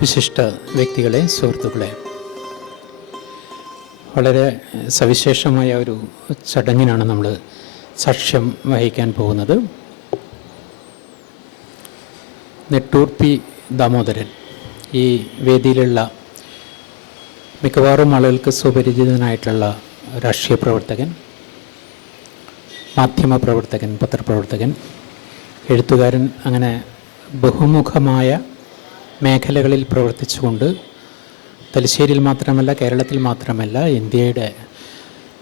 വിശിഷ്ട വ്യക്തികളെ, സുഹൃത്തുക്കളെ, വളരെ സവിശേഷമായ ഒരു ചടങ്ങിനാണ് നമ്മൾ സാക്ഷ്യം വഹിക്കാൻ പോകുന്നത്. നെട്ടൂർ പി ദാമോദരൻ ഈ വേദിയിലുള്ള മിക്കവാറും ആളുകൾക്ക് സുപരിചിതനായിട്ടുള്ള രാഷ്ട്രീയ പ്രവർത്തകൻ, മാധ്യമപ്രവർത്തകൻ, പത്രപ്രവർത്തകൻ, എഴുത്തുകാരൻ, അങ്ങനെ ബഹുമുഖമായ മേഖലകളിൽ പ്രവർത്തിച്ചുകൊണ്ട് തലശ്ശേരിയിൽ മാത്രമല്ല, കേരളത്തിൽ മാത്രമല്ല, ഇന്ത്യയുടെ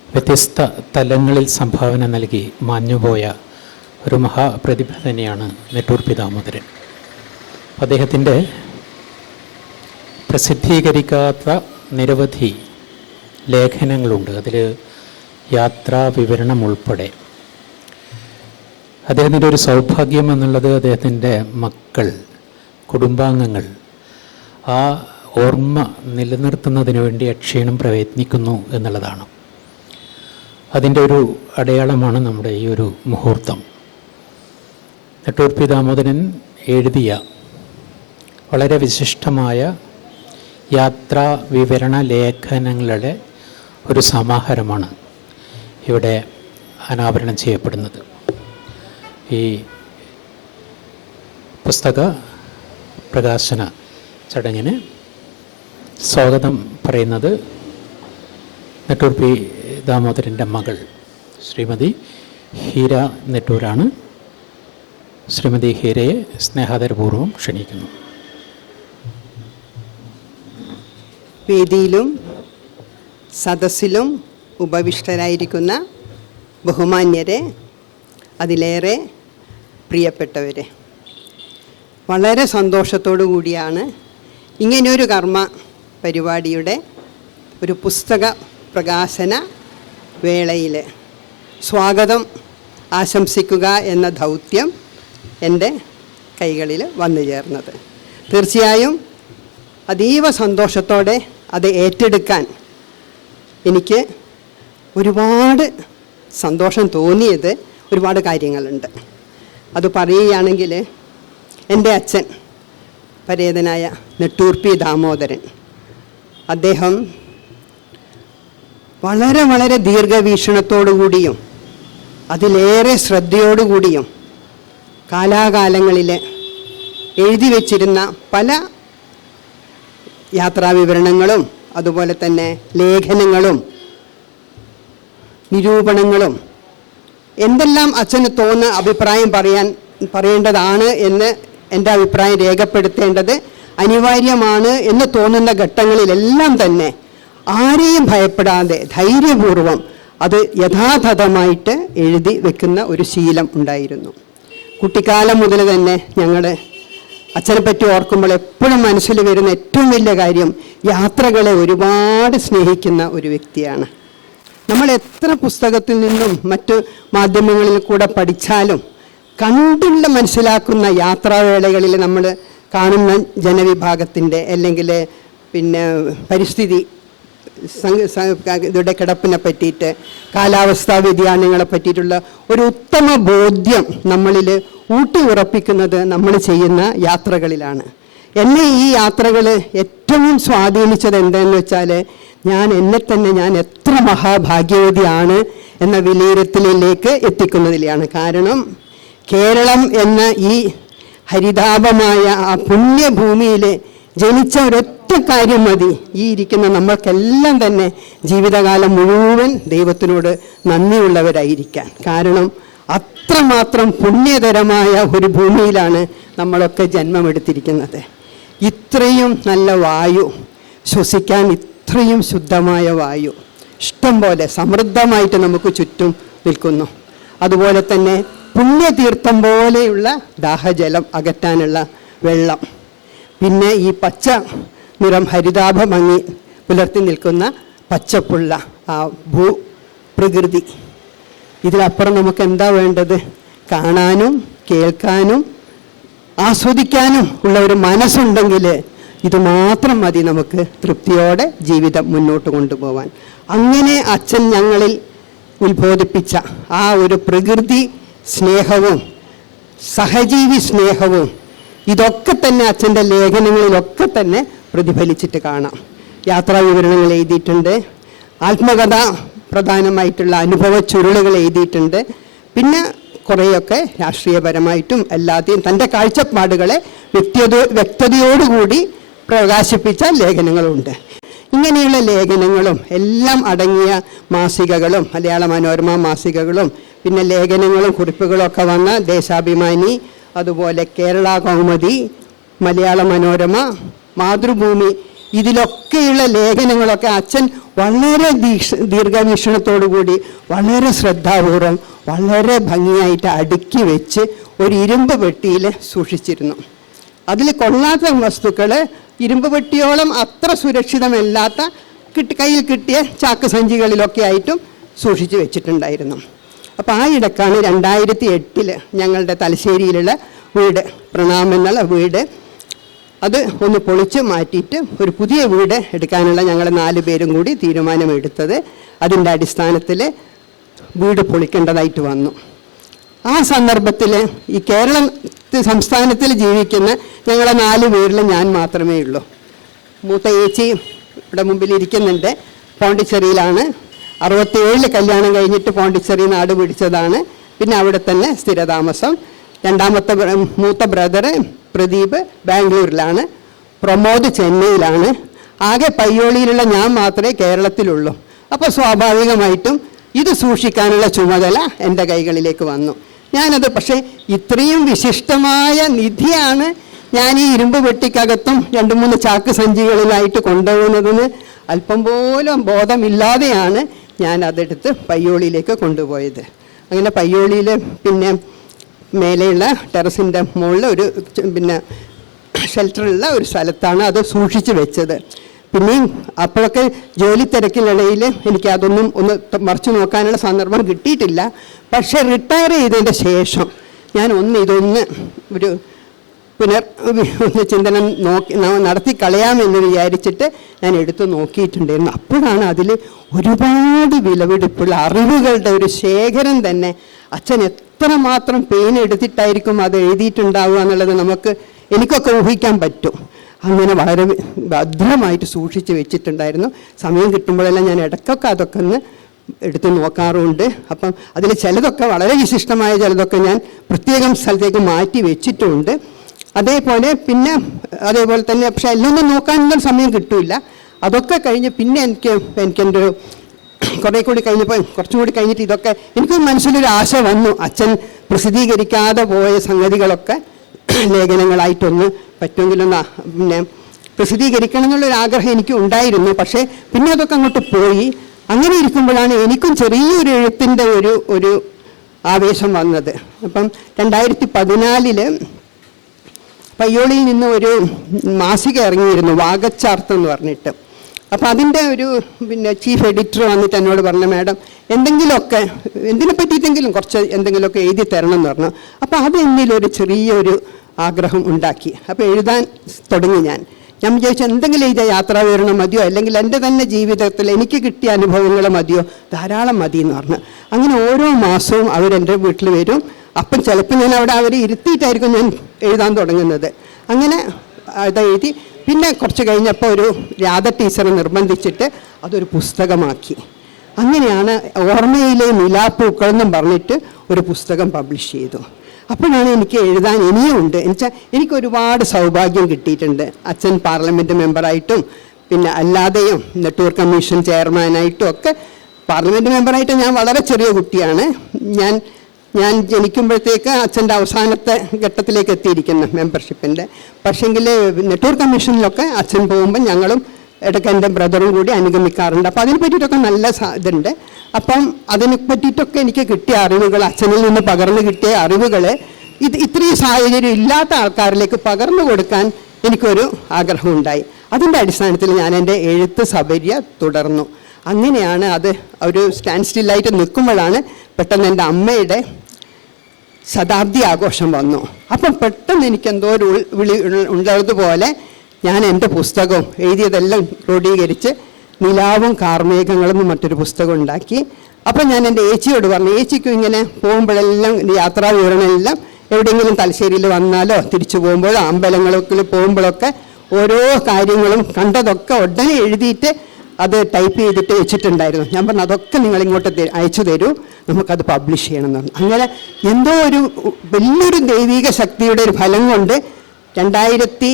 വ്യത്യസ്ത തലങ്ങളിൽ സംഭാവന നൽകി മാഞ്ഞുപോയ ഒരു മഹാപ്രതിഭ തന്നെയാണ് നെട്ടൂർ പി ദാമോദരൻ. അദ്ദേഹത്തിൻ്റെ പ്രസിദ്ധീകരിക്കാത്ത നിരവധി ലേഖനങ്ങളുണ്ട്. അതിൽ യാത്രാ വിവരണം ഉൾപ്പെടെ. അദ്ദേഹത്തിൻ്റെ ഒരു സൗഭാഗ്യം എന്നുള്ളത് അദ്ദേഹത്തിൻ്റെ മക്കൾ, കുടുംബാംഗങ്ങൾ ആ ഓർമ്മ നിലനിർത്തുന്നതിന് വേണ്ടി അക്ഷീണം പ്രയത്നിക്കുന്നു എന്നുള്ളതാണ്. അതിൻ്റെ ഒരു അടയാളമാണ് നമ്മുടെ ഈ ഒരു മുഹൂർത്തം. നെട്ടൂർ പി ദാമോദരൻ എഴുതിയ വളരെ വിശിഷ്ടമായ യാത്രാ വിവരണ ലേഖനങ്ങളുടെ ഒരു സമാഹാരമാണ് ഇവിടെ അനാവരണം ചെയ്യപ്പെടുന്നത്. ഈ പുസ്തക പ്രകാശന ചടങ്ങിന് സ്വാഗതം പറയുന്നത് നെട്ടൂർ പി ദാമോദരൻ്റെ മകൾ ശ്രീമതി ഹീര നെട്ടൂരാണ്. ശ്രീമതി ഹീരയെ സ്നേഹാദരപൂർവ്വം ക്ഷണിക്കുന്നു. വേദിയിലും സദസ്സിലും ഉപവിഷ്ടരായിരിക്കുന്ന ബഹുമാന്യരെ, അതിലേറെ പ്രിയപ്പെട്ടവരെ, വളരെ സന്തോഷത്തോടു കൂടിയാണ് ഇങ്ങനെയൊരു കർമ്മ പരിപാടിയുടെ ഒരു പുസ്തക പ്രകാശന വേളയിൽ സ്വാഗതം ആശംസിക്കുക എന്ന ദൗത്യം എൻ്റെ കൈകളിൽ വന്നു ചേർന്നത്. തീർച്ചയായും അതീവ സന്തോഷത്തോടെ അത് ഏറ്റെടുക്കാൻ എനിക്ക് ഒരുപാട് സന്തോഷം തോന്നിയത് ഒരുപാട് കാര്യങ്ങളുണ്ട്. അത് പറയുകയാണെങ്കിൽ, എൻ്റെ അച്ഛൻ പരേതനായ നെട്ടൂർ പി ദാമോദരൻ, അദ്ദേഹം വളരെ വളരെ ദീർഘവീക്ഷണത്തോടുകൂടിയും അതിലേറെ ശ്രദ്ധയോടുകൂടിയും കാലാകാലങ്ങളിൽ എഴുതി വച്ചിരുന്ന പല യാത്രാവിവരണങ്ങളും അതുപോലെ തന്നെ ലേഖനങ്ങളും നിരൂപണങ്ങളും എന്തെല്ലാം അച്ഛന് അഭിപ്രായം പറയേണ്ടതാണ് എന്ന് എൻ്റെ അഭിപ്രായം രേഖപ്പെടുത്തേണ്ടത് അനിവാര്യമാണ് എന്ന് തോന്നുന്ന ഘട്ടങ്ങളിലെല്ലാം തന്നെ ആരെയും ഭയപ്പെടാതെ ധൈര്യപൂർവം അത് യഥാതഥമായിട്ട് എഴുതി വെക്കുന്ന ഒരു ശീലം ഉണ്ടായിരുന്നു. കുട്ടിക്കാലം മുതൽ തന്നെ ഞങ്ങൾ അച്ഛനെ പറ്റി ഓർക്കുമ്പോൾ എപ്പോഴും മനസ്സിൽ വരുന്ന ഏറ്റവും വലിയ കാര്യം യാത്രകളെ ഒരുപാട് സ്നേഹിക്കുന്ന ഒരു വ്യക്തിയാണ്. നമ്മൾ എത്ര പുസ്തകത്തിൽ നിന്നും മറ്റു മാധ്യമങ്ങളിൽ കൂടെ പഠിച്ചാലും കണ്ടുള്ള മനസ്സിലാക്കുന്ന യാത്രാവേളകളിൽ നമ്മൾ കാണുന്ന ജനവിഭാഗത്തിൻ്റെ അല്ലെങ്കിൽ പിന്നെ പരിസ്ഥിതി ഇതുടെ കിടപ്പിനെ പറ്റിയിട്ട്, കാലാവസ്ഥാ വ്യതിയാനങ്ങളെ പറ്റിയിട്ടുള്ള ഒരു ഉത്തമ ബോധ്യം നമ്മളിൽ ഊട്ടി ഉറപ്പിക്കുന്നത് നമ്മൾ ചെയ്യുന്ന യാത്രകളിലാണ്. എന്നെ ഈ യാത്രകൾ ഏറ്റവും സ്വാധീനിച്ചത് എന്താണെന്ന് വെച്ചാൽ, ഞാൻ എത്ര മഹാഭാഗ്യവതിയാണ് എന്ന വിലയിരുത്തലിലേക്ക് എത്തിക്കുന്നതിലാണ്. കാരണം കേരളം എന്ന ഈ ഹരിതാപമായ ആ പുണ്യഭൂമിയിൽ ജനിച്ച ഒരൊറ്റ കാര്യം മതി ഈ ഇരിക്കുന്ന നമ്മൾക്കെല്ലാം തന്നെ ജീവിതകാലം മുഴുവൻ ദൈവത്തിനോട് നന്ദിയുള്ളവരായിരിക്കാൻ. കാരണം അത്രമാത്രം പുണ്യതരമായ ഒരു ഭൂമിയിലാണ് നമ്മളൊക്കെ ജന്മമെടുത്തിരിക്കുന്നത്. ഇത്രയും നല്ല വായു ശ്വസിക്കാൻ, ഇത്രയും ശുദ്ധമായ വായു ഇഷ്ടം പോലെ സമൃദ്ധമായിട്ട് നമുക്ക് ചുറ്റും നിൽക്കുന്നു. അതുപോലെ തന്നെ പുണ്യതീർത്ഥം പോലെയുള്ള ദാഹജലം അകറ്റാനുള്ള വെള്ളം, പിന്നെ ഈ പച്ച നിറം ഹരിതാഭ ഭംഗി പുലർത്തി നിൽക്കുന്ന പച്ചപ്പുള്ള ആ ഭൂപ്രകൃതി, ഇതിലപ്പുറം നമുക്ക് എന്താ വേണ്ടത്? കാണാനും കേൾക്കാനും ആസ്വദിക്കാനും ഉള്ള ഒരു മനസ്സുണ്ടെങ്കിൽ ഇത് മാത്രം മതി നമുക്ക് തൃപ്തിയോടെ ജീവിതം മുന്നോട്ട് കൊണ്ടുപോകാൻ. അങ്ങനെ അച്ഛൻ ഞങ്ങളിൽ ഉത്ബോധിപ്പിച്ച ആ ഒരു പ്രകൃതി സ്നേഹവും സഹജീവി സ്നേഹവും ഇതൊക്കെ തന്നെ അച്ഛൻ്റെ ലേഖനങ്ങളിലൊക്കെ തന്നെ പ്രതിഫലിച്ചിട്ട് കാണാം. യാത്രാ വിവരണങ്ങൾ എഴുതിയിട്ടുണ്ട്, ആത്മകഥ പ്രധാനമായിട്ടുള്ള അനുഭവ ചുരുളുകൾ എഴുതിയിട്ടുണ്ട്, പിന്നെ കുറേയൊക്കെ രാഷ്ട്രീയപരമായിട്ടും അല്ലാതെയും തൻ്റെ കാഴ്ചപ്പാടുകളെ വ്യക്തതയോടുകൂടി പ്രകാശിപ്പിച്ച ലേഖനങ്ങളുണ്ട്. ഇങ്ങനെയുള്ള ലേഖനങ്ങളും എല്ലാം അടങ്ങിയ മാസികകളും, മലയാള മനോരമ മാസികകളും, പിന്നെ ലേഖനങ്ങളും കുറിപ്പുകളും ഒക്കെ വന്ന ദേശാഭിമാനി, അതുപോലെ കേരള കൗമുദി, മലയാള മനോരമ, മാതൃഭൂമി, ഇതിലൊക്കെയുള്ള ലേഖനങ്ങളൊക്കെ അച്ഛൻ വളരെ ദീർഘവീക്ഷണത്തോടു കൂടി വളരെ ശ്രദ്ധാപൂർവം വളരെ ഭംഗിയായിട്ട് അടുക്കി വെച്ച് ഒരു ഇരുമ്പ് പെട്ടിയിൽ സൂക്ഷിച്ചിരുന്നു. അതിൽ കൊള്ളാത്ത വസ്തുക്കൾ ഇരുമ്പ് പെട്ടിയോളം അത്ര സുരക്ഷിതമല്ലാത്ത കയ്യിൽ കിട്ടിയ ചാക്ക് സഞ്ചികളിലൊക്കെ ആയിട്ടും സൂക്ഷിച്ച് വെച്ചിട്ടുണ്ടായിരുന്നു. അപ്പോൾ ആ ഇടക്കാണ് 2008 ഞങ്ങളുടെ തലശ്ശേരിയിലുള്ള വീട്, പ്രണാം എന്നുള്ള വീട്, അത് ഒന്ന് പൊളിച്ച് മാറ്റിയിട്ട് ഒരു പുതിയ വീട് എടുക്കാനുള്ള ഞങ്ങൾ 4 പേരും കൂടി തീരുമാനമെടുത്തത്. അതിൻ്റെ അടിസ്ഥാനത്തിൽ വീട് പൊളിക്കേണ്ടതായിട്ട് വന്നു. ആ സന്ദർഭത്തിൽ ഈ സംസ്ഥാനത്തിൽ ജീവിക്കുന്ന ഞങ്ങളെ 4 പേരിൽ ഞാൻ മാത്രമേ ഉള്ളൂ. മൂത്ത ചേച്ചി ഇവിടെ മുമ്പിൽ ഇരിക്കുന്നുണ്ട്, പോണ്ടിച്ചേരിയിലാണ്. 67 കല്യാണം കഴിഞ്ഞിട്ട് പോണ്ടിച്ചേരി നാട് പിടിച്ചതാണ്, പിന്നെ അവിടെ തന്നെ സ്ഥിരതാമസം. മൂത്ത ബ്രദർ പ്രദീപ് ബാംഗ്ലൂരിലാണ്, പ്രമോദ് ചെന്നൈയിലാണ്. ആകെ പയ്യോളിയിലുള്ള ഞാൻ മാത്രമേ കേരളത്തിലുള്ളൂ. അപ്പോൾ സ്വാഭാവികമായിട്ടും ഇത് സൂക്ഷിക്കാനുള്ള ചുമതല എൻ്റെ കൈകളിലേക്ക് വന്നു. ഞാനത് പക്ഷേ ഇത്രയും വിശിഷ്ടമായ നിധിയാണ് ഞാൻ ഈ ഇരുമ്പ് പെട്ടിക്കകത്തും 2-3 ചാക്ക് സഞ്ചികളിലായിട്ട് കൊണ്ടുപോകുന്നതെന്ന് അല്പം പോലും ബോധമില്ലാതെയാണ് ഞാൻ അതെടുത്ത് പയ്യോളിയിലേക്ക് കൊണ്ടുപോയത്. അങ്ങനെ പയ്യോളിയിൽ പിന്നെ മേലെയുള്ള ടെറസിൻ്റെ മുകളിൽ ഒരു പിന്നെ ഷെൽട്ടറുള്ള ഒരു സ്ഥലത്താണ് അത് സൂക്ഷിച്ച് വെച്ചത്. പിന്നെയും അപ്പോഴൊക്കെ ജോലി തിരക്കിനിടയിൽ എനിക്ക് അതൊന്നും ഒന്ന് മറിച്ച് നോക്കാനുള്ള സന്ദർഭം കിട്ടിയിട്ടില്ല. പക്ഷേ റിട്ടയർ ചെയ്തതിൻ്റെ ശേഷം ഞാൻ ഇതൊന്ന് ഒരു ചിന്തനം നടത്തി കളയാമെന്ന് വിചാരിച്ചിട്ട് ഞാൻ എടുത്ത് നോക്കിയിട്ടുണ്ടായിരുന്നു. അപ്പോഴാണ് അതിൽ ഒരുപാട് വിലപിടിപ്പുള്ള അറിവുകളുടെ ഒരു ശേഖരം തന്നെ അച്ഛൻ എത്രമാത്രം പെയിൻ എടുത്തിട്ടായിരിക്കും അത് എഴുതിയിട്ടുണ്ടാവുക എന്നുള്ളത് എനിക്കൊക്കെ ഊഹിക്കാൻ പറ്റും. അങ്ങനെ വളരെ ഭദ്രമായിട്ട് സൂക്ഷിച്ച് വെച്ചിട്ടുണ്ടായിരുന്നു. സമയം കിട്ടുമ്പോഴെല്ലാം ഞാൻ ഇടയ്ക്കൊക്കെ അതൊക്കെ ഒന്ന് എടുത്ത് നോക്കാറുണ്ട്. അപ്പം അതിൽ ചിലതൊക്കെ വളരെ വിശിഷ്ടമായ ചിലതൊക്കെ ഞാൻ പ്രത്യേകം സ്ഥലത്തേക്ക് മാറ്റി വെച്ചിട്ടുണ്ട്. അതേപോലെ തന്നെ പക്ഷെ എല്ലാം നോക്കാനൊന്നും സമയം കിട്ടില്ല. അതൊക്കെ കഴിഞ്ഞ് പിന്നെ എനിക്കെൻ്റെ കുറച്ചും കൂടി കഴിഞ്ഞിട്ട് ഇതൊക്കെ എനിക്ക് മനസ്സിലൊരു ആശ വന്നു. അച്ഛൻ പ്രസിദ്ധീകരിക്കാതെ പോയ സംഗതികളൊക്കെ ലേഖനങ്ങളായിട്ടൊന്ന് പറ്റുമെങ്കിലൊന്ന് പിന്നെ പ്രസിദ്ധീകരിക്കണം എന്നുള്ളൊരു ആഗ്രഹം എനിക്ക് ഉണ്ടായിരുന്നു. പക്ഷേ പിന്നെ അതൊക്കെ അങ്ങോട്ട് പോയി. അങ്ങനെ ഇരിക്കുമ്പോഴാണ് എനിക്കും ചെറിയൊരു എഴുത്തിൻ്റെ ഒരു ആവേശം വന്നത്. അപ്പം 2014 പയ്യോളിയിൽ നിന്ന് ഒരു മാസിക ഇറങ്ങിയിരുന്നു, വാഗച്ചാർത്ത് എന്ന് പറഞ്ഞിട്ട്. അപ്പോൾ അതിൻ്റെ പിന്നെ ചീഫ് എഡിറ്റർ വന്നിട്ട് എന്നോട് പറഞ്ഞു, മാഡം എന്തിനെ പറ്റിയിട്ടെങ്കിലും കുറച്ച് എന്തെങ്കിലുമൊക്കെ എഴുതി തരണം എന്ന് പറഞ്ഞു. അപ്പോൾ അതെന്നിലൊരു ചെറിയൊരു ആഗ്രഹം ഉണ്ടാക്കി. അപ്പോൾ എഴുതാൻ തുടങ്ങി. ഞാൻ വിചാരിച്ചു എന്തെങ്കിലും എഴുതിയ യാത്രാവിവരണം മതിയോ, അല്ലെങ്കിൽ എൻ്റെ തന്നെ ജീവിതത്തിൽ എനിക്ക് കിട്ടിയ അനുഭവങ്ങൾ മതിയോ, ധാരാളം മതി എന്ന് പറഞ്ഞു. അങ്ങനെ ഓരോ മാസവും അവരെൻ്റെ വീട്ടിൽ വരും. അപ്പം ചിലപ്പോൾ ഞാൻ അവിടെ അവരെ ഇരുത്തിയിട്ടായിരിക്കും ഞാൻ എഴുതാൻ തുടങ്ങുന്നത്. അങ്ങനെ അതെഴുതി. പിന്നെ കുറച്ച് കഴിഞ്ഞപ്പോൾ ഒരു രാധ ടീച്ചറെ നിർബന്ധിച്ചിട്ട് അതൊരു പുസ്തകമാക്കി. അങ്ങനെയാണ് ഓർമ്മയിലെ നിലാപ്പൂക്കൾ എന്നും പറഞ്ഞിട്ട് ഒരു പുസ്തകം പബ്ലിഷ് ചെയ്തു. അപ്പോഴാണ് എനിക്ക് എഴുതാൻ ഇനിയുണ്ട്. എനിക്ക് ഒരുപാട് സൗഭാഗ്യം കിട്ടിയിട്ടുണ്ട്. അച്ഛൻ പാർലമെൻറ്റ് മെമ്പറായിട്ടും പിന്നെ അല്ലാതെയും നെറ്റ്വർക്ക് കമ്മീഷൻ ചെയർമാനായിട്ടും ഒക്കെ. പാർലമെൻറ്റ് മെമ്പറായിട്ട് ഞാൻ വളരെ ചെറിയ കുട്ടിയാണ്. ഞാൻ ജനിക്കുമ്പോഴത്തേക്ക് അച്ഛൻ്റെ അവസാനത്തെ ഘട്ടത്തിലേക്ക് എത്തിയിരിക്കുന്നു മെമ്പർഷിപ്പിൻ്റെ. പക്ഷേങ്കിൽ നെറ്റ്വർക്ക് കമ്മീഷനിലൊക്കെ അച്ഛൻ പോകുമ്പോൾ ഞങ്ങളും ഇടയ്ക്ക് എൻ്റെ ബ്രദറും കൂടി അനുഗമിക്കാറുണ്ട്. അപ്പോൾ അതിനെ പറ്റിയിട്ടൊക്കെ നല്ല ഇതുണ്ട്. അപ്പം അതിനെ പറ്റിയിട്ടൊക്കെ എനിക്ക് കിട്ടിയ അറിവുകൾ, അച്ഛനിൽ നിന്ന് പകർന്നു കിട്ടിയ അറിവുകൾ ഇത്രയും സാഹചര്യം ഇല്ലാത്ത ആൾക്കാരിലേക്ക് പകർന്നു കൊടുക്കാൻ എനിക്കൊരു ആഗ്രഹമുണ്ടായി. അതിൻ്റെ അടിസ്ഥാനത്തിൽ ഞാൻ എൻ്റെ എഴുത്ത് സബര്യ തുടർന്നു. അങ്ങനെയാണ് അത് ഒരു സ്റ്റാൻഡ് സ്റ്റില്ലായിട്ട് നിൽക്കുമ്പോഴാണ് പെട്ടെന്ന് എൻ്റെ അമ്മയുടെ ശതാബ്ദി ആഘോഷം വന്നു. അപ്പം പെട്ടെന്ന് എനിക്കെന്തോ ഒരു വിളി ഉള്ളതുപോലെ ഞാൻ എൻ്റെ പുസ്തകവും എഴുതിയതെല്ലാം ക്രോഡീകരിച്ച് നിലാവും കാർമേഘങ്ങളും മറ്റൊരു പുസ്തകം ഉണ്ടാക്കി. അപ്പം ഞാൻ എൻ്റെ ഏച്ചിയോട് പറഞ്ഞു, ഏച്ചിക്കും ഇങ്ങനെ പോകുമ്പോഴെല്ലാം യാത്രാ വിവരണമെല്ലാം എവിടെയെങ്കിലും തലശ്ശേരിയിൽ വന്നാലോ തിരിച്ചു പോകുമ്പോഴോ അമ്പലങ്ങളിൽ പോകുമ്പോഴൊക്കെ ഓരോ കാര്യങ്ങളും കണ്ടതൊക്കെ ഉടനെ എഴുതിയിട്ട് അത് ടൈപ്പ് ചെയ്തിട്ട് വെച്ചിട്ടുണ്ടായിരുന്നു. ഞാൻ പറഞ്ഞു അതൊക്കെ നിങ്ങൾ ഇങ്ങോട്ട് അയച്ചു തരൂ, നമുക്കത് പബ്ലിഷ് ചെയ്യണം എന്ന് പറഞ്ഞു. അങ്ങനെ എന്തോ ഒരു വലിയൊരു ദൈവിക ശക്തിയുടെ ഒരു ഫലം കൊണ്ട് 2023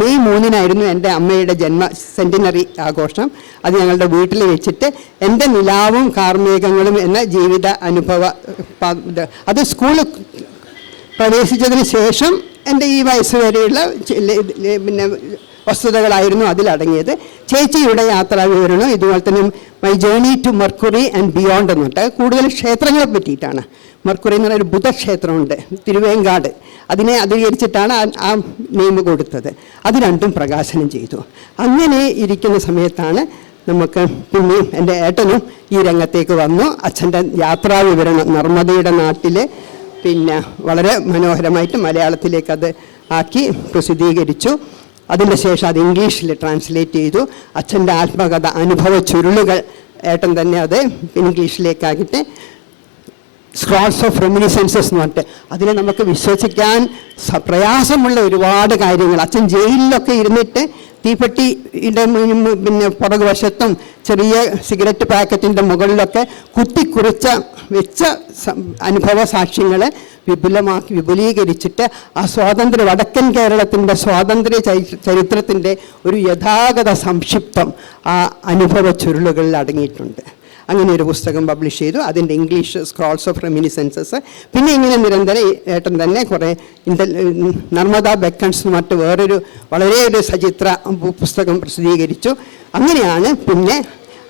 മെയ് 3 എൻ്റെ അമ്മയുടെ ജന്മ സെൻറ്റിനറി ആഘോഷം. അത് ഞങ്ങളുടെ വീട്ടിൽ വെച്ചിട്ട് എൻ്റെ നിലാവും കാർമേഘങ്ങളും എന്ന ജീവിത അനുഭവ അത് സ്കൂളിൽ പ്രവേശിച്ചതിന് ശേഷം എൻ്റെ ഈ വയസ്സ് വരെയുള്ള പിന്നെ വസ്തുതകളായിരുന്നു അതിലടങ്ങിയത്. ചേച്ചിയുടെ യാത്രാ വിവരണം, ഇതുപോലെ തന്നെ my journey to Mercury and beyond എന്നിട്ട് കൂടുതൽ ക്ഷേത്രങ്ങളെ പറ്റിയിട്ടാണ്. മെർക്കുറി എന്ന് പറയുന്ന ഒരു ബുധക്ഷേത്രമുണ്ട് തിരുവേങ്കാട്, അതിനെ അധികരിച്ചിട്ടാണ് ആ നെയിം കൊടുത്തത്. അത് രണ്ടും പ്രകാശനം ചെയ്തു. അങ്ങനെ ഇരിക്കുന്ന സമയത്താണ് നമുക്ക് പിന്നെയും എൻ്റെ ഏട്ടനും ഈ രംഗത്തേക്ക് വന്നു. അച്ഛൻ്റെ യാത്രാ വിവരണം നർമ്മദയുടെ നാട്ടിൽ പിന്നെ വളരെ മനോഹരമായിട്ട് മലയാളത്തിലേക്ക് അത് ആക്കി പ്രസിദ്ധീകരിച്ചു. അതിൻ്റെ ശേഷം അത് ഇംഗ്ലീഷിൽ ട്രാൻസ്ലേറ്റ് ചെയ്തു. അച്ഛൻ്റെ ആത്മകഥ അനുഭവ ചുരുളുകൾ ഏട്ടൻ തന്നെ അത് ഇംഗ്ലീഷിലേക്കാക്കിയിട്ട് സ്ക്രോൾസ് ഓഫ് റെമിനിസൻസസ് എന്ന് പറഞ്ഞിട്ട് അതിനെ നമുക്ക് വിശ്വസിക്കാൻ പ്രയാസമുള്ള ഒരുപാട് കാര്യങ്ങൾ. അച്ഛൻ ജയിലിലൊക്കെ ഇരുന്നിട്ട് തീപ്പെട്ടിയുടെ പിന്നെ പുറകുവശത്തും ചെറിയ സിഗരറ്റ് പാക്കറ്റിൻ്റെ മുകളിലൊക്കെ കുത്തിക്കുറിച്ച വെച്ച അനുഭവ സാക്ഷ്യങ്ങളെ വിപുലീകരിച്ചിട്ട് ആ വടക്കൻ കേരളത്തിൻ്റെ സ്വാതന്ത്ര്യ ചരിത്രത്തിൻ്റെ ഒരു യഥാഗത സംക്ഷിപ്തം ആ അനുഭവ ചുരുളുകളിൽ അടങ്ങിയിട്ടുണ്ട്. അങ്ങനെ ഒരു പുസ്തകം പബ്ലിഷ് ചെയ്തു. അതിൻ്റെ ഇംഗ്ലീഷ് സ്ക്രോൾസ് ഓഫ് റെമിനിസൻസസ്. പിന്നെ ഇങ്ങനെ നിരന്തരം ഏട്ടൻ തന്നെ കുറേ നർമ്മദ ബെക്കൺസ് എന്ന് പറഞ്ഞിട്ട് വേറൊരു വളരെ ഒരു സചിത്ര പുസ്തകം പ്രസിദ്ധീകരിച്ചു. അങ്ങനെയാണ് പിന്നെ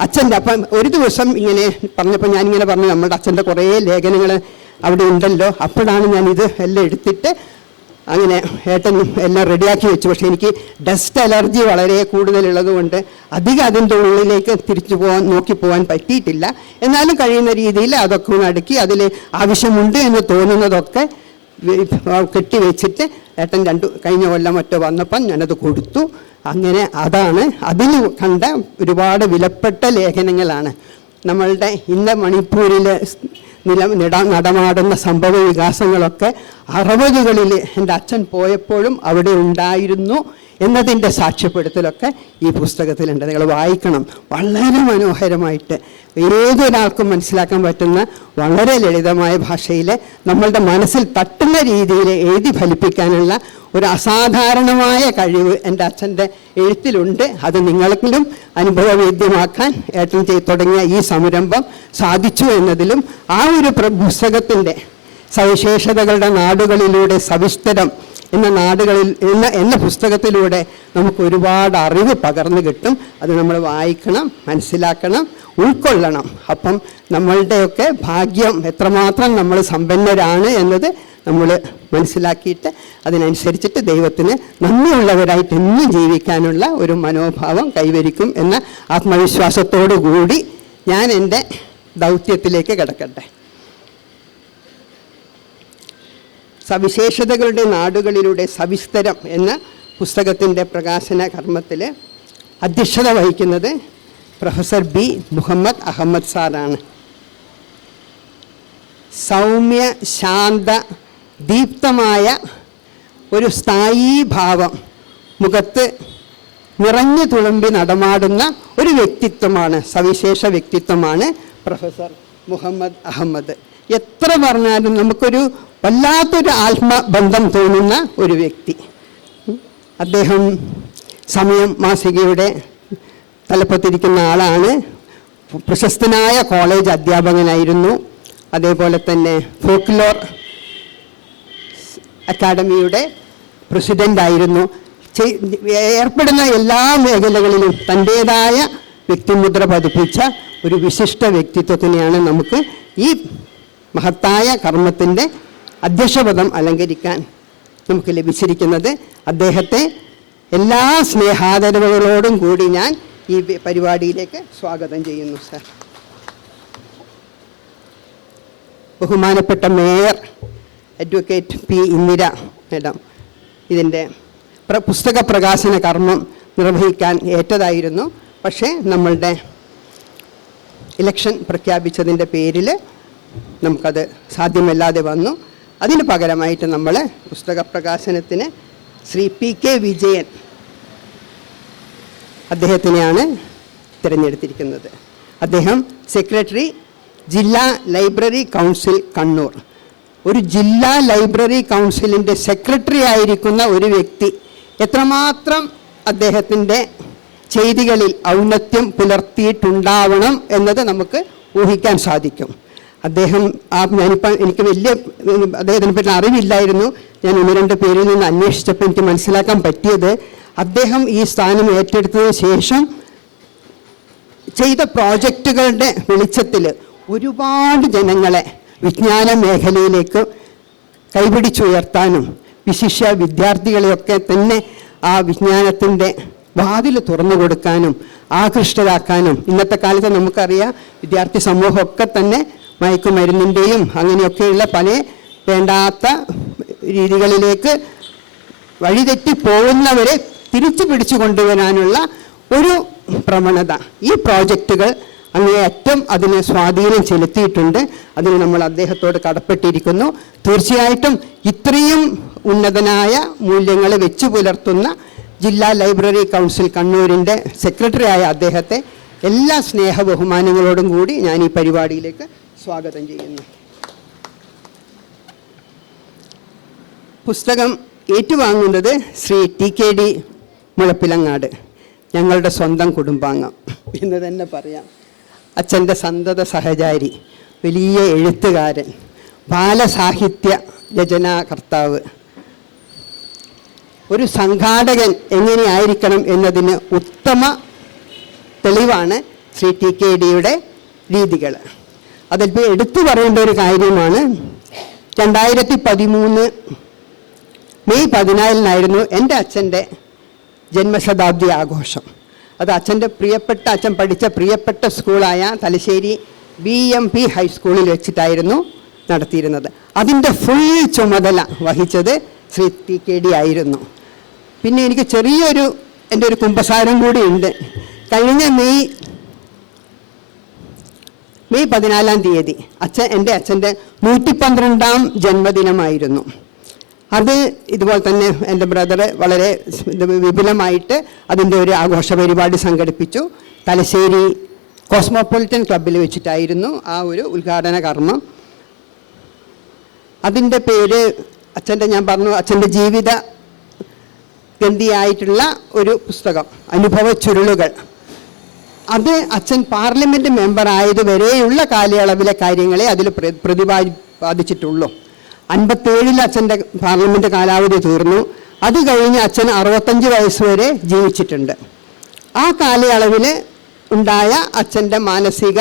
അച്ഛൻ്റെ അപ്പം ഒരു ദിവസം ഇങ്ങനെ പറഞ്ഞപ്പോൾ ഞാനിങ്ങനെ പറഞ്ഞു നമ്മുടെ അച്ഛൻ്റെ കുറേ ലേഖനങ്ങൾ അവിടെ ഉണ്ടല്ലോ. അപ്പോഴാണ് ഞാനിത് എല്ലാം എടുത്തിട്ട് അങ്ങനെ ഏട്ടൻ എല്ലാം റെഡിയാക്കി വെച്ചു. പക്ഷേ എനിക്ക് ഡസ്റ്റ് അലർജി വളരെ കൂടുതലുള്ളത് കൊണ്ട് അധികം അതിൻ്റെ ഉള്ളിലേക്ക് തിരിച്ചു നോക്കി പോകാൻ പറ്റിയിട്ടില്ല. എന്നാലും കഴിയുന്ന രീതിയിൽ അതൊക്കെ ഒന്ന് അടുക്കി അതിൽ ആവശ്യമുണ്ട് എന്ന് തോന്നുന്നതൊക്കെ കെട്ടിവെച്ചിട്ട് ഏട്ടൻ കഴിഞ്ഞ കൊല്ലം മറ്റോ വന്നപ്പം ഞാനത് കൊടുത്തു. അങ്ങനെ അതാണ് അതിൽ കണ്ട ഒരുപാട് വിലപ്പെട്ട ലേഖനങ്ങളാണ്. നമ്മളുടെ ഇന്ന് മണിപ്പൂരിൽ നടമാടുന്ന സംഭവ വികാസങ്ങളൊക്കെ 60കളിൽ എൻ്റെ അച്ഛൻ പോയപ്പോഴും അവിടെ ഉണ്ടായിരുന്നു എന്നതിൻ്റെ സാക്ഷ്യപ്പെടുത്തലൊക്കെ ഈ പുസ്തകത്തിലുണ്ട്. നിങ്ങൾ വായിക്കണം. വളരെ മനോഹരമായിട്ട് ഏതൊരാൾക്കും മനസ്സിലാക്കാൻ പറ്റുന്ന വളരെ ലളിതമായ ഭാഷയിൽ നമ്മളുടെ മനസ്സിൽ തട്ടുന്ന രീതിയിൽ എഴുതി ഫലിപ്പിക്കാനുള്ള ഒരു അസാധാരണമായ കഴിവ് എൻ്റെ അച്ഛൻ്റെ എഴുത്തിലുണ്ട്. അത് നിങ്ങൾക്കും അനുഭവവേദ്യമാക്കാൻ ഏട്ടൻ തുടങ്ങിയ ഈ സംരംഭം സാധിച്ചു എന്നതിലും ആ ഒരു പുസ്തകത്തിൻ്റെ സവിശേഷതകളുടെ നാടുകളിലൂടെ സവിസ്തരം എന്ന പുസ്തകത്തിലൂടെ നമുക്ക് ഒരുപാട് അറിവ് പകർന്നു കിട്ടും. അത് നമ്മൾ വായിക്കണം, മനസ്സിലാക്കണം, ഉൾക്കൊള്ളണം. അപ്പം നമ്മളുടെയൊക്കെ ഭാഗ്യം എത്രമാത്രം നമ്മൾ സമ്പന്നരാണ് എന്നത് നമ്മൾ മനസ്സിലാക്കിയിട്ട് അതിനനുസരിച്ചിട്ട് ദൈവത്തിന് നന്ദിയുള്ളവരായിട്ട് എന്നും ജീവിക്കാനുള്ള ഒരു മനോഭാവം കൈവരിക്കും എന്ന ആത്മവിശ്വാസത്തോടു കൂടി ഞാൻ എൻ്റെ ദൗത്യത്തിലേക്ക് കിടക്കട്ടെ. സവിശേഷതകളുടെ നാടുകളിലൂടെ സവിസ്തരം എന്ന പുസ്തകത്തിൻ്റെ പ്രകാശന കർമ്മത്തിൽ അധ്യക്ഷത വഹിക്കുന്നത് പ്രൊഫസർ ബി മുഹമ്മദ് അഹമ്മദ് സാറാണ്. സൗമ്യ ശാന്ത ദീപ്തമായ ഒരു സ്ഥായീ ഭാവം മുഖത്ത് നിറഞ്ഞു തുളുമ്പി നടമാടുന്ന ഒരു വ്യക്തിത്വമാണ്, സവിശേഷ വ്യക്തിത്വമാണ് പ്രൊഫസർ മുഹമ്മദ് അഹമ്മദ്. എത്ര പറഞ്ഞാലും നമുക്കൊരു വല്ലാത്തൊരു ആത്മബന്ധം തോന്നുന്ന ഒരു വ്യക്തി. അദ്ദേഹം സമയം മാസികയുടെ തലപ്പത്തിരിക്കുന്ന ആളാണ്. പ്രശസ്തനായ കോളേജ് അധ്യാപകനായിരുന്നു. അതേപോലെ തന്നെ ഫോക്ലോർ അക്കാഡമിയുടെ പ്രസിഡൻ്റായിരുന്നു. ഏർപ്പെടുന്ന എല്ലാ മേഖലകളിലും തൻ്റേതായ വ്യക്തിമുദ്ര പതിപ്പിച്ച ഒരു വിശിഷ്ട വ്യക്തിത്വത്തിനെയാണ് നമുക്ക് ഈ മഹത്തായ കർമ്മത്തിൻ്റെ അധ്യക്ഷപദം അലങ്കരിക്കാൻ നമുക്ക് ലഭിച്ചിരിക്കുന്നത്. അദ്ദേഹത്തെ എല്ലാ സ്നേഹാദരവുകളോടും കൂടി ഞാൻ ഈ പരിപാടിയിലേക്ക് സ്വാഗതം ചെയ്യുന്നു. സർ, ബഹുമാനപ്പെട്ട mayor advocate P Indira madam ഇതിൻ്റെ പുസ്തക പ്രകാശന കർമ്മം നിർവഹിക്കാൻ ഏറ്റതായിരുന്നു. പക്ഷേ നമ്മളുടെ ഇലക്ഷൻ പ്രഖ്യാപിച്ചതിൻ്റെ പേരിൽ നമുക്കത് സാധ്യമല്ലാതെ വന്നു. അതിന് പകരമായിട്ട് നമ്മൾ പുസ്തക പ്രകാശനത്തിന് ശ്രീ P.K. വിജയൻ അദ്ദേഹത്തിനെയാണ് തിരഞ്ഞെടുത്തിരിക്കുന്നത്. അദ്ദേഹം സെക്രട്ടറി, ജില്ലാ ലൈബ്രറി കൗൺസിൽ കണ്ണൂർ. ഒരു ജില്ലാ ലൈബ്രറി കൗൺസിലിൻ്റെ സെക്രട്ടറി ആയിരിക്കുന്ന ഒരു വ്യക്തി എത്രമാത്രം അദ്ദേഹത്തിൻ്റെ ചെയ്തികളിൽ ഔന്നത്യം പുലർത്തിയിട്ടുണ്ടാവണം എന്നത് നമുക്ക് ഊഹിക്കാൻ സാധിക്കും. അദ്ദേഹം എനിക്ക് വലിയ അദ്ദേഹത്തിനെ പറ്റി അറിവില്ലായിരുന്നു. ഞാൻ 1-2 പേരിൽ നിന്ന് അന്വേഷിച്ചപ്പോൾ എനിക്ക് മനസ്സിലാക്കാൻ പറ്റിയത്, അദ്ദേഹം ഈ സ്ഥാനം ഏറ്റെടുത്തതിന് ശേഷം ചെയ്ത പ്രോജക്റ്റുകളുടെ വെളിച്ചത്തിൽ ഒരുപാട് ജനങ്ങളെ വിജ്ഞാന മേഖലയിലേക്ക് കൈപിടിച്ചുയർത്താനും വിശിഷ്യ വിദ്യാർത്ഥികളെയൊക്കെ തന്നെ ആ വിജ്ഞാനത്തിൻ്റെ വാതിൽ തുറന്നു കൊടുക്കാനും ആകൃഷ്ടരാക്കാനും, ഇന്നത്തെ കാലത്ത് നമുക്കറിയാം വിദ്യാർത്ഥി സമൂഹമൊക്കെ തന്നെ മയക്കുമരുന്നിൻ്റെയും അങ്ങനെയൊക്കെയുള്ള പല വേണ്ടാത്ത രീതികളിലേക്ക് വഴിതെറ്റിപ്പോകുന്നവരെ തിരിച്ചു പിടിച്ചു കൊണ്ടുവരാനുള്ള ഒരു പ്രവണത ഈ പ്രോജക്റ്റുകൾ അങ്ങേയറ്റം അതിനെ സ്വാധീനം ചെലുത്തിയിട്ടുണ്ട്. അതിന് നമ്മൾ അദ്ദേഹത്തോട് കടപ്പെട്ടിരിക്കുന്നു. തീർച്ചയായിട്ടും ഇത്രയും ഉന്നതനായ മൂല്യങ്ങൾ വെച്ചു പുലർത്തുന്ന ജില്ലാ ലൈബ്രറി കൗൺസിൽ കണ്ണൂരിൻ്റെ സെക്രട്ടറിയായ അദ്ദേഹത്തെ എല്ലാ സ്നേഹ ബഹുമാനങ്ങളോടും കൂടി ഞാൻ ഈ പരിപാടിയിലേക്ക് സ്വാഗതം ചെയ്യുന്നു. പുസ്തകം ഏറ്റുവാങ്ങുന്നത് ശ്രീ T.K.D. മുഴപ്പിലങ്ങാട്, ഞങ്ങളുടെ സ്വന്തം കുടുംബാംഗം എന്ന് തന്നെ പറയാം. അച്ഛൻ്റെ സന്തത സഹചാരി, വലിയ എഴുത്തുകാരൻ, ബാലസാഹിത്യ രചനാകർത്താവ്, ഒരു സംഘാടകൻ എങ്ങനെയായിരിക്കണം എന്നതിന് ഉത്തമ തെളിവാണ് ശ്രീ T.K.D.യുടെ രീതികൾ. അതിൽ എടുത്തു പറയേണ്ട ഒരു കാര്യമാണ്, 2013 മെയ് 14 എൻ്റെ അച്ഛൻ്റെ ജന്മശതാബ്ദി ആഘോഷം. അത് അച്ഛൻ്റെ അച്ഛൻ പഠിച്ച പ്രിയപ്പെട്ട സ്കൂളായ തലശ്ശേരി BMP ഹൈസ്കൂളിൽ വെച്ചിട്ടായിരുന്നു നടത്തിയിരുന്നത്. അതിൻ്റെ ഫുൾ ചുമതല വഹിച്ചത് ശ്രീ T.K.D. ആയിരുന്നു. പിന്നെ എനിക്ക് എൻ്റെ ഒരു കുമ്പസാരം കൂടി ഉണ്ട്. കഴിഞ്ഞ മെയ് 14 എൻ്റെ അച്ഛൻ്റെ 112ാം ജന്മദിനമായിരുന്നു. അത് ഇതുപോലെ തന്നെ എൻ്റെ ബ്രദർ വളരെ വിപുലമായിട്ട് അതിൻ്റെ ഒരു ആഘോഷ പരിപാടി സംഘടിപ്പിച്ചു. തലശ്ശേരി കോസ്മോപൊളിറ്റൻ ക്ലബ്ബിൽ വെച്ചിട്ടായിരുന്നു ആ ഒരു ഉദ്ഘാടന കർമ്മം. അതിൻ്റെ പേര് ഞാൻ പറഞ്ഞു, അച്ഛൻ്റെ ജീവിത ഗന്ധിയായിട്ടുള്ള ഒരു പുസ്തകം, അനുഭവ ചുരുളുകൾ. അത് അച്ഛൻ പാർലമെൻറ്റ് മെമ്പർ ആയതുവരെയുള്ള കാലയളവിലെ കാര്യങ്ങളെ അതിൽ പ്രതിപാദിച്ചിട്ടുള്ളൂ. 57 അച്ഛൻ്റെ പാർലമെൻറ്റ് കാലാവധി തീർന്നു. അത് കഴിഞ്ഞ് അച്ഛൻ 65 വയസ്സ് വരെ ജീവിച്ചിട്ടുണ്ട്. ആ കാലയളവിൽ ഉണ്ടായ അച്ഛൻ്റെ മാനസിക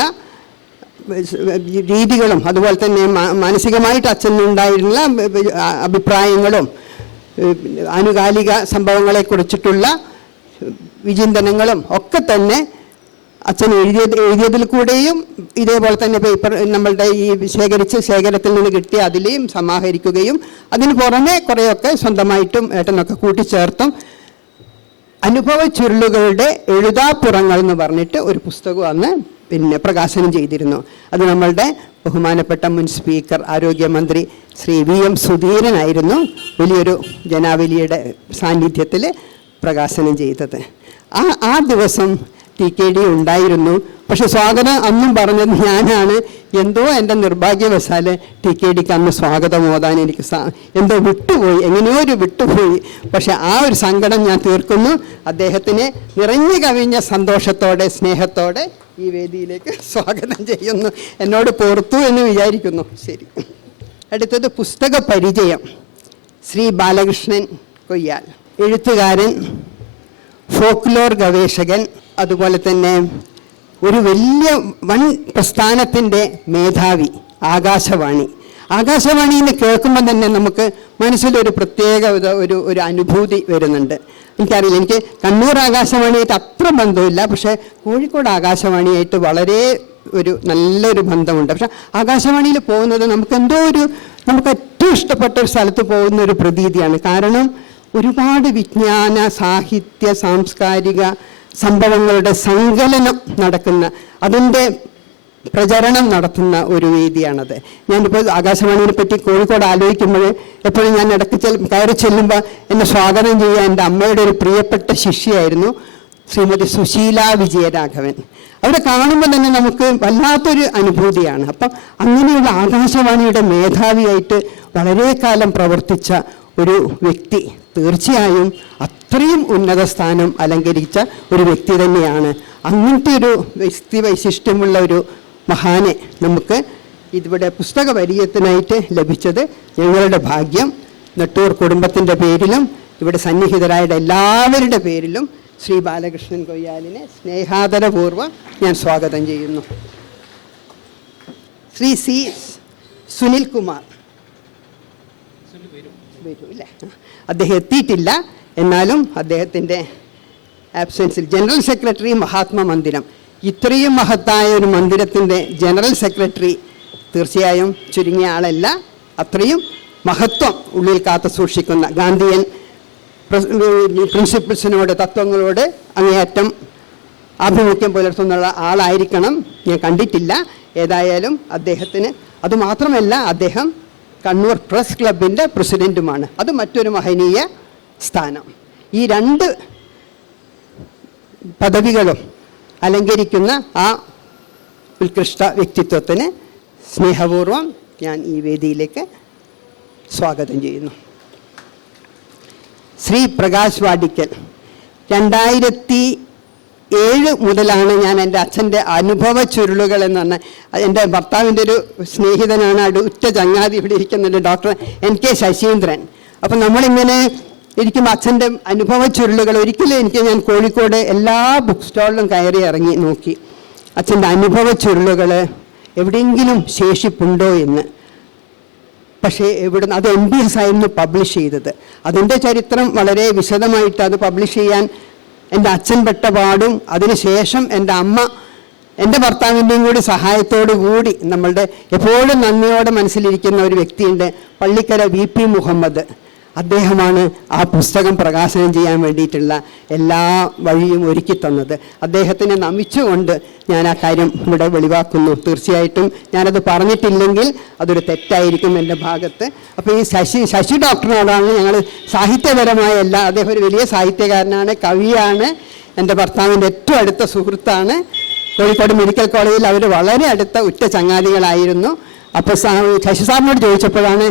രീതികളും അതുപോലെ തന്നെ മാനസികമായിട്ട് അച്ഛനുണ്ടായിരുന്ന അഭിപ്രായങ്ങളും ആനുകാലിക സംഭവങ്ങളെക്കുറിച്ചിട്ടുള്ള വിചിന്തനങ്ങളും ഒക്കെ തന്നെ അച്ഛൻ എഴുതിയതിൽ കൂടെയും ഇതേപോലെ തന്നെ പേപ്പർ നമ്മളുടെ ഈ ശേഖരത്തിൽ നിന്ന് കിട്ടി അതിലെയും സമാഹരിക്കുകയും അതിന് പുറമെ കുറേയൊക്കെ സ്വന്തമായിട്ടും ഏട്ടനൊക്കെ കൂട്ടിച്ചേർത്തും അനുഭവ ചുരുളുകളുടെ എഴുതാപ്പുറങ്ങൾ എന്ന് പറഞ്ഞിട്ട് ഒരു പുസ്തകം അന്ന് പ്രകാശനം ചെയ്തിരുന്നു. അത് നമ്മളുടെ ബഹുമാനപ്പെട്ട മുൻ സ്പീക്കർ ആരോഗ്യമന്ത്രി ശ്രീ VM സുധീരനായിരുന്നു വലിയൊരു ജനാവലിയുടെ സാന്നിധ്യത്തിൽ പ്രകാശനം ചെയ്തത്. ആ ദിവസം T.K.D. ഉണ്ടായിരുന്നു. പക്ഷെ സ്വാഗതം അന്നും പറഞ്ഞത് ഞാനാണ്. എന്തോ എൻ്റെ നിർഭാഗ്യവശാൽ T.K.D.ക്ക് അന്ന് സ്വാഗതം ഓതാൻ എനിക്ക് എന്തോ എങ്ങനെയോ വിട്ടുപോയി. പക്ഷെ ആ ഒരു സങ്കടം ഞാൻ തീർക്കുന്നു. അദ്ദേഹത്തിനെ നിറഞ്ഞു കവിഞ്ഞ സന്തോഷത്തോടെ സ്നേഹത്തോടെ ഈ വേദിയിലേക്ക് സ്വാഗതം ചെയ്യുന്നു. എന്നോട് പുറത്തു എന്ന് വിചാരിക്കുന്നു. ശരി. അടുത്തത് പുസ്തക പരിചയം. ശ്രീ ബാലകൃഷ്ണൻ കൊയ്യാൽ, എഴുത്തുകാരൻ, ഫോക്ലോർ ഗവേഷകൻ, അതുപോലെ തന്നെ ഒരു വലിയ വൻ പ്രസ്ഥാനത്തിൻ്റെ മേധാവി. ആകാശവാണി എന്ന് കേൾക്കുമ്പോൾ തന്നെ നമുക്ക് മനസ്സിലൊരു പ്രത്യേക ഒരു അനുഭൂതി വരുന്നുണ്ട്. എനിക്കറിയില്ല, എനിക്ക് കണ്ണൂർ ആകാശവാണിയായിട്ട് അത്ര ബന്ധമില്ല, പക്ഷേ കോഴിക്കോട് ആകാശവാണിയായിട്ട് വളരെ നല്ലൊരു ബന്ധമുണ്ട്. പക്ഷെ ആകാശവാണിയിൽ പോകുന്നത് നമുക്ക് ഏറ്റവും ഇഷ്ടപ്പെട്ട ഒരു സ്ഥലത്ത് പോകുന്ന ഒരു പ്രതീതിയാണ്. കാരണം ഒരുപാട് വിജ്ഞാന, സാഹിത്യ, സാംസ്കാരിക സംഭവങ്ങളുടെ സങ്കലനം നടക്കുന്ന, അതിൻ്റെ പ്രചരണം നടത്തുന്ന ഒരു വേദിയാണത്. ഞാനിപ്പോൾ ആകാശവാണിയെ പറ്റി കോഴിക്കോട് ആലോചിക്കുമ്പോൾ എപ്പോഴും ഞാൻ ഇടയ്ക്ക് കയറി ചെല്ലുമ്പോൾ എന്നെ സ്വാഗതം ചെയ്യാൻ എൻ്റെ അമ്മയുടെ ഒരു പ്രിയപ്പെട്ട ശിഷ്യയായിരുന്നു ശ്രീമതി സുശീല വിജയരാഘവൻ. അവിടെ കാണുമ്പോൾ തന്നെ നമുക്ക് വല്ലാത്തൊരു അനുഭൂതിയാണ്. അപ്പം അങ്ങനെയുള്ള ആകാശവാണിയുടെ മേധാവിയായിട്ട് വളരെ കാലം പ്രവർത്തിച്ച ഒരു വ്യക്തി തീർച്ചയായും അത്രയും ഉന്നത സ്ഥാനം അലങ്കരിച്ച ഒരു വ്യക്തി തന്നെയാണ്. അങ്ങനത്തെ ഒരു വ്യക്തി വൈശിഷ്ട്യമുള്ള ഒരു മഹാനെ നമുക്ക് ഇവിടെ പുസ്തക പരിചയത്തിനായിട്ട് ലഭിച്ചത് ഞങ്ങളുടെ ഭാഗ്യം. നെട്ടൂർ കുടുംബത്തിൻ്റെ പേരിലും ഇവിടെ സന്നിഹിതരായ എല്ലാവരുടെ പേരിലും ശ്രീ ബാലകൃഷ്ണൻ കൊയ്യാലിനെ സ്നേഹാദരപൂർവ്വം ഞാൻ സ്വാഗതം ചെയ്യുന്നു. ശ്രീ സി സുനിൽ കുമാർ വരൂല്ലേ? അദ്ദേഹം എത്തിയിട്ടില്ല, എന്നാലും അദ്ദേഹത്തിൻ്റെ ആബ്സെൻസിൽ ജനറൽ സെക്രട്ടറി മഹാത്മാ മന്ദിരം, ഇത്രയും മഹത്തായ ഒരു മന്ദിരത്തിൻ്റെ ജനറൽ സെക്രട്ടറി തീർച്ചയായും ചുരുങ്ങിയ ആളല്ല. അത്രയും മഹത്വം ഉള്ളിൽ കാത്തു സൂക്ഷിക്കുന്ന ഗാന്ധിയൻ പ്രിൻസിപ്പിൾസിനോട്, തത്വങ്ങളോട് അങ്ങേയറ്റം ആഭിമുഖ്യം പുലർത്തുന്നുള്ള ആളായിരിക്കണം. ഞാൻ കണ്ടിട്ടില്ല. ഏതായാലും അദ്ദേഹത്തിന്, അതുമാത്രമല്ല അദ്ദേഹം കണ്ണൂർ പ്രസ് ക്ലബിൻ്റെ പ്രസിഡൻറ്റുമാണ്. അത് മറ്റൊരു മഹനീയ സ്ഥാനം. ഈ രണ്ട് പദവികളും അലങ്കരിക്കുന്ന ആ ഉത്കൃഷ്ട വ്യക്തിത്വത്തിന് സ്നേഹപൂർവ്വം ഞാൻ ഈ വേദിയിലേക്ക് സ്വാഗതം ചെയ്യുന്നു. ശ്രീ പ്രകാശ് വാടിക്കൽ, 2007 മുതലാണ് ഞാൻ എൻ്റെ അച്ഛൻ്റെ അനുഭവ ചുരുളുകൾ എന്ന് പറഞ്ഞാൽ, എൻ്റെ ഭർത്താവിൻ്റെ ഒരു സ്നേഹിതനാണ്, അടുത്ത ചങ്ങാതി ഇവിടെ ഇരിക്കുന്നുണ്ട്, ഡോക്ടർ NK ശശീന്ദ്രൻ. അപ്പം നമ്മളിങ്ങനെ ഇരിക്കും അച്ഛൻ്റെ അനുഭവ ചുരുളുകൾ. ഒരിക്കലും ഞാൻ കോഴിക്കോട് എല്ലാ ബുക്ക് സ്റ്റാളിലും കയറി ഇറങ്ങി നോക്കി അച്ഛൻ്റെ അനുഭവ ചുരുളുകൾ എവിടെയെങ്കിലും ശേഷിപ്പുണ്ടോ എന്ന്. പക്ഷേ എവിടുന്ന്, അത് MBS ആയിരുന്നു പബ്ലിഷ് ചെയ്തത്. അതിൻ്റെ ചരിത്രം വളരെ വിശദമായിട്ട് അത് പബ്ലിഷ് ചെയ്യാൻ എൻ്റെ അച്ഛൻ പെട്ട പാടും, അതിനുശേഷം എൻ്റെ അമ്മ, എൻ്റെ ഭർത്താവിൻ്റെയും കൂടി സഹായത്തോടു കൂടി, നമ്മളുടെ എപ്പോഴും നന്ദിയോടെ മനസ്സിലിരിക്കുന്ന ഒരു വ്യക്തിയുണ്ട്, പള്ളിക്കര VP മുഹമ്മദ്. അദ്ദേഹമാണ് ആ പുസ്തകം പ്രകാശനം ചെയ്യാൻ വേണ്ടിയിട്ടുള്ള എല്ലാ വഴിയും ഒരുക്കി തന്നത്. അദ്ദേഹത്തിനെ നമിച്ചുകൊണ്ട് ഞാൻ ആ കാര്യം ഇവിടെ വെളിവാക്കുന്നു. തീർച്ചയായിട്ടും ഞാനത് പറഞ്ഞിട്ടില്ലെങ്കിൽ അതൊരു തെറ്റായിരിക്കും എൻ്റെ ഭാഗത്ത്. അപ്പോൾ ഈ ശശി ഡോക്ടറിനോടാണ് ഞങ്ങൾ സാഹിത്യപരമായല്ല, അദ്ദേഹം ഒരു വലിയ സാഹിത്യകാരനാണ്, കവിയാണ്, എൻ്റെ ഭർത്താവിൻ്റെ ഏറ്റവും അടുത്ത സുഹൃത്താണ്. കോഴിക്കോട് മെഡിക്കൽ കോളേജിൽ അവർ വളരെ അടുത്ത ഉറ്റ ചങ്ങാതികളായിരുന്നു. അപ്പോൾ ശശി സാറിനോട് ചോദിച്ചപ്പോഴാണ്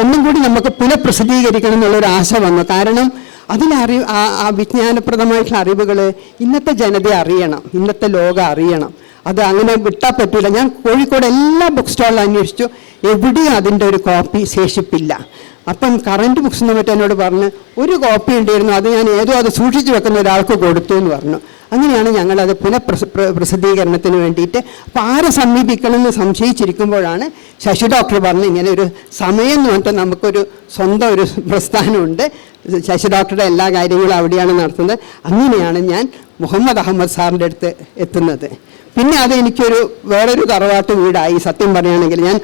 ഒന്നും കൂടി നമുക്ക് പുനഃപ്രസിദ്ധീകരിക്കണം എന്നുള്ളൊരു ആശ വന്നു. കാരണം ആ വിജ്ഞാനപ്രദമായിട്ടുള്ള അറിവുകൾ ഇന്നത്തെ ജനത അറിയണം, ഇന്നത്തെ ലോകം അറിയണം. അത് അങ്ങനെ വിട്ടാൽ പറ്റില്ല. ഞാൻ കോഴിക്കോട് എല്ലാ ബുക്ക് സ്റ്റാളിലും അന്വേഷിച്ചു, എവിടെയും അതിൻ്റെ ഒരു കോപ്പി ശേഷിപ്പില്ല. അപ്പം കറൻറ്റ് ബുക്സ് എന്ന് മറ്റും എന്നോട് പറഞ്ഞ് ഒരു കോപ്പി ഉണ്ടായിരുന്നു, അത് ഞാൻ അത് സൂക്ഷിച്ചു വെക്കുന്ന ഒരാൾക്ക് കൊടുത്തു എന്ന് പറഞ്ഞു. അങ്ങനെയാണ് ഞങ്ങളത് പ്രസിദ്ധീകരണത്തിന് വേണ്ടിയിട്ട്. അപ്പോൾ ആരെ സമീപിക്കണമെന്ന് സംശയിച്ചിരിക്കുമ്പോഴാണ് ശശി ഡോക്ടർ പറഞ്ഞ് ഇങ്ങനെ ഒരു സമയം എന്ന് പറഞ്ഞിട്ട് നമുക്കൊരു സ്വന്തം ഒരു പ്രസ്ഥാനമുണ്ട്, ശശി ഡോക്ടറുടെ എല്ലാ കാര്യങ്ങളും അവിടെയാണ് നടത്തുന്നത്. അങ്ങനെയാണ് ഞാൻ മുഹമ്മദ് അഹമ്മദ് സാറിൻ്റെ അടുത്ത് എത്തുന്നത്. പിന്നെ അത് എനിക്കൊരു വേറൊരു തറവാട്ട് വീടായി. സത്യം പറയുകയാണെങ്കിൽ ഞാൻ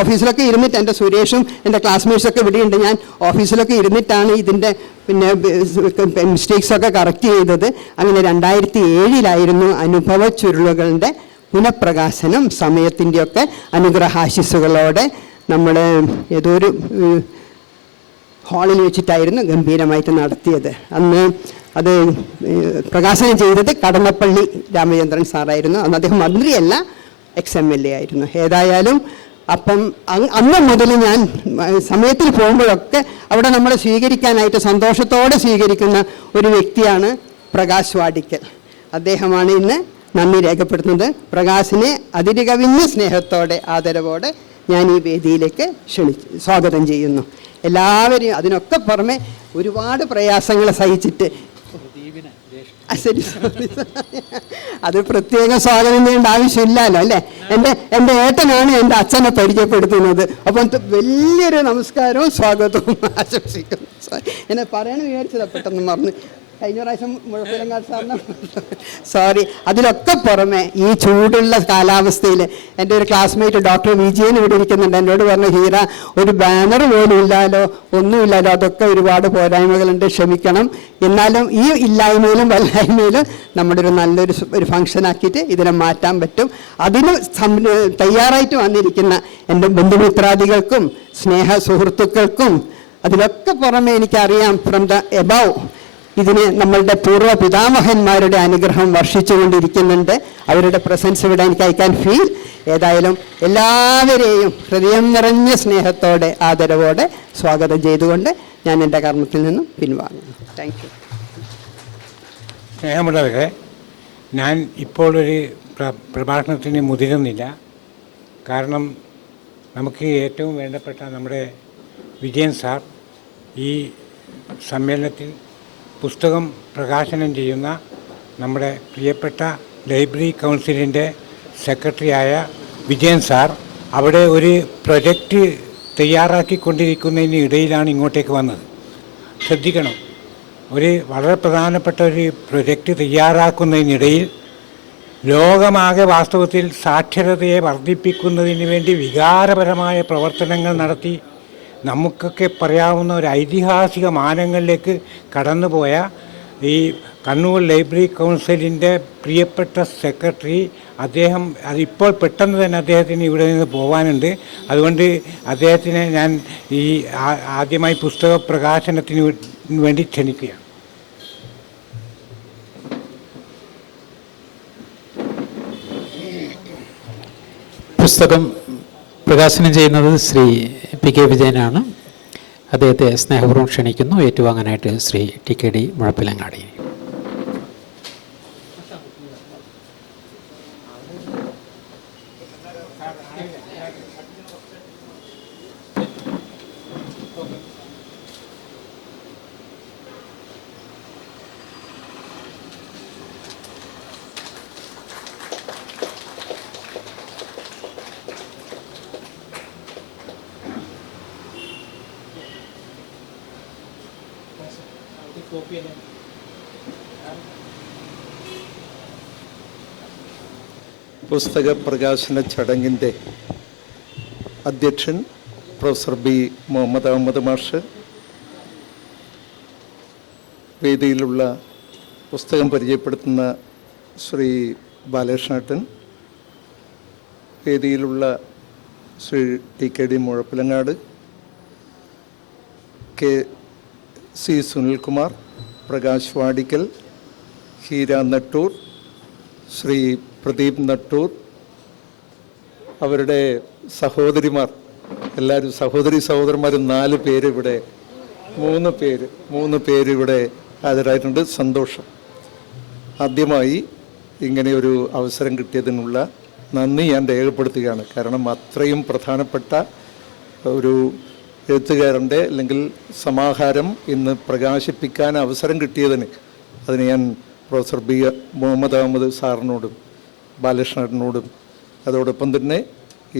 ഓഫീസിലൊക്കെ ഇരുന്നിട്ട്, എൻ്റെ സുരേഷും എൻ്റെ ക്ലാസ്മേറ്റ്സൊക്കെ ഇവിടെയുണ്ട്, ഞാൻ ഓഫീസിലൊക്കെ ഇരുന്നിട്ടാണ് ഇതിൻ്റെ മിസ്റ്റേക്സൊക്കെ കറക്റ്റ് ചെയ്തത്. അങ്ങനെ 2007 അനുഭവ ചുരുളുകളുടെ പുനഃപ്രകാശനം സമയത്തിൻ്റെയൊക്കെ അനുഗ്രഹാശിസ്സുകളോടെ നമ്മൾ ഏതൊരു ഹാളിൽ വെച്ചിട്ടായിരുന്നു ഗംഭീരമായിട്ട് നടത്തിയത്. അന്ന് അത് പ്രകാശനം ചെയ്തത് കടന്നപ്പള്ളി രാമചന്ദ്രൻ സാറായിരുന്നു. അന്ന് അദ്ദേഹം മന്ത്രിയല്ല, XMLA ആയിരുന്നു. ഏതായാലും അപ്പം അന്ന് മുതൽ ഞാൻ സമയത്തിൽ പോകുമ്പോഴൊക്കെ അവിടെ നമ്മളെ സ്വീകരിക്കാനായിട്ട് സന്തോഷത്തോടെ സ്വീകരിക്കുന്ന ഒരു വ്യക്തിയാണ് പ്രകാശ് വാടിക്കൽ. അദ്ദേഹമാണ് ഇന്ന് നന്ദി രേഖപ്പെടുത്തുന്നത്. പ്രകാശിനെ അതിരുകവിഞ്ഞ സ്നേഹത്തോടെ ആദരവോടെ ഞാൻ ഈ വേദിയിലേക്ക് സ്വാഗതം ചെയ്യുന്നു. എല്ലാവരെയും അതിനൊക്കെ പുറമെ ഒരുപാട് പ്രയാസങ്ങൾ സഹിച്ചിട്ട്, ശരി, അത് പ്രത്യേകം സ്വാഗതം ചെയ്യേണ്ട ആവശ്യമില്ലല്ലോ അല്ലേ. എൻ്റെ ഏട്ടനാണ് എൻ്റെ അച്ഛനെ പരിചയപ്പെടുത്തുന്നത്. അപ്പം വലിയൊരു നമസ്കാരവും സ്വാഗതവും ആശംസിക്കുന്നു. എന്നെ പറയണമെന്ന് വിചാരിച്ചതാ, പെട്ടെന്ന് മറന്ന്. കഴിഞ്ഞ പ്രാവശ്യം മുഴപ്പിലങ്ങാട് സാറിന് സോറി. അതിലൊക്കെ പുറമെ ഈ ചൂടുള്ള കാലാവസ്ഥയിൽ എൻ്റെ ഒരു ക്ലാസ്മേറ്റ് ഡോക്ടർ വിജയൻ ഇവിടെ ഇരിക്കുന്നുണ്ട്. എന്നോട് പറഞ്ഞു, ഹീര ഒരു ബാനർ പോലും ഇല്ലാലോ, ഒന്നുമില്ലല്ലോ, അതൊക്കെ ഒരുപാട് പോരായ്മകളുണ്ട്, ക്ഷമിക്കണം. എന്നാലും ഈ ഇല്ലായ്മയിലും വല്ലായ്മയിലും നമ്മുടെ ഒരു നല്ലൊരു ഫംഗ്ഷനാക്കിയിട്ട് ഇതിനെ മാറ്റാൻ പറ്റും. അതിന് തയ്യാറായിട്ട് വന്നിരിക്കുന്ന എൻ്റെ ബന്ധുമിത്രാദികൾക്കും സ്നേഹ സുഹൃത്തുക്കൾക്കും അതിലൊക്കെ പുറമെ എനിക്കറിയാം ഫ്രം ദ എബവ് ഇതിന് നമ്മളുടെ പൂർവ്വ പിതാമഹന്മാരുടെ അനുഗ്രഹം വർഷിച്ചുകൊണ്ടിരിക്കുന്നുണ്ട്. അവരുടെ പ്രസൻസ് ഇവിടെ എനിക്ക് ഐ ക്യാൻ ഫീൽ. ഏതായാലും എല്ലാവരെയും ഹൃദയം നിറഞ്ഞ സ്നേഹത്തോടെ ആദരവോടെ സ്വാഗതം ചെയ്തുകൊണ്ട് ഞാൻ എൻ്റെ കർമ്മത്തിൽ നിന്നും പിൻവാങ്ങുന്നു. Thank you. സ്നേഹമുള്ളവരെ, ഞാൻ ഇപ്പോൾ ഒരു പ്രഭാഷണത്തിന് മുതിരുന്നില്ല. കാരണം നമുക്ക് ഏറ്റവും വേണ്ടപ്പെട്ട നമ്മുടെ വിജയൻ സാർ ഈ സമ്മേളനത്തിൽ പുസ്തകം പ്രകാശനം ചെയ്യുന്ന നമ്മുടെ പ്രിയപ്പെട്ട ലൈബ്രറി കൗൺസിലിൻ്റെ സെക്രട്ടറിയായ വിജയൻ സാർ അവിടെ ഒരു പ്രൊജക്റ്റ് തയ്യാറാക്കിക്കൊണ്ടിരിക്കുന്നതിന് ഇടയിലാണ് ഇങ്ങോട്ടേക്ക് വന്നത്. ശ്രദ്ധിക്കണം, ഒരു വളരെ പ്രധാനപ്പെട്ട ഒരു പ്രൊജക്റ്റ് തയ്യാറാക്കുന്നതിനിടയിൽ ലോകമാകെ വാസ്തവത്തിൽ സാക്ഷരതയെ വർദ്ധിപ്പിക്കുന്നതിന് വേണ്ടി വികാരപരമായ പ്രവർത്തനങ്ങൾ നടത്തി നമുക്കൊക്കെ പറയാവുന്ന ഒരു ഐതിഹാസിക മാനങ്ങളിലേക്ക് കടന്നുപോയ ഈ കണ്ണൂർ ലൈബ്രറി കൗൺസിലിൻ്റെ പ്രിയപ്പെട്ട സെക്രട്ടറി, അദ്ദേഹം അതിപ്പോൾ പെട്ടെന്ന് തന്നെ അദ്ദേഹത്തിന് ഇവിടെ നിന്ന് പോകാനുണ്ട്. അതുകൊണ്ട് അദ്ദേഹത്തിനെ ഞാൻ ഈ ആദ്യമായി പുസ്തക പ്രകാശനത്തിന് വേണ്ടി ക്ഷണിക്കുകയാണ്. പുസ്തകം പ്രകാശനം ചെയ്യുന്നത് ശ്രീ PK വിജയനാണ്. അദ്ദേഹത്തെ സ്നേഹപൂർവ്വം ക്ഷണിക്കുന്നു. ഏറ്റുവാങ്ങാനായിട്ട് ശ്രീ TKD മുഴപ്പിലങ്ങാടി. പുസ്തക പ്രകാശന ചടങ്ങിൻ്റെ അധ്യക്ഷൻ പ്രൊഫസർ B. മുഹമ്മദ് അഹമ്മദ് മാഷ്, വേദിയിലുള്ള പുസ്തകം പരിചയപ്പെടുത്തുന്ന ശ്രീ ബാലകൃഷ്ണേട്ടൻ, വേദിയിലുള്ള ശ്രീ TKD മുഴപ്പിലങ്ങാട്, KC സുനിൽകുമാർ, പ്രകാശ് വാടിക്കൽ, ഹീര നെട്ടൂർ, ശ്രീ പ്രദീപ് നെട്ടൂർ, അവരുടെ സഹോദരിമാർ എല്ലാവരും, സഹോദരന്മാരും 4 പേര് ഇവിടെ, 3 പേര് ഇവിടെ ഹാജരായിട്ടുണ്ട്. സന്തോഷം. ആദ്യമായി ഇങ്ങനെയൊരു അവസരം കിട്ടിയതിനുള്ള നന്ദി ഞാൻ രേഖപ്പെടുത്തുകയാണ്. കാരണം അത്രയും പ്രധാനപ്പെട്ട ഒരു എഴുത്തുകാരൻ്റെ അല്ലെങ്കിൽ സമാഹാരം ഇന്ന് പ്രകാശിപ്പിക്കാൻ അവസരം കിട്ടിയതിന് അതിന് ഞാൻ പ്രൊഫസർ B. മുഹമ്മദ് അഹമ്മദ് സാറിനോടും ബാലകൃഷ്ണനോടും അതോടൊപ്പം തന്നെ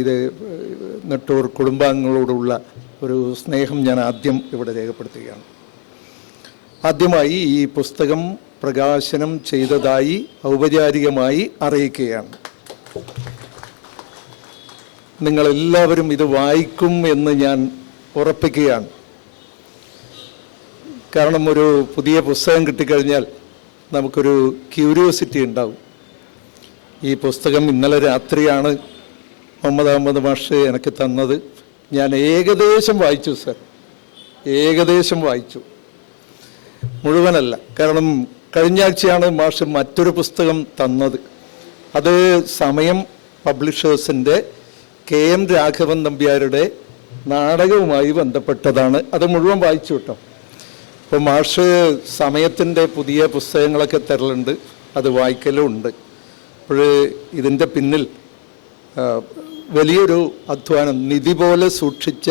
ഇത് നെട്ടൂർ കുടുംബാംഗങ്ങളോടുള്ള ഒരു സ്നേഹം ഞാൻ ആദ്യം ഇവിടെ രേഖപ്പെടുത്തുകയാണ്. ആദ്യമായി ഈ പുസ്തകം പ്രകാശനം ചെയ്തതായി ഔപചാരികമായി അറിയിക്കുകയാണ്. നിങ്ങളെല്ലാവരും ഇത് വായിക്കും എന്ന് ഞാൻ ഉറപ്പിക്കുകയാണ്. കാരണം ഒരു പുതിയ പുസ്തകം കിട്ടിക്കഴിഞ്ഞാൽ നമുക്കൊരു ക്യൂരിയോസിറ്റി ഉണ്ടാവും. ഈ പുസ്തകം ഇന്നലെ രാത്രിയാണ് മുഹമ്മദ് അഹമ്മദ് മാഷ് എനിക്ക് തന്നത്. ഞാൻ ഏകദേശം വായിച്ചു സർ, ഏകദേശം വായിച്ചു, മുഴുവനല്ല. കാരണം കഴിഞ്ഞ ആഴ്ചയാണ് മാഷ് മറ്റൊരു പുസ്തകം തന്നത്. അത് സമയം പബ്ലിഷേഴ്സിൻ്റെ KM രാഘവൻ നമ്പ്യാരുടെ നാടകവുമായി ബന്ധപ്പെട്ടതാണ്. അത് മുഴുവൻ വായിച്ചു കേട്ടോ. ഇപ്പോൾ മാഷ് സമയത്തിൻ്റെ പുതിയ പുസ്തകങ്ങളൊക്കെ തരലുണ്ട്, അത് വായിക്കലും ഉണ്ട്. അപ്പോൾ ഇതിൻ്റെ പിന്നിൽ വലിയൊരു അധ്വാനം, നിധി പോലെ സൂക്ഷിച്ച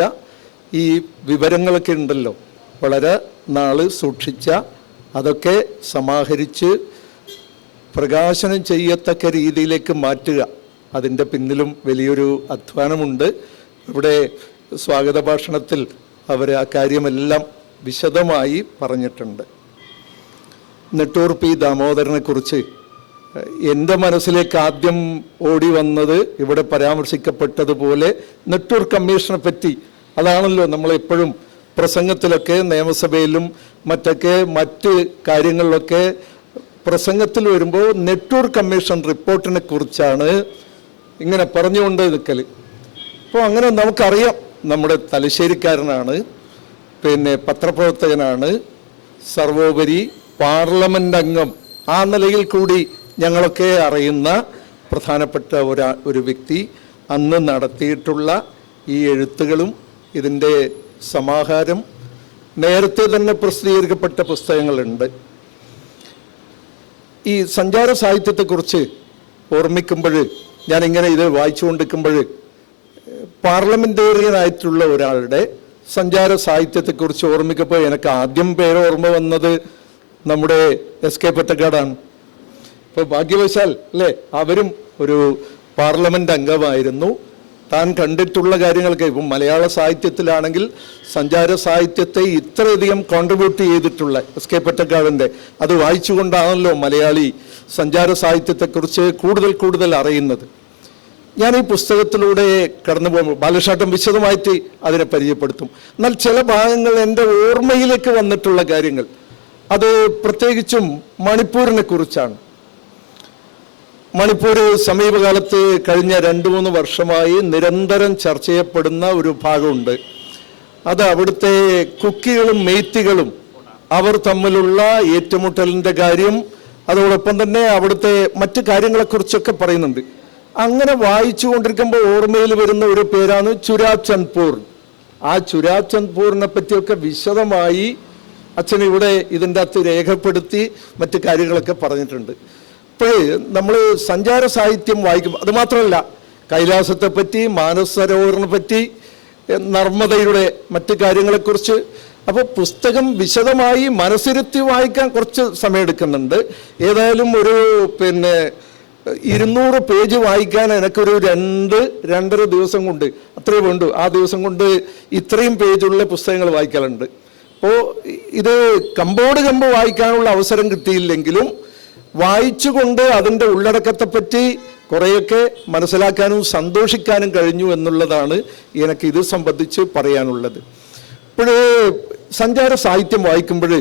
ഈ വിവരങ്ങളൊക്കെ ഉണ്ടല്ലോ, വളരെ നാൾ സൂക്ഷിച്ച അതൊക്കെ സമാഹരിച്ച് പ്രകാശനം ചെയ്യത്തക്ക രീതിയിലേക്ക് മാറ്റുക, അതിൻ്റെ പിന്നിലും വലിയൊരു അധ്വാനമുണ്ട്. ഇവിടെ സ്വാഗത ഭാഷണത്തിൽ അവർ ആ കാര്യമെല്ലാം വിശദമായി പറഞ്ഞിട്ടുണ്ട്. നെട്ടൂർ പി ദാമോദരനെ കുറിച്ച് എൻ്റെ മനസ്സിലേക്ക് ആദ്യം ഓടി വന്നത് ഇവിടെ പരാമർശിക്കപ്പെട്ടതുപോലെ നെട്ടൂർ കമ്മീഷനെ പറ്റി. അതാണല്ലോ നമ്മളെപ്പോഴും പ്രസംഗത്തിലൊക്കെ നിയമസഭയിലും മറ്റ് കാര്യങ്ങളിലൊക്കെ പ്രസംഗത്തിൽ വരുമ്പോൾ നെട്ടൂർ കമ്മീഷൻ റിപ്പോർട്ടിനെ കുറിച്ചാണ് ഇങ്ങനെ പറഞ്ഞുകൊണ്ട് നിൽക്കൽ. അപ്പോൾ അങ്ങനെ നമുക്കറിയാം, നമ്മുടെ തലശ്ശേരിക്കാരനാണ്, പിന്നെ പത്രപ്രവർത്തകനാണ്, സർവോപരി പാർലമെന്റ് അംഗം, ആ നിലയിൽ കൂടി ഞങ്ങളൊക്കെ അറിയുന്ന പ്രധാനപ്പെട്ട ഒരു വ്യക്തി അന്ന് നടത്തിയിട്ടുള്ള ഈ എഴുത്തുകളും ഇതിൻ്റെ സമാഹാരം നേരത്തെ തന്നെ പ്രസിദ്ധീകരിക്കപ്പെട്ട പുസ്തകങ്ങളുണ്ട്. ഈ സഞ്ചാര സാഹിത്യത്തെക്കുറിച്ച് ഓർമ്മിക്കുമ്പോൾ, ഞാനിങ്ങനെ ഇത് വായിച്ചുകൊണ്ടിരിക്കുമ്പോൾ പാർലമെന്റേറിയനായിട്ടുള്ള ഒരാളുടെ സഞ്ചാര സാഹിത്യത്തെക്കുറിച്ച് ഓർമ്മിക്കുമ്പോൾ എനിക്ക് ആദ്യം പേര് ഓർമ്മ വന്നത് നമ്മുടെ എസ്.കെ. പൊറ്റക്കാടാണ്. ഇപ്പോൾ ഭാഗ്യവശാൽ അല്ലേ, അവരും ഒരു പാർലമെന്റ് അംഗമായിരുന്നു. താൻ കണ്ടിട്ടുള്ള കാര്യങ്ങൾക്ക് ഇപ്പം മലയാള സാഹിത്യത്തിലാണെങ്കിൽ സഞ്ചാര സാഹിത്യത്തെ ഇത്രയധികം കോൺട്രിബ്യൂട്ട് ചെയ്തിട്ടുള്ള എസ്.കെ. പൊറ്റക്കാടിൻ്റെ അത് വായിച്ചുകൊണ്ടാണല്ലോ മലയാളി സഞ്ചാര സാഹിത്യത്തെക്കുറിച്ച് കൂടുതൽ അറിയുന്നത്. ഞാൻ ഈ പുസ്തകത്തിലൂടെ കടന്നു പോകുമ്പോൾ ബാലകൃഷ്ണേട്ടൻ വിശദമായിട്ട് അതിനെ പരിചയപ്പെടുത്തും. എന്നാൽ ചില ഭാഗങ്ങൾ എൻ്റെ ഓർമ്മയിലേക്ക് വന്നിട്ടുള്ള കാര്യങ്ങൾ അത് പ്രത്യേകിച്ചും മണിപ്പൂരിനെ കുറിച്ചാണ്. മണിപ്പൂർ സമീപകാലത്ത് കഴിഞ്ഞ 2-3 വർഷമായി നിരന്തരം ചർച്ച ചെയ്യപ്പെടുന്ന ഒരു ഭാഗമുണ്ട്. അത് അവിടുത്തെ കുക്കികളും മെയ്ത്തികളും അവർ തമ്മിലുള്ള ഏറ്റുമുട്ടലിൻ്റെ കാര്യം, അതോടൊപ്പം തന്നെ അവിടുത്തെ മറ്റു കാര്യങ്ങളെക്കുറിച്ചൊക്കെ പറയുന്നുണ്ട്. അങ്ങനെ വായിച്ചു കൊണ്ടിരിക്കുമ്പോൾ ഓർമ്മയിൽ വരുന്ന ഒരു പേരാണ് ചുരാചന്ദ്പൂർ. ആ ചുരാചന്ദ്പൂരിനെ പറ്റിയൊക്കെ വിശദമായി അച്ഛൻ ഇവിടെ ഇതിൻ്റെ അകത്ത് രേഖപ്പെടുത്തി മറ്റു കാര്യങ്ങളൊക്കെ പറഞ്ഞിട്ടുണ്ട്. അപ്പോൾ നമ്മൾ സഞ്ചാര സാഹിത്യം വായിക്കുമ്പോൾ അത് മാത്രമല്ല, കൈലാസത്തെ പറ്റി, മാനസ സരോവറിനെ പറ്റി, നർമ്മദയുടെ മറ്റു കാര്യങ്ങളെക്കുറിച്ച്, അപ്പോൾ പുസ്തകം വിശദമായി മനസ്സിരുത്തി വായിക്കാൻ കുറച്ച് സമയമെടുക്കുന്നുണ്ട്. ഏതായാലും ഒരു 200 പേജ് വായിക്കാൻ എനിക്കൊരു 2-2.5 ദിവസം കൊണ്ട് അത്രേ വേണ്ടു. ആ ദിവസം കൊണ്ട് ഇത്രയും പേജുള്ള പുസ്തകങ്ങൾ വായിക്കാറുണ്ട്. അപ്പോൾ ഇത് കമ്പോട് വായിക്കാനുള്ള അവസരം കിട്ടിയില്ലെങ്കിലും വായിച്ചുകൊണ്ട് അതിൻ്റെ ഉള്ളടക്കത്തെപ്പറ്റി കുറേയൊക്കെ മനസ്സിലാക്കാനും സന്തോഷിക്കാനും കഴിഞ്ഞു എന്നുള്ളതാണ് എനിക്ക് ഇത് സംബന്ധിച്ച് പറയാനുള്ളത്. ഇപ്പോൾ സഞ്ചാര സാഹിത്യം വായിക്കുമ്പോൾ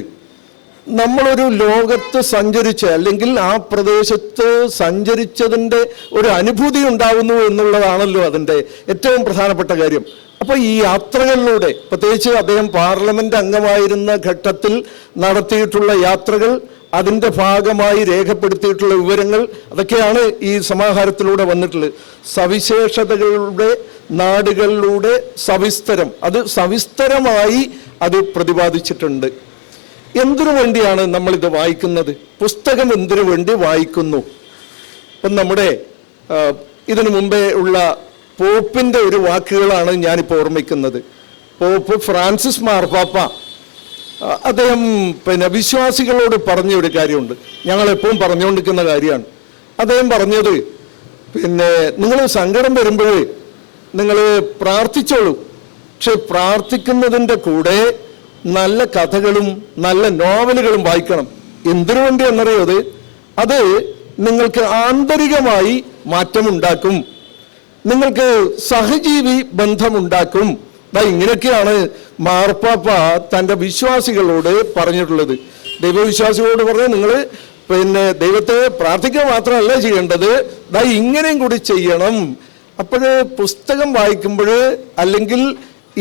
നമ്മളൊരു ലോകത്ത് സഞ്ചരിച്ച് അല്ലെങ്കിൽ ആ പ്രദേശത്ത് സഞ്ചരിച്ചതിൻ്റെ ഒരു അനുഭൂതി ഉണ്ടാവുന്നു എന്നുള്ളതാണല്ലോ അതിൻ്റെ ഏറ്റവും പ്രധാനപ്പെട്ട കാര്യം. അപ്പോൾ ഈ യാത്രകളിലൂടെ, പ്രത്യേകിച്ച് അദ്ദേഹം പാർലമെന്റ് അംഗമായിരുന്ന ഘട്ടത്തിൽ നടത്തിയിട്ടുള്ള യാത്രകൾ, അതിൻ്റെ ഭാഗമായി രേഖപ്പെടുത്തിയിട്ടുള്ള വിവരങ്ങൾ, അതൊക്കെയാണ് ഈ സമാഹാരത്തിലൂടെ വന്നിട്ടുള്ളത്. സവിശേഷതകളുടെ നാടുകളിലൂടെ സവിസ്തരമായി അത് പ്രതിപാദിച്ചിട്ടുണ്ട്. എന്തിനു വേണ്ടിയാണ് നമ്മളിത് വായിക്കുന്നത്? പുസ്തകം എന്തിനു വേണ്ടി വായിക്കുന്നു? ഇപ്പം നമ്മുടെ ഇതിനു മുമ്പേ ഉള്ള പോപ്പിൻ്റെ ഒരു വാക്കുകളാണ് ഞാനിപ്പോൾ ഓർമ്മിക്കുന്നത്. പോപ്പ് ഫ്രാൻസിസ് മാർപ്പാപ്പ അദ്ദേഹം വിശ്വാസികളോട് പറഞ്ഞ ഒരു കാര്യമുണ്ട്, ഞങ്ങളെപ്പോഴും പറഞ്ഞുകൊണ്ടിരിക്കുന്ന കാര്യമാണ്. അദ്ദേഹം പറഞ്ഞത്, നിങ്ങൾ സങ്കടം വരുമ്പോൾ നിങ്ങൾ പ്രാർത്ഥിച്ചോളൂ, പക്ഷെ പ്രാർത്ഥിക്കുന്നതിൻ്റെ കൂടെ നല്ല കഥകളും നല്ല നോവലുകളും വായിക്കണം. എന്തിനു വേണ്ടി എന്നറിയത്? അത് നിങ്ങൾക്ക് ആന്തരികമായി മാറ്റമുണ്ടാക്കും, നിങ്ങൾക്ക് സഹജീവി ബന്ധമുണ്ടാക്കും. ഇങ്ങനെയൊക്കെയാണ് മാർപ്പാപ്പ തൻ്റെ വിശ്വാസികളോട് പറഞ്ഞിട്ടുള്ളത്. ദൈവവിശ്വാസികളോട് പറഞ്ഞ് നിങ്ങൾ ദൈവത്തെ പ്രാർത്ഥിക്കുക മാത്രമല്ല ചെയ്യേണ്ടത്, ഇങ്ങനെയും കൂടി ചെയ്യണം. അപ്പോൾ പുസ്തകം വായിക്കുമ്പോൾ അല്ലെങ്കിൽ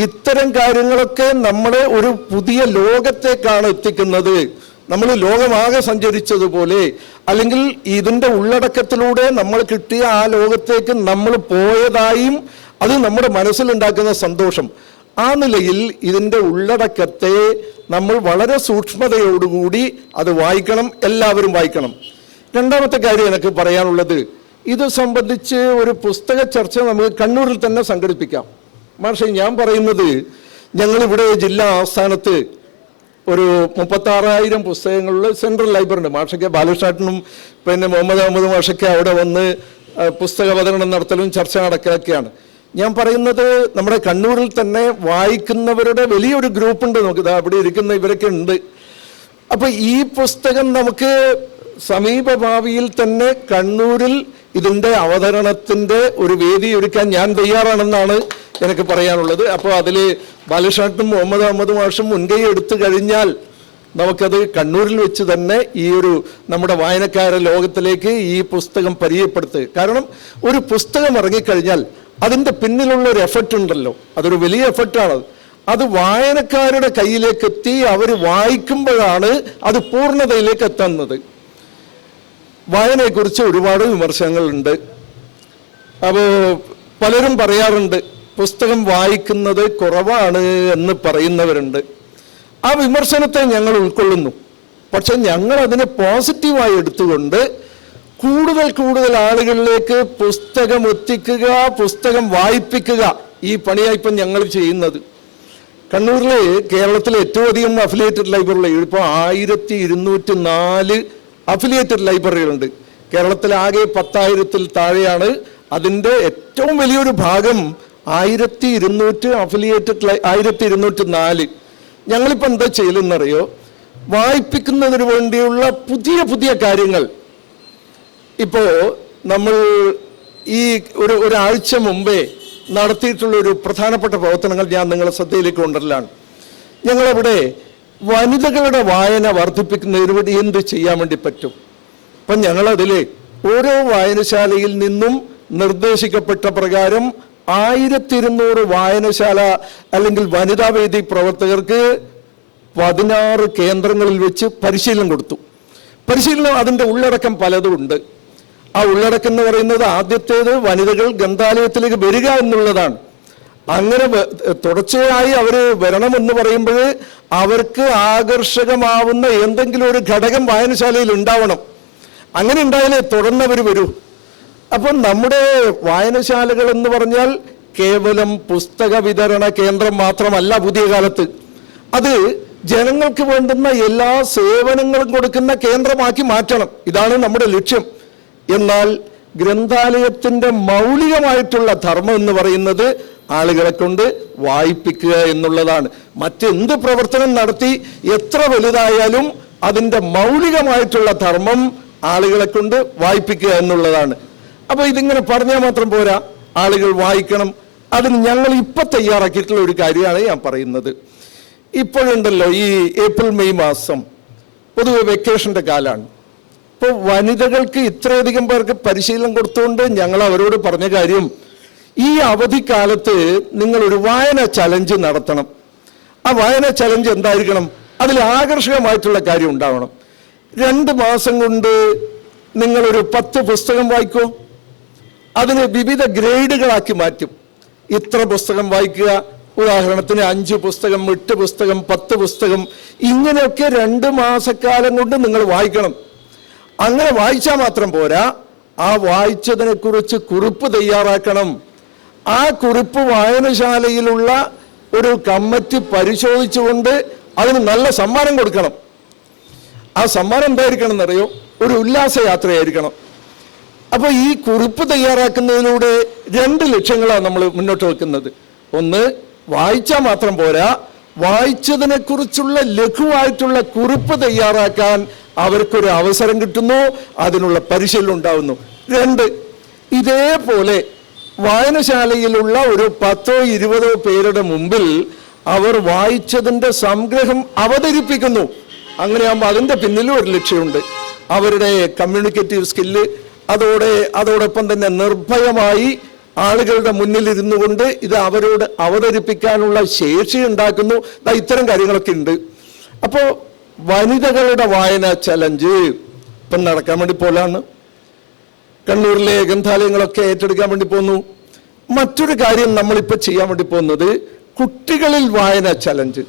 ഇത്തരം കാര്യങ്ങളൊക്കെ നമ്മളെ ഒരു പുതിയ ലോകത്തേക്കാണ് എത്തിക്കുന്നത്. നമ്മൾ ലോകമാകെ സഞ്ചരിച്ചതുപോലെ, അല്ലെങ്കിൽ ഇതിൻ്റെ ഉള്ളടക്കത്തിലൂടെ നമ്മൾ കിട്ടിയ ആ ലോകത്തേക്ക് നമ്മൾ പോയതായും അത് നമ്മുടെ മനസ്സിലുണ്ടാക്കുന്ന സന്തോഷം, ആ നിലയിൽ ഇതിൻ്റെ ഉള്ളടക്കത്തെ നമ്മൾ വളരെ സൂക്ഷ്മതയോടുകൂടി അത് വായിക്കണം, എല്ലാവരും വായിക്കണം. രണ്ടാമത്തെ കാര്യം എനിക്ക് പറയാനുള്ളത്, ഇത് സംബന്ധിച്ച് ഒരു പുസ്തക ചർച്ച നമുക്ക് കണ്ണൂരിൽ തന്നെ സംഘടിപ്പിക്കാം. പക്ഷേ ഞാൻ പറയുന്നത്, ഞങ്ങളിവിടെ ജില്ലാ ആസ്ഥാനത്ത് ഒരു 36,000 പുസ്തകങ്ങളുള്ള സെൻട്രൽ ലൈബ്രറി ഉണ്ട്. മാഷയ്ക്ക് ബാലകൃഷ്ണനും മുഹമ്മദ് മാഷയ്ക്ക് അവിടെ വന്ന് പുസ്തക അവതരണം നടത്തലും ചർച്ച നടക്കുകയൊക്കെയാണ്. ഞാൻ പറയുന്നത്, നമ്മുടെ കണ്ണൂരിൽ തന്നെ വായിക്കുന്നവരുടെ വലിയൊരു ഗ്രൂപ്പുണ്ട്. നമുക്ക് അവിടെ ഇരിക്കുന്ന ഇവരൊക്കെ ഉണ്ട്. അപ്പൊ ഈ പുസ്തകം നമുക്ക് സമീപ ഭാവിയിൽ തന്നെ കണ്ണൂരിൽ ഇതിന്റെ അവതരണത്തിന്റെ ഒരു വേദി ഒരുക്കാൻ ഞാൻ തയ്യാറാണെന്നാണ് എനിക്ക് പറയാനുള്ളത്. അപ്പോൾ അതിൽ ബാലകൃഷ്ണനും മുഹമ്മദ് അഹമ്മദ് മാഷും മുൻകൈ എടുത്തു കഴിഞ്ഞാൽ നമുക്കത് കണ്ണൂരിൽ വെച്ച് തന്നെ ഈ ഒരു നമ്മുടെ വായനക്കാരെ ലോകത്തിലേക്ക് ഈ പുസ്തകം പരിചയപ്പെടുത്തുക. കാരണം ഒരു പുസ്തകം ഇറങ്ങിക്കഴിഞ്ഞാൽ അതിൻ്റെ പിന്നിലുള്ള ഒരു എഫർട്ട് ഉണ്ടല്ലോ, അതൊരു വലിയ എഫർട്ടാണ്. അത് വായനക്കാരുടെ കയ്യിലേക്ക് എത്തി അവർ വായിക്കുമ്പോഴാണ് അത് പൂർണ്ണതയിലേക്ക് എത്തുന്നത്. വായനയെക്കുറിച്ച് ഒരുപാട് വിമർശനങ്ങളുണ്ട്. അപ്പോൾ പലരും പറയാറുണ്ട് പുസ്തകം വായിക്കുന്നത് കുറവാണ് എന്ന് പറയുന്നവരുണ്ട്. ആ വിമർശനത്തെ ഞങ്ങൾ ഉൾക്കൊള്ളുന്നു. പക്ഷെ ഞങ്ങൾ അതിനെ പോസിറ്റീവായി എടുത്തുകൊണ്ട് കൂടുതൽ ആളുകളിലേക്ക് പുസ്തകം എത്തിക്കുക, പുസ്തകം വായിപ്പിക്കുക, ഈ പണിയായിപ്പം ഞങ്ങൾ ചെയ്യുന്നത്. കണ്ണൂരിൽ കേരളത്തിലെ ഏറ്റവും അധികം അഫിലിയേറ്റഡ് ലൈബ്രറി ഇപ്പോൾ 1204 അഫിലിയേറ്റഡ് ലൈബ്രറികളുണ്ട്. കേരളത്തിൽ ആകെ 10,000-ൽ താഴെയാണ്. അതിൻ്റെ ഏറ്റവും വലിയൊരു ഭാഗം 1204. ഞങ്ങളിപ്പോൾ എന്താ ചെയ്യലെന്നറിയോ, വായിപ്പിക്കുന്നതിന് വേണ്ടിയുള്ള പുതിയ കാര്യങ്ങൾ. ഇപ്പോൾ നമ്മൾ ഈ ഒരാഴ്ച മുമ്പേ നടത്തിയിട്ടുള്ള ഒരു പ്രധാനപ്പെട്ട പ്രവർത്തനങ്ങൾ ഞാൻ നിങ്ങളുടെ ശ്രദ്ധയിലേക്ക് കൊണ്ടുവരലാണ്. ഞങ്ങളവിടെ വനിതകളുടെ വായന വർദ്ധിപ്പിക്കുന്നതിന് വേണ്ടി എന്ത് ചെയ്യാൻ വേണ്ടി പറ്റും. അപ്പം ഞങ്ങളതിൽ ഓരോ വായനശാലയിൽ നിന്നും നിർദ്ദേശിക്കപ്പെട്ട പ്രകാരം 1200 വായനശാല അല്ലെങ്കിൽ വനിതാവേദി പ്രവർത്തകർക്ക് 16 കേന്ദ്രങ്ങളിൽ വെച്ച് പരിശീലനം കൊടുത്തു. പരിശീലനം അതിൻ്റെ ഉള്ളടക്കം പലതും ഉണ്ട്. ആ ഉള്ളടക്കം എന്ന് പറയുന്നത് ആദ്യത്തേത് വനിതകൾ ഗ്രന്ഥാലയത്തിലേക്ക് വരിക എന്നുള്ളതാണ്. അങ്ങനെ തുടർച്ചയായി അവർ വരണമെന്ന് പറയുമ്പോൾ അവർക്ക് ആകർഷകമാവുന്ന എന്തെങ്കിലും ഒരു ഘടകം വായനശാലയിൽ ഉണ്ടാവണം. അങ്ങനെ ഉണ്ടായാലേ തുടർന്നവർ വരൂ. അപ്പം നമ്മുടെ വായനശാലകൾ എന്ന് പറഞ്ഞാൽ കേവലം പുസ്തക വിതരണ കേന്ദ്രം മാത്രമല്ല. പുതിയ കാലത്ത് അത് ജനങ്ങൾക്ക് വേണ്ടുന്ന എല്ലാ സേവനങ്ങളും കൊടുക്കുന്ന കേന്ദ്രമാക്കി മാറ്റണം. ഇതാണ് നമ്മുടെ ലക്ഷ്യം. എന്നാൽ ഗ്രന്ഥാലയത്തിൻ്റെ മൗലികമായിട്ടുള്ള ധർമ്മം എന്ന് പറയുന്നത് ആളുകളെ കൊണ്ട് വായിപ്പിക്കുക എന്നുള്ളതാണ്. മറ്റെന്ത് പ്രവർത്തനം നടത്തി എത്ര വലുതായാലും അതിൻ്റെ മൗലികമായിട്ടുള്ള ധർമ്മം ആളുകളെ കൊണ്ട് വായിപ്പിക്കുക എന്നുള്ളതാണ്. അപ്പോൾ ഇതിങ്ങനെ പറഞ്ഞാൽ മാത്രം പോരാ, ആളുകൾ വായിക്കണം. അതിന് ഞങ്ങൾ ഇപ്പം തയ്യാറാക്കിയിട്ടുള്ള ഒരു കാര്യമാണ് ഞാൻ പറയുന്നത്. ഇപ്പോഴുണ്ടല്ലോ ഈ ഏപ്രിൽ മെയ് മാസം പൊതുവെ വെക്കേഷൻ്റെ കാലമാണ്. ഇപ്പോൾ വനിതകൾക്ക് ഇത്രയധികം പേർക്ക് പരിശീലനം കൊടുത്തുകൊണ്ട് ഞങ്ങൾ അവരോട് പറഞ്ഞ കാര്യം, ഈ അവധിക്കാലത്ത് നിങ്ങളൊരു വായന ചലഞ്ച് നടത്തണം. ആ വായന ചലഞ്ച് എന്തായിരിക്കണം? അതിൽ ആകർഷകമായിട്ടുള്ള കാര്യം ഉണ്ടാവണം. 2 മാസം കൊണ്ട് നിങ്ങളൊരു 10 പുസ്തകം വായിക്കൂ. അതിന് വിവിധ ഗ്രേഡുകളാക്കി മാറ്റും. ഇത്ര പുസ്തകം വായിക്കുക, ഉദാഹരണത്തിന് 5 പുസ്തകം, 8 പുസ്തകം, 10 പുസ്തകം, ഇങ്ങനെയൊക്കെ 2 മാസക്കാലം കൊണ്ട് നിങ്ങൾ വായിക്കണം. അങ്ങനെ വായിച്ചാൽ മാത്രം പോരാ, ആ വായിച്ചതിനെ കുറിച്ച് കുറിപ്പ് തയ്യാറാക്കണം. ആ കുറിപ്പ് വായനശാലയിലുള്ള ഒരു കമ്മിറ്റി പരിശോധിച്ചുകൊണ്ട് അതിന് നല്ല സമ്മാനം കൊടുക്കണം. ആ സമ്മാനം എന്തായിരിക്കണം എന്നറിയോ? ഒരു ഉല്ലാസയാത്രയായിരിക്കണം. അപ്പോൾ ഈ കുറിപ്പ് തയ്യാറാക്കുന്നതിലൂടെ 2 ലക്ഷ്യങ്ങളാണ് നമ്മൾ മുന്നോട്ട് വെക്കുന്നത്. ഒന്ന്, വായിച്ചാൽ മാത്രം പോരാ, വായിച്ചതിനെ കുറിച്ചുള്ള ലഘുവായിട്ടുള്ള കുറിപ്പ് തയ്യാറാക്കാൻ അവർക്കൊരു അവസരം കിട്ടുന്നു, അതിനുള്ള പരിശീലനം ഉണ്ടാവുന്നു. 2, ഇതേപോലെ വായനശാലയിലുള്ള ഒരു 10-20 പേരുടെ മുമ്പിൽ അവർ വായിച്ചതിൻ്റെ സംഗ്രഹം അവതരിപ്പിക്കുന്നു. അങ്ങനെയാകുമ്പോൾ അതിൻ്റെ പിന്നിലും ഒരു ലക്ഷ്യമുണ്ട്. അവരുടെ കമ്മ്യൂണിക്കേറ്റീവ് സ്കില്ല് അതോടൊപ്പം തന്നെ നിർഭയമായി ആളുകളുടെ മുന്നിൽ ഇരുന്നു കൊണ്ട് ഇത് അവരോട് അവതരിപ്പിക്കാനുള്ള ശേഷി ഉണ്ടാക്കുന്നു. ഇത്തരം കാര്യങ്ങളൊക്കെ ഉണ്ട്. അപ്പോൾ വനിതകളുടെ വായന ചലഞ്ച് ഇപ്പം നടക്കാൻ വേണ്ടി പോലാണ്. കണ്ണൂരിലെ ഗ്രന്ഥാലയങ്ങളൊക്കെ ഏറ്റെടുക്കാൻ വേണ്ടി പോകുന്നു. മറ്റൊരു കാര്യം നമ്മളിപ്പോൾ ചെയ്യാൻ വേണ്ടി പോകുന്നത് കുട്ടികളിൽ വായന ചലഞ്ച്.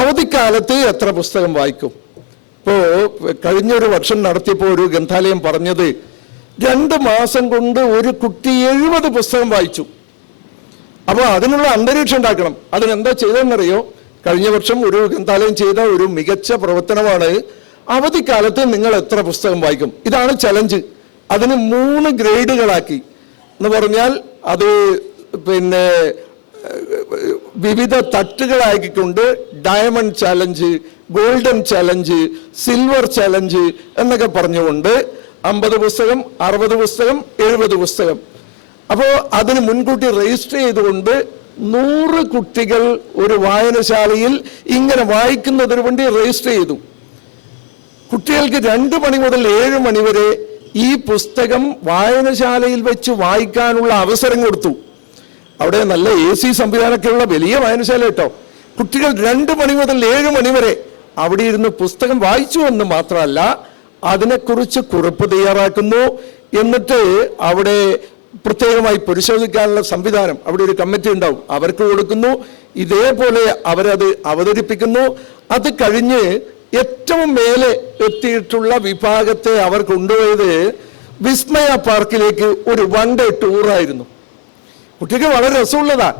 അവധിക്കാലത്ത് എത്ര പുസ്തകം വായിക്കും? ഇപ്പോൾ കഴിഞ്ഞൊരു വർഷം നടത്തിയപ്പോൾ ഒരു ഗ്രന്ഥാലയം പറഞ്ഞത് 2 മാസം കൊണ്ട് ഒരു കുട്ടി 70 പുസ്തകം വായിച്ചു. അപ്പോൾ അതിനുള്ള അന്തരീക്ഷം ഉണ്ടാക്കണം. അതിനെന്താ ചെയ്തതെന്നറിയോ? കഴിഞ്ഞ വർഷം ഒരു ഗ്രന്ഥാലയം ചെയ്ത ഒരു മികച്ച പ്രവർത്തനമാണ്, അവധിക്കാലത്ത് നിങ്ങൾ എത്ര പുസ്തകം വായിക്കും? ഇതാണ് ചലഞ്ച്. അതിന് 3 ഗ്രേഡുകളാക്കി എന്ന് പറഞ്ഞാൽ അത് വിവിധ തട്ടുകളാക്കിക്കൊണ്ട് diamond challenge, golden challenge, silver challenge എന്നൊക്കെ പറഞ്ഞുകൊണ്ട് 50 പുസ്തകം, 60 പുസ്തകം, 70 പുസ്തകം. അപ്പോൾ അതിന് മുൻകൂട്ടി രജിസ്റ്റർ ചെയ്തുകൊണ്ട് 100 കുട്ടികൾ ഒരു വായനശാലയിൽ ഇങ്ങനെ വായിക്കുന്നതിന് വേണ്ടി രജിസ്റ്റർ ചെയ്തു. കുട്ടികൾക്ക് 2 മണി മുതൽ 7 മണി വരെ ഈ പുസ്തകം വായനശാലയിൽ വെച്ച് വായിക്കാനുള്ള അവസരം കൊടുത്തു. അവിടെ നല്ല AC സംവിധാനമൊക്കെയുള്ള വലിയ വായനശാല കേട്ടോ. കുട്ടികൾ 2 മണി മുതൽ 7 മണി വരെ അവിടെ ഇരുന്ന് പുസ്തകം വായിച്ചു എന്ന് മാത്രമല്ല, അതിനെക്കുറിച്ച് കുറിപ്പ് തയ്യാറാക്കുന്നു. എന്നിട്ട് അവിടെ പ്രത്യേകമായി പരിശോധിക്കാനുള്ള സംവിധാനം, അവിടെ ഒരു കമ്മിറ്റി ഉണ്ടാവും, അവർക്ക് കൊടുക്കുന്നു. ഇതേപോലെ അവരത് അവതരിപ്പിക്കുന്നു. അത് കഴിഞ്ഞ് ഏറ്റവും മേലെ എത്തിയിട്ടുള്ള വിഭാഗത്തെ അവർ കൊണ്ടുപോയത് വിസ്മയ പാർക്കിലേക്ക് ഒരു 1 ഡേ ടൂറായിരുന്നു. കുട്ടിക്ക് വളരെ രസമുള്ളതാ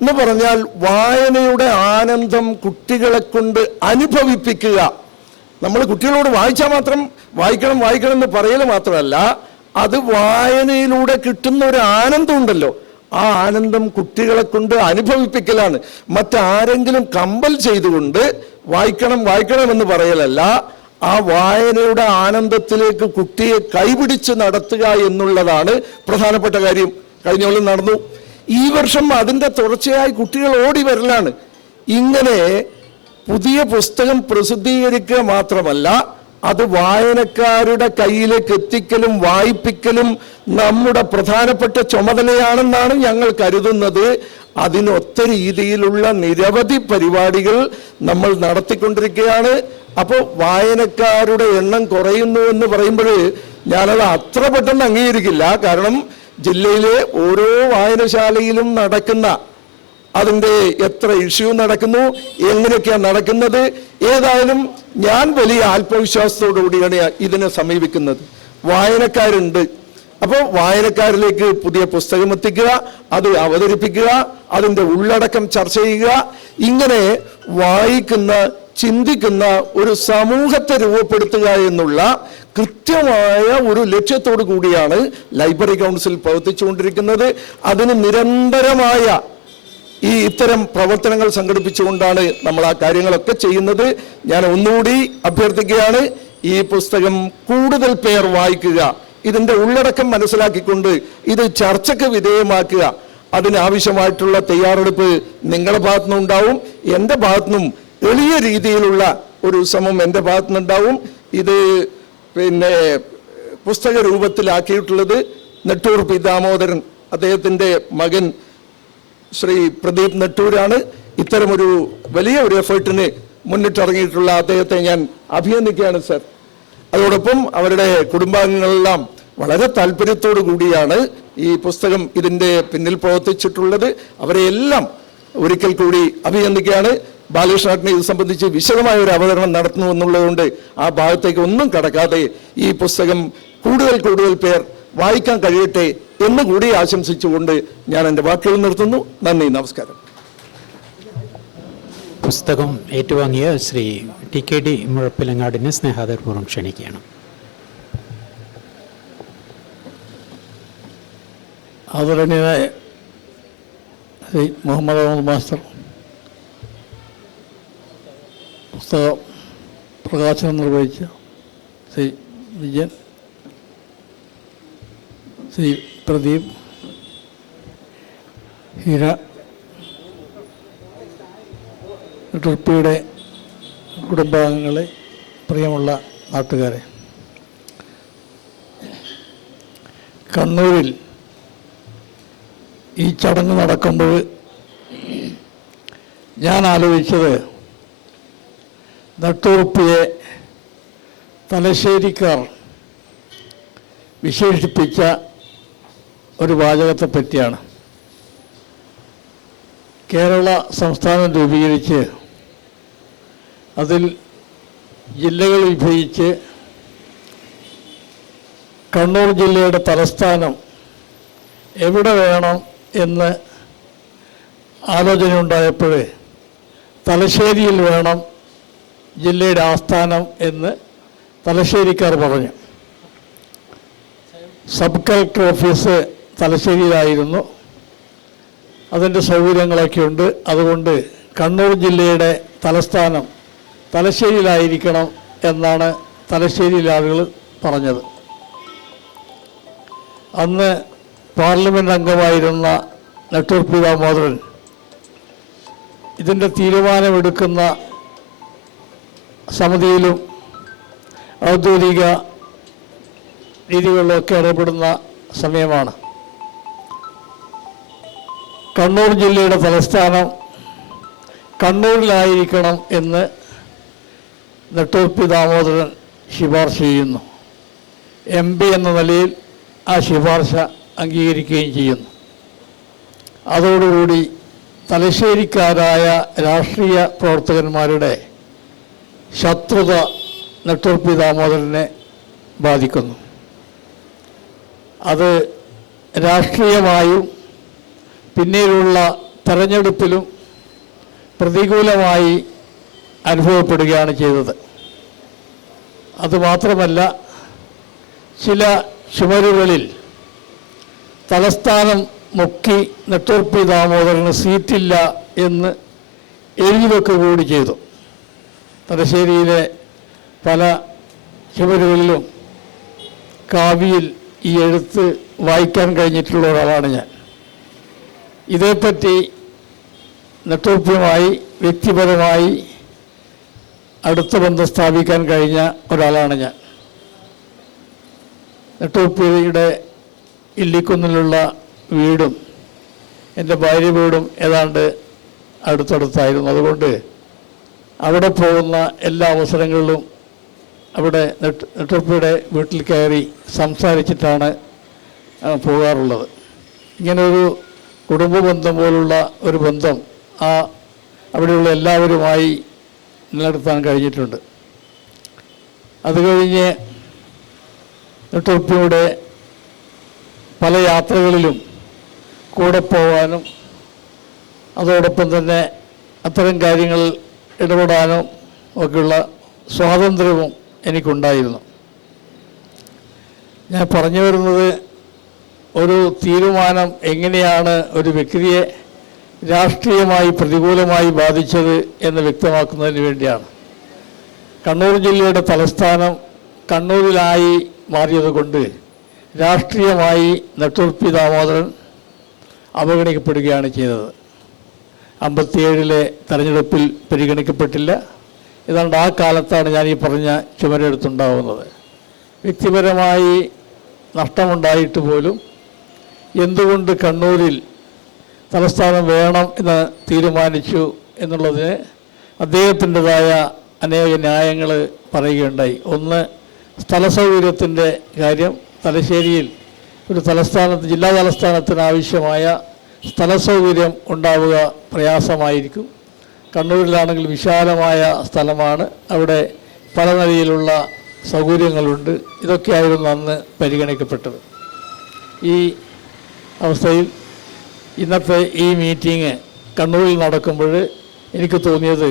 എന്ന് പറഞ്ഞാൽ വായനയുടെ ആനന്ദം കുട്ടികളെ കൊണ്ട് അനുഭവിപ്പിക്കുക. നമ്മൾ കുട്ടികളോട് വായിച്ചാൽ മാത്രം വായിക്കണം വായിക്കണം എന്ന് പറയൽ മാത്രമല്ല, അത് വായനയിലൂടെ കിട്ടുന്ന ഒരു ആനന്ദം ഉണ്ടല്ലോ, ആ ആനന്ദം കുട്ടികളെ കൊണ്ട് അനുഭവിപ്പിക്കലാണ്. മറ്റാരെങ്കിലും കമ്പൽ ചെയ്തുകൊണ്ട് വായിക്കണം വായിക്കണം എന്ന് പറയലല്ല, ആ വായനയുടെ ആനന്ദത്തിലേക്ക് കുട്ടിയെ കൈപിടിച്ച് നടത്തുക എന്നുള്ളതാണ് പ്രധാനപ്പെട്ട കാര്യം. കഴിഞ്ഞ കൊല്ലം നടന്നു. ഈ വർഷം അതിൻ്റെ തുടർച്ചയായി കുട്ടികൾ ഓടി വരലാണ്. ഇങ്ങനെ പുതിയ പുസ്തകം പ്രസിദ്ധീകരിക്കുക മാത്രമല്ല, അത് വായനക്കാരുടെ കയ്യിലേക്ക് എത്തിക്കലും വായിപ്പിക്കലും നമ്മുടെ പ്രധാനപ്പെട്ട ചുമതലയാണെന്നാണ് ഞങ്ങൾ കരുതുന്നത്. അതിനൊത്ത രീതിയിലുള്ള നിരവധി പരിപാടികൾ നമ്മൾ നടത്തിക്കൊണ്ടിരിക്കുകയാണ്. അപ്പോൾ വായനക്കാരുടെ എണ്ണം കുറയുന്നു എന്ന് പറയുമ്പോൾ ഞാനത് അത്ര പെട്ടെന്ന് അംഗീകരിക്കില്ല. കാരണം ജില്ലയിലെ ഓരോ വായനശാലയിലും നടക്കുന്ന അതിൻ്റെ എത്ര ഇഷ്യൂ നടക്കുന്നു, എങ്ങനെയൊക്കെയാണ് നടക്കുന്നത്. ഏതായാലും ഞാൻ വലിയ ആത്മവിശ്വാസത്തോടു കൂടിയാണ് ഇതിനെ സമീപിക്കുന്നത്. വായനക്കാരുണ്ട്, അപ്പോൾ വായനക്കാരിലേക്ക് പുതിയ പുസ്തകം എത്തിക്കുക, അത് അവതരിപ്പിക്കുക, അതിൻ്റെ ഉള്ളടക്കം ചർച്ച ചെയ്യുക. ഇങ്ങനെ വായിക്കുന്ന, ചിന്തിക്കുന്ന ഒരു സമൂഹത്തെ രൂപപ്പെടുത്തുക എന്നുള്ള കൃത്യമായ ഒരു ലക്ഷ്യത്തോടു കൂടിയാണ് ലൈബ്രറി കൗൺസിൽ പ്രവർത്തിച്ചുകൊണ്ടിരിക്കുന്നത്. അതിന് നിരന്തരമായ ഇത്തരം പ്രവർത്തനങ്ങൾ സംഘടിപ്പിച്ചുകൊണ്ടാണ് നമ്മൾ ആ കാര്യങ്ങളൊക്കെ ചെയ്യുന്നത്. ഞാൻ ഒന്നുകൂടി അഭ്യർത്ഥിക്കുകയാണ്, ഈ പുസ്തകം കൂടുതൽ പേർ വായിക്കുക, ഇതിൻ്റെ ഉള്ളടക്കം മനസ്സിലാക്കിക്കൊണ്ട് ഇത് ചർച്ചയ്ക്ക് വിധേയമാക്കുക. അതിനാവശ്യമായിട്ടുള്ള തയ്യാറെടുപ്പ് നിങ്ങളുടെ ഭാഗത്തുനിന്നും ഉണ്ടാവും, എൻ്റെ ഭാഗത്തുനിന്നും എളിയ രീതിയിലുള്ള ഒരു ശ്രമം എൻ്റെ ഭാഗത്തുനിന്നുണ്ടാവും. ഇത് പുസ്തക രൂപത്തിലാക്കിയിട്ടുള്ളത് നെട്ടൂർ പി ദാമോദരൻ, അദ്ദേഹത്തിൻ്റെ മകൻ ശ്രീ പ്രദീപ് നെട്ടൂരാണ്. ഇത്തരമൊരു വലിയ ഒരു എഫേർട്ടിന് മുന്നിട്ടിറങ്ങിയിട്ടുള്ള അദ്ദേഹത്തെ ഞാൻ അഭിനന്ദിക്കുകയാണ് സർ. അതോടൊപ്പം അവരുടെ കുടുംബാംഗങ്ങളെല്ലാം വളരെ താല്പര്യത്തോടു കൂടിയാണ് ഈ പുസ്തകം ഇതിൻ്റെ പിന്നിൽ പ്രവർത്തിച്ചിട്ടുള്ളത്. അവരെയെല്ലാം ഒരിക്കൽ കൂടി അഭിനന്ദിക്കുകയാണ്. ബാലകൃഷ്ണേട്ടനെ ഇത് സംബന്ധിച്ച് വിശദമായ ഒരു അവതരണം നടത്തുന്നു എന്നുള്ളതുകൊണ്ട് ആ ഭാഗത്തേക്ക് ഒന്നും കടക്കാതെ ഈ പുസ്തകം കൂടുതൽ പേർ വായിക്കാൻ കഴിയട്ടെ എന്ന് കൂടി ആശംസിച്ചുകൊണ്ട് ഞാൻ എൻ്റെ വാക്കുകൾ നിർത്തുന്നു. നന്ദി, നമസ്കാരം. പുസ്തകം ഏറ്റുവാങ്ങിയ ശ്രീ TKD മുഴപ്പിലങ്ങാടിനെ സ്നേഹാദരപൂർവ്വം ക്ഷണിക്കുകയാണ്. ആദരണീയനായ ശ്രീ മുഹമ്മദ് അഹമ്മദ് മാസ്റ്റർ പുസ്തക പ്രകാശനം നിർവഹിച്ച ശ്രീ വിജയൻ, ശ്രീ പ്രദീപ്, ഹീര, ട്രിപ്പിയുടെ കുടുംബാംഗങ്ങളെ, പ്രിയമുള്ള നാട്ടുകാരെ, കണ്ണൂരിൽ ഈ ചടങ്ങ് നടക്കുമ്പോൾ ഞാൻ ആലോചിച്ചത് നെട്ടൂർപ്പിയെ തലശ്ശേരിക്കാർ വിശേഷിപ്പിച്ച ഒരു വാചകത്തെ പറ്റിയാണ്. കേരള സംസ്ഥാനം രൂപീകരിച്ച് അതിൽ ജില്ലകൾ വിഭജിച്ച് കണ്ണൂർ ജില്ലയുടെ തലസ്ഥാനം എവിടെ വേണം എന്ന് ആലോചനയുണ്ടായപ്പോൾ തലശ്ശേരിയിൽ വേണം ജില്ലയുടെ ആസ്ഥാനം എന്ന് തലശ്ശേരിക്കാർ പറഞ്ഞു. സബ് കളക്ടർ ഓഫീസ് തലശ്ശേരിയിലായിരുന്നു. അതിൻ്റെ സൗകര്യങ്ങളൊക്കെയുണ്ട്. അതുകൊണ്ട് കണ്ണൂർ ജില്ലയുടെ തലസ്ഥാനം തലശ്ശേരിയിലായിരിക്കണം എന്നാണ് തലശ്ശേരിയിലെ ആളുകൾ പറഞ്ഞത്. അന്ന് പാർലമെൻറ്റ് അംഗമായിരുന്ന നെട്ടൂർ പി ദാമോദരൻ ഇതിൻ്റെ തീരുമാനമെടുക്കുന്ന സമിതിയിലും ഔദ്യോഗിക രീതികളിലൊക്കെ ഇടപെടുന്ന സമയമാണ്. കണ്ണൂർ ജില്ലയുടെ തലസ്ഥാനം കണ്ണൂരിലായിരിക്കണം എന്ന് നെട്ടൂർ പി ദാമോദരൻ ശുപാർശ ചെയ്യുന്നു. MP എന്ന നിലയിൽ ആ ശുപാർശ അംഗീകരിക്കുകയും ചെയ്യുന്നു. അതോടുകൂടി തലശ്ശേരിക്കാരായ രാഷ്ട്രീയ പ്രവർത്തകന്മാരുടെ ശത്രുത നെട്ടൂർ പി ദാമോദരനെ ബാധിക്കുന്നു. അത് രാഷ്ട്രീയമായും പിന്നീടുള്ള തെരഞ്ഞെടുപ്പിലും പ്രതികൂലമായി അനുഭവപ്പെടുകയാണ് ചെയ്തത്. അതുമാത്രമല്ല, ചില ചുമരുകളിൽ തലസ്ഥാനം മുക്കി നെട്ടൂർ പി ദാമോദരന് സീറ്റില്ല എന്ന് എഴുതി വെക്കുക കൂടി ചെയ്തു. തലശ്ശേരിയിലെ പല ചുമരുകളിലും കാവിയിൽ ഈ എഴുത്ത് വായിക്കാൻ കഴിഞ്ഞിട്ടുള്ള ഒരാളാണ് ഞാൻ. ഇതേപ്പറ്റി നെട്ടൂർ പിയുമായി വ്യക്തിപരമായി അടുത്ത ബന്ധം സ്ഥാപിക്കാൻ കഴിഞ്ഞ ഒരാളാണ് ഞാൻ. നെട്ടൂർ പിയുടെ ഇല്ലിക്കുന്നിലുള്ള വീടും എൻ്റെ ഭാര്യ വീടും ഏതാണ്ട് അടുത്തടുത്തായിരുന്നു. അതുകൊണ്ട് അവിടെ പോകുന്ന എല്ലാ അവസരങ്ങളിലും അവിടെ നെട്ടൂർ പിയുടെ വീട്ടിൽ കയറി സംസാരിച്ചിട്ടാണ് പോകാറുള്ളത്. ഇങ്ങനൊരു കുടുംബ ബന്ധം പോലുള്ള ഒരു ബന്ധം അവിടെയുള്ള എല്ലാവരുമായി നിലനിർത്താൻ കഴിഞ്ഞിട്ടുണ്ട്. അത് കഴിഞ്ഞ് നെട്ടൂർ പിയുടെ പല യാത്രകളിലും കൂടെ പോകാനും അതോടൊപ്പം തന്നെ അത്തരം കാര്യങ്ങളിൽ ഇടപെടാനും ഒക്കെയുള്ള സ്വാതന്ത്ര്യവും എനിക്കുണ്ടായിരുന്നു. ഞാൻ പറഞ്ഞു വരുന്നത്, ഒരു തീരുമാനം എങ്ങനെയാണ് ഒരു വ്യക്തിയെ രാഷ്ട്രീയമായി പ്രതികൂലമായി ബാധിച്ചത് എന്ന് വ്യക്തമാക്കുന്നതിന് വേണ്ടിയാണ്. കണ്ണൂർ ജില്ലയുടെ തലസ്ഥാനം കണ്ണൂരിലായി മാറിയതുകൊണ്ട് രാഷ്ട്രീയമായി നെട്ടൂർ പി ദാമോദരൻ അവഗണിക്കപ്പെടുകയാണ് ചെയ്തത്. 57 തെരഞ്ഞെടുപ്പിൽ പരിഗണിക്കപ്പെട്ടില്ല. ഏതാണ്ട് ആ കാലത്താണ് ഞാൻ ഈ പറഞ്ഞ ചുമരെടുത്തുണ്ടാവുന്നത്. വ്യക്തിപരമായി നഷ്ടമുണ്ടായിട്ട് പോലും എന്തുകൊണ്ട് കണ്ണൂരിൽ തലസ്ഥാനം വേണം എന്ന് തീരുമാനിച്ചു എന്നുള്ളതിന് അദ്ദേഹത്തിൻ്റെതായ അനേക ന്യായങ്ങൾ പറയുകയുണ്ടായി. ഒന്ന്, സ്ഥല സൗകര്യത്തിൻ്റെ കാര്യം. തലശ്ശേരിയിൽ ഒരു ജില്ലാ തലസ്ഥാനത്തിന് ആവശ്യമായ സ്ഥല സൗകര്യം ഉണ്ടാവുക പ്രയാസമായിരിക്കും. കണ്ണൂരിലാണെങ്കിൽ വിശാലമായ സ്ഥലമാണ്, അവിടെ പല നിലയിലുള്ള സൗകര്യങ്ങളുണ്ട്. ഇതൊക്കെയായിരുന്നു അന്ന് പരിഗണിക്കപ്പെട്ടത്. ഈ അവസ്ഥയിൽ ഇന്നത്തെ ഈ മീറ്റിംഗ് കണ്ണൂരിൽ നടക്കുമ്പോൾ എനിക്ക് തോന്നിയത്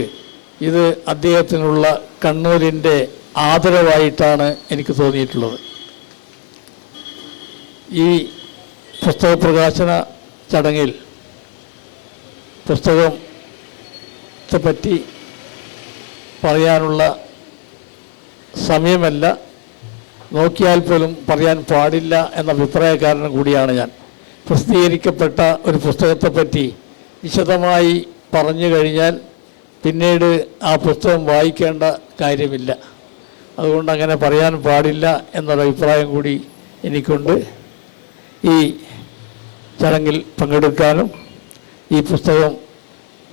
ഇത് അദ്ദേഹത്തിനുള്ള കണ്ണൂരിൻ്റെ ആദരവായിട്ടാണ് എനിക്ക് തോന്നിയിട്ടുള്ളത്. ഈ പുസ്തക പ്രകാശന ചടങ്ങിൽ പുസ്തകത്തെ പറ്റി പറയാനുള്ള സമയമല്ല, നോക്കിയാൽ പോലും പറയാൻ പാടില്ല എന്ന അഭിപ്രായക്കാരനും കൂടിയാണ് ഞാൻ. പ്രസിദ്ധീകരിക്കപ്പെട്ട ഒരു പുസ്തകത്തെപ്പറ്റി വിശദമായി പറഞ്ഞു കഴിഞ്ഞാൽ പിന്നീട് ആ പുസ്തകം വായിക്കേണ്ട കാര്യമില്ല. അതുകൊണ്ട് അങ്ങനെ പറയാൻ പാടില്ല എന്നൊരഭിപ്രായം കൂടി എനിക്കുണ്ട്. ഈ ചടങ്ങിൽ പങ്കെടുക്കാനും ഈ പുസ്തകം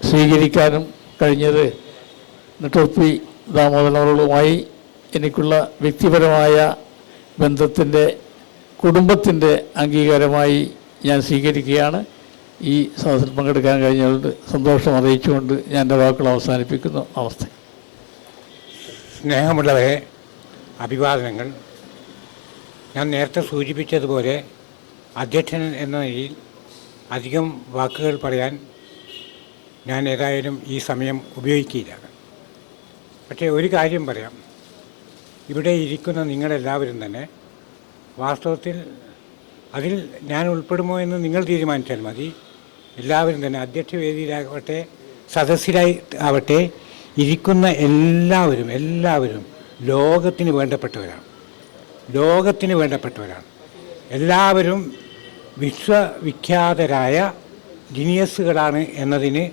സ്വീകരിക്കാനും കഴിഞ്ഞത് നെട്ടൂർ പി ദാമോദരനുമായി എനിക്കുള്ള വ്യക്തിപരമായ ബന്ധത്തിൻ്റെ കുടുംബത്തിൻ്റെ അംഗീകാരമായി ഞാൻ സ്വീകരിക്കുകയാണ്. ഈ സദസ്സിൽ പങ്കെടുക്കാൻ കഴിഞ്ഞതുകൊണ്ട് സന്തോഷം അറിയിച്ചുകൊണ്ട് ഞാൻ എൻ്റെ വാക്കുകൾ അവസാനിപ്പിക്കുന്നു. നമസ്തേ. സ്നേഹമുള്ളവരെ, അഭിവാദനങ്ങൾ. ഞാൻ നേരത്തെ സൂചിപ്പിച്ചതുപോലെ അധ്യക്ഷൻ എന്ന നിലയിൽ അധികം വാക്കുകൾ പറയാൻ ഞാൻ ഏതായാലും ഈ സമയം ഉപയോഗിക്കില്ല. പക്ഷേ ഒരു കാര്യം പറയാം. ഇവിടെ ഇരിക്കുന്ന നിങ്ങളെല്ലാവരും തന്നെ വാസ്തവത്തിൽ അതിൽ ഞാൻ ഉൾപ്പെടുമോ എന്ന് നിങ്ങൾ തീരുമാനിച്ചാൽ മതി. എല്ലാവരും തന്നെ അധ്യക്ഷ വേദിയിലാവട്ടെ സദസ്സിലായി ആവട്ടെ ഇരിക്കുന്ന എല്ലാവരും ലോകത്തിന് വേണ്ടപ്പെട്ടവരാണ്. എല്ലാവരും വിശ്വവിഖ്യാതരായ ജീനിയസുകളാണ് എന്നതിന്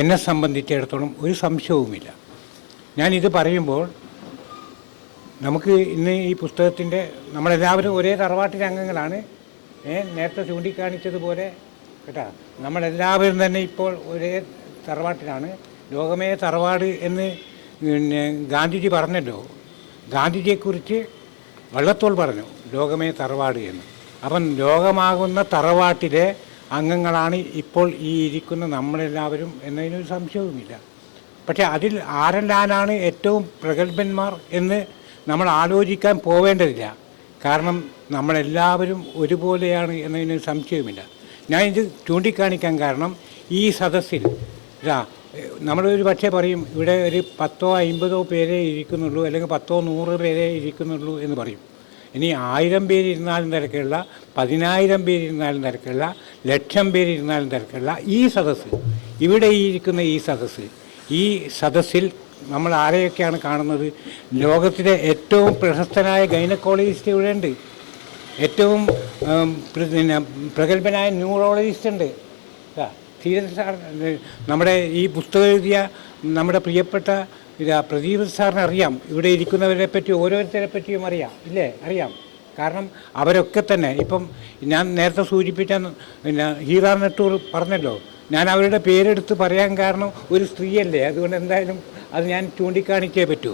എന്നെ സംബന്ധിച്ചിടത്തോളം ഒരു സംശയവുമില്ല. ഞാനിത് പറയുമ്പോൾ നമുക്ക് ഇന്ന് ഈ പുസ്തകത്തിൻ്റെ നമ്മളെല്ലാവരും ഒരേ തറവാട്ടിലെ അംഗങ്ങളാണ്. നേരത്തെ ചൂണ്ടിക്കാണിച്ചതുപോലെ കേട്ടോ, നമ്മളെല്ലാവരും തന്നെ ഇപ്പോൾ ഒരേ തറവാട്ടിലാണ്. ലോകമേ തറവാട് എന്ന് പിന്നെ ഗാന്ധിജി പറഞ്ഞല്ലോ. ഗാന്ധിജിയെക്കുറിച്ച് വള്ളത്തോൾ പറഞ്ഞു ലോകമേ തറവാട് എന്ന്. അപ്പം ലോകമാകുന്ന തറവാട്ടിലെ അംഗങ്ങളാണ് ഇപ്പോൾ ഈ ഇരിക്കുന്ന നമ്മളെല്ലാവരും എന്നതിനൊരു സംശയവുമില്ല. പക്ഷേ അതിൽ ആരെല്ലാമാണ് ഏറ്റവും പ്രഗത്ഭന്മാർ എന്ന് നമ്മൾ ആലോചിക്കാൻ പോവേണ്ടതില്ല. കാരണം നമ്മളെല്ലാവരും ഒരുപോലെയാണ് എന്നതിനൊരു സംശയവുമില്ല. ഞാൻ ഇത് ചൂണ്ടിക്കാണിക്കാൻ കാരണം ഈ സദസ്സിൽ നമ്മളൊരു പക്ഷേ പറയും ഇവിടെ ഒരു 10ഓ 50ഓ പേരേ ഇരിക്കുന്നുള്ളൂ, അല്ലെങ്കിൽ 10ഓ 100 പേരേ ഇരിക്കുന്നുള്ളൂ എന്ന് പറയും. ഇനി 1000 പേരിരുന്നാലും തിരക്കുള്ള, 10,000 പേരിരുന്നാലും തിരക്കുള്ള, 1,00,000 പേരിരുന്നാലും തിരക്കുള്ള ഈ സദസ്സ്, ഇവിടെ ഇരിക്കുന്ന ഈ സദസ്സിൽ നമ്മൾ ആരെയൊക്കെയാണ് കാണുന്നത്? ലോകത്തിലെ ഏറ്റവും പ്രശസ്തനായ ഗൈനക്കോളജിസ്റ്റ് ഇവിടെ ഉണ്ട്, ഏറ്റവും പ്രഗത്ഭനായ ന്യൂറോളജിസ്റ്റ് ഉണ്ട്. സീരിയസ് സാർ, നമ്മുടെ ഈ പുസ്തകം എഴുതിയ നമ്മുടെ പ്രിയപ്പെട്ട പ്രദീപ് സാറിന് അറിയാം. ഇവിടെ ഇരിക്കുന്നവരെ പറ്റി ഓരോരുത്തരെ പറ്റിയും അറിയാം, ഇല്ലേ? അറിയാം. കാരണം അവരൊക്കെ തന്നെ ഇപ്പം ഞാൻ നേരത്തെ സൂചിപ്പിച്ച ഹീറ നെട്ടൂർ പറഞ്ഞല്ലോ, ഞാൻ അവരുടെ പേരെടുത്ത് പറയാൻ കാരണം ഒരു സ്ത്രീയല്ലേ, അതുകൊണ്ട് എന്തായാലും അത് ഞാൻ ചൂണ്ടിക്കാണിച്ചേ പറ്റൂ.